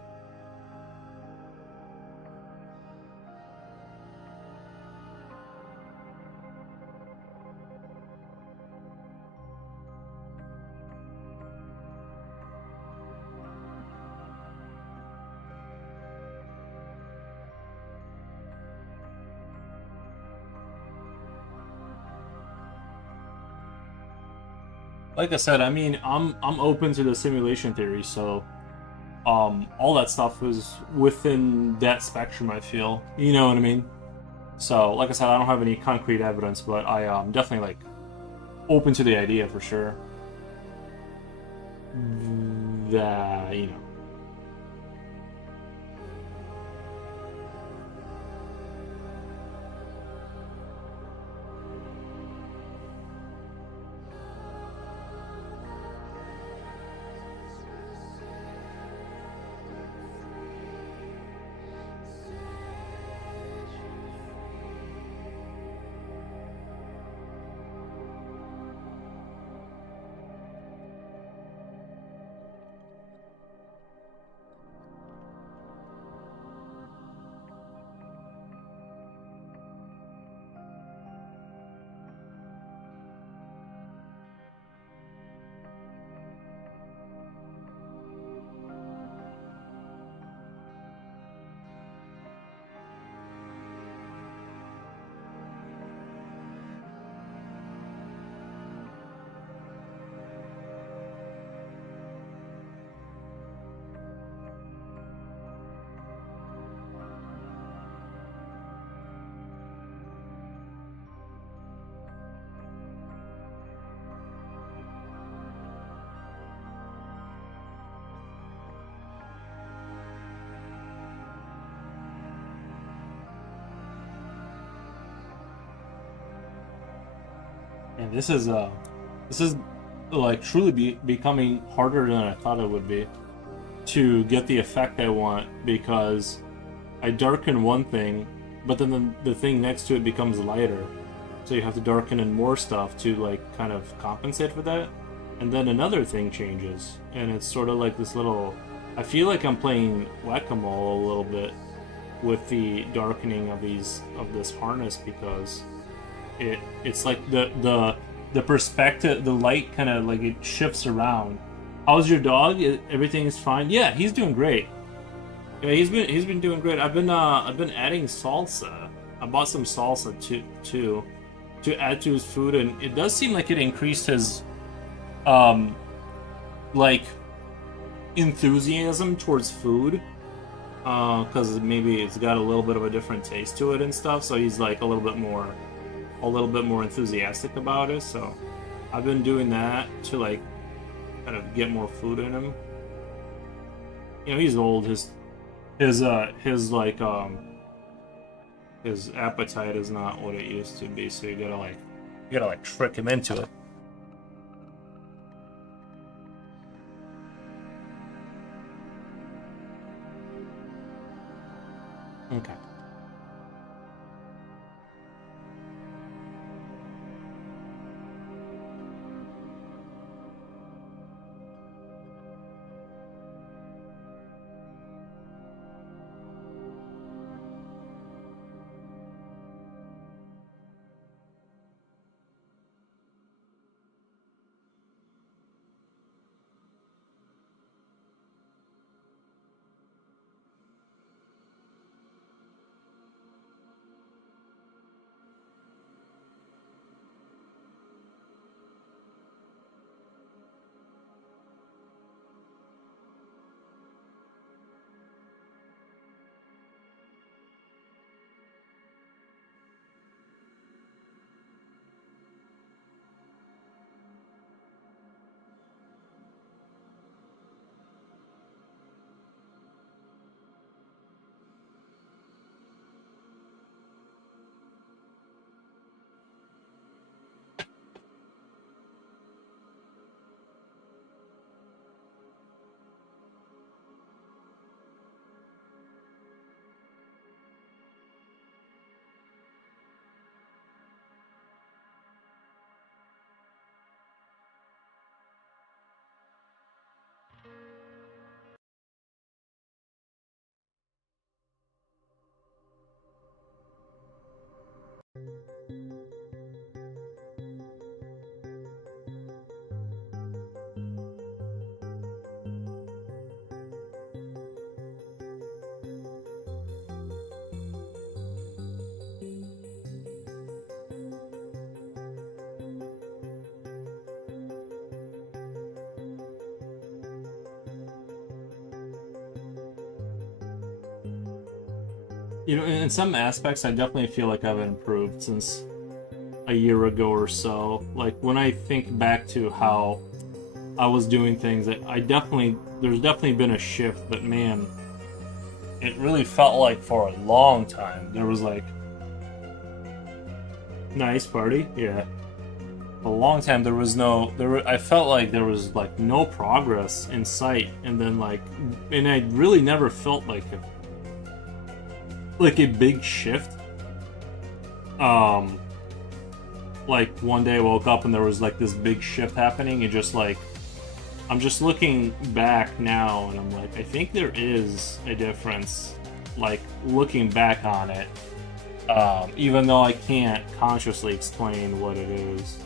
Like I said, I mean, I'm open to the simulation theory, so all that stuff is within that spectrum, I feel. You know what I mean? So, like I said, I don't have any concrete evidence, but I am definitely like open to the idea for sure. That, you know. And this is like truly becoming harder than I thought it would be to get the effect I want, because I darken one thing, but then the thing next to it becomes lighter, so you have to darken in more stuff to like kind of compensate for that, and then another thing changes, and it's sort of like this little I feel like I'm playing whack-a-mole a little bit with the darkening of this harness because it's like the perspective, the light kind of like it shifts around. How's your dog? Everything's fine? Yeah, he's doing great. Yeah, he's been doing great. I've been adding salsa. I bought some salsa too to add to his food, and it does seem like it increased his like enthusiasm towards food. Because maybe it's got a little bit of a different taste to it and stuff, so he's like a little bit more enthusiastic about it. So I've been doing that to like kind of get more food in him. You know, he's old. His appetite is not what it used to be. So you gotta like trick him into it. Okay. You know, in some aspects, I definitely feel like I've improved since a year ago or so. Like when I think back to how I was doing things, there's definitely been a shift. But man, it really felt like for a long time there was like nice party, yeah. A long time I felt like there was like no progress in sight, and then and I really never felt like a big shift. Like one day I woke up and there was like this big shift happening, and just like I'm just looking back now and I'm like, I think there is a difference, like looking back on it, even though I can't consciously explain what it is.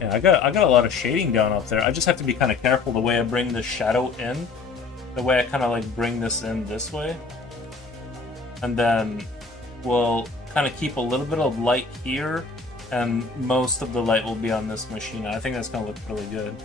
Yeah, I got a lot of shading down up there. I just have to be kind of careful the way I bring the shadow in. The way I kind of like bring this in this way. And then we'll kind of keep a little bit of light here, and most of the light will be on this machine. I think that's going to look really good.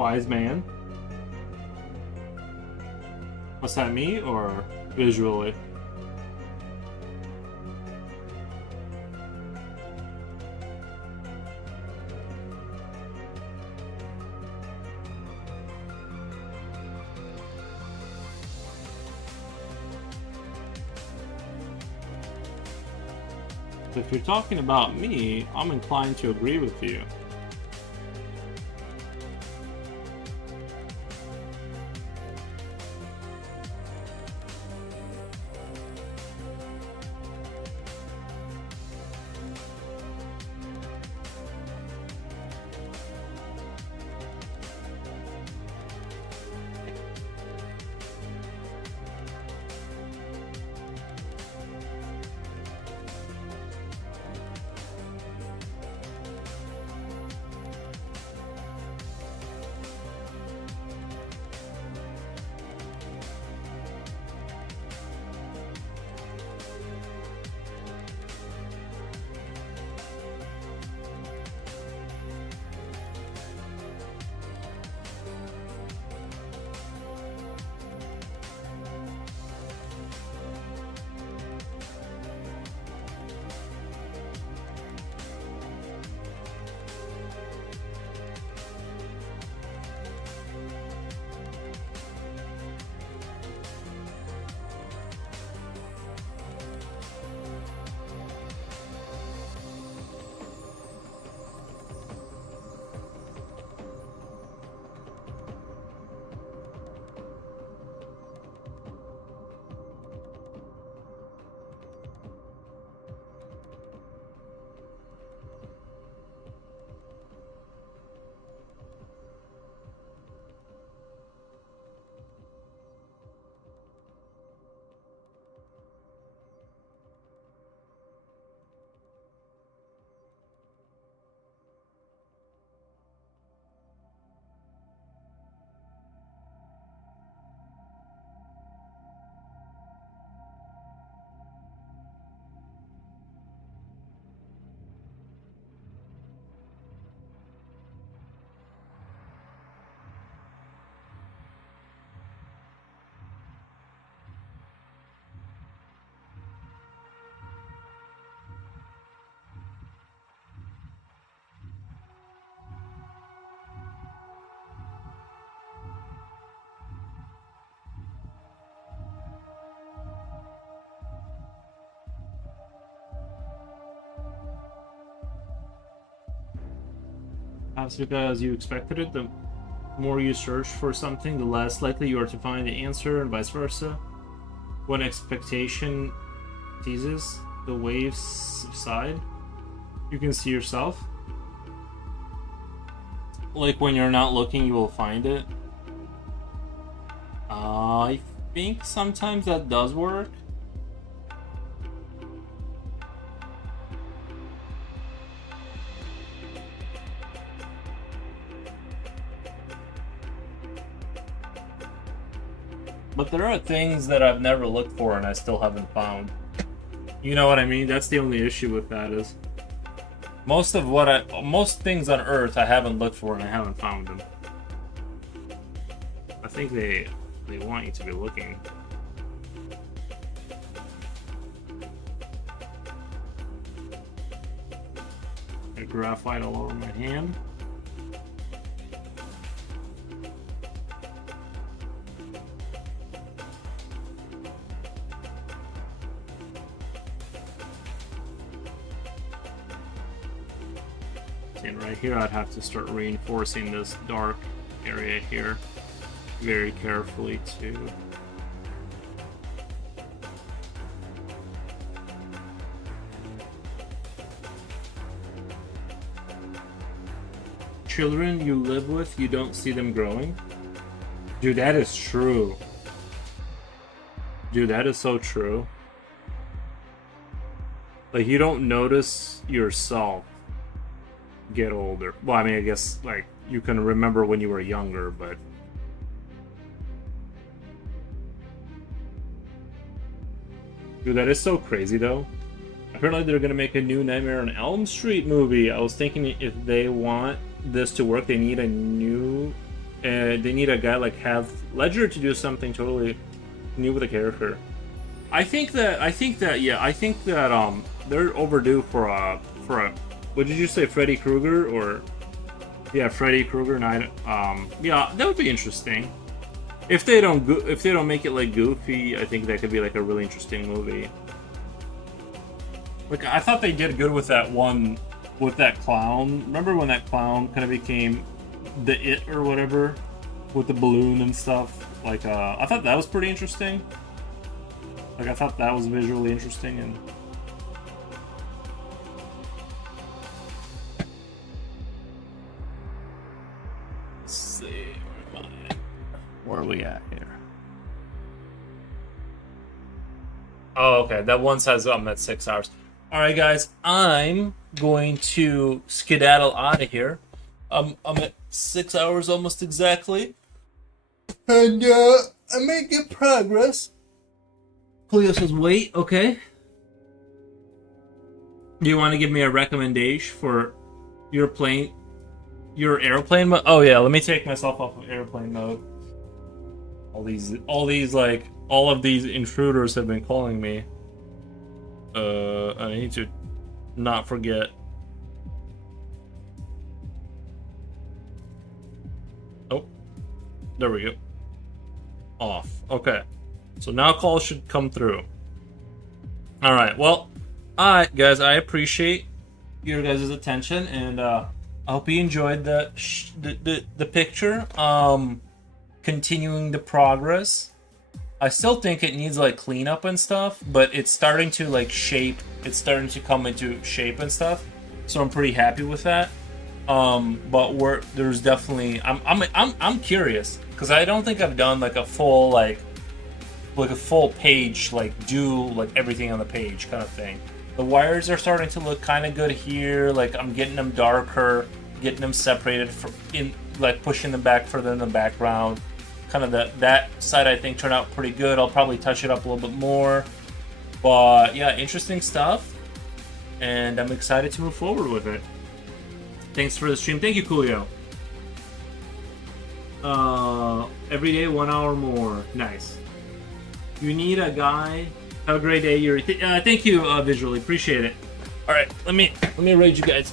Wise man? What's that, me or visually? If you're talking about me, I'm inclined to agree with you. Perhaps because you expected it, the more you search for something, the less likely you are to find the answer, and vice versa. When expectation ceases, the waves subside. You can see yourself. Like when you're not looking, you will find it. I think sometimes that does work. But there are things that I've never looked for and I still haven't found. You know what I mean? That's the only issue with that is most things on Earth I haven't looked for and I haven't found them. I think they want you to be looking. Got graphite all over my hand. And right here I'd have to start reinforcing this dark area here very carefully too. Children you live with, you don't see them growing? Dude, that is true. Dude, that is so true. Like, you don't notice yourself get older. Well, I mean, I guess, like, you can remember when you were younger, but... Dude, that is so crazy, though. Apparently they're gonna make a new Nightmare on Elm Street movie. I was thinking if they want this to work, they need a new and they need a guy like Heath Ledger to do something totally new with the character. I think that they're overdue for a what did you say, Freddy Krueger? Or yeah, Freddy Krueger night. Yeah, that would be interesting. If they don't make it like goofy, I think that could be like a really interesting movie. Like I thought they did good with that one with that clown. Remember when that clown kind of became the It or whatever with the balloon and stuff? Like I thought that was pretty interesting. Like I thought that was visually interesting and. Let's see, where am I? Where are we at here? Oh, okay. That one says I'm at 6 hours. All right, guys. I'm going to skedaddle out of here. I'm at 6 hours almost exactly, and I may get progress. Julio says, "Wait, okay. Do you want to give me a recommendation for your airplane mode? Oh yeah, let me take myself off of airplane mode. All of these intruders have been calling me. I need to not forget. Oh, there we go. Off. Okay. So now calls should come through. All right. Well, guys, I appreciate your guys' attention, and I hope you enjoyed the picture. Continuing the progress. I still think it needs like cleanup and stuff, but it's starting to like shape. It's starting to come into shape and stuff. So I'm pretty happy with that. But there's definitely I'm curious because I don't think I've done like a full a full page, like do like everything on the page kind of thing. The wires are starting to look kind of good here. Like I'm getting them darker, getting them separated like pushing them back further in the background. Kind of that side I think turned out pretty good. I'll probably touch it up a little bit more. But yeah, interesting stuff. And I'm excited to move forward with it. Thanks for the stream. Thank you, Coolio. Every day, 1 hour more. Nice. You need a guy. Have a great day, Yuri. Thank you, Visually. Appreciate it. All right, let me rate you guys.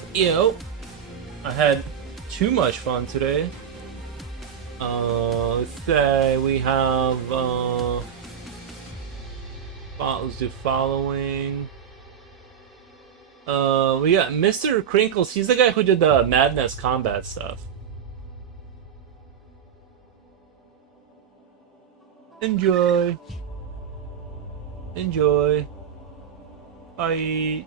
I had too much fun today. Let's say we have. Let's do following. We got Mr. Crinkles. He's the guy who did the Madness combat stuff. Enjoy. Bye.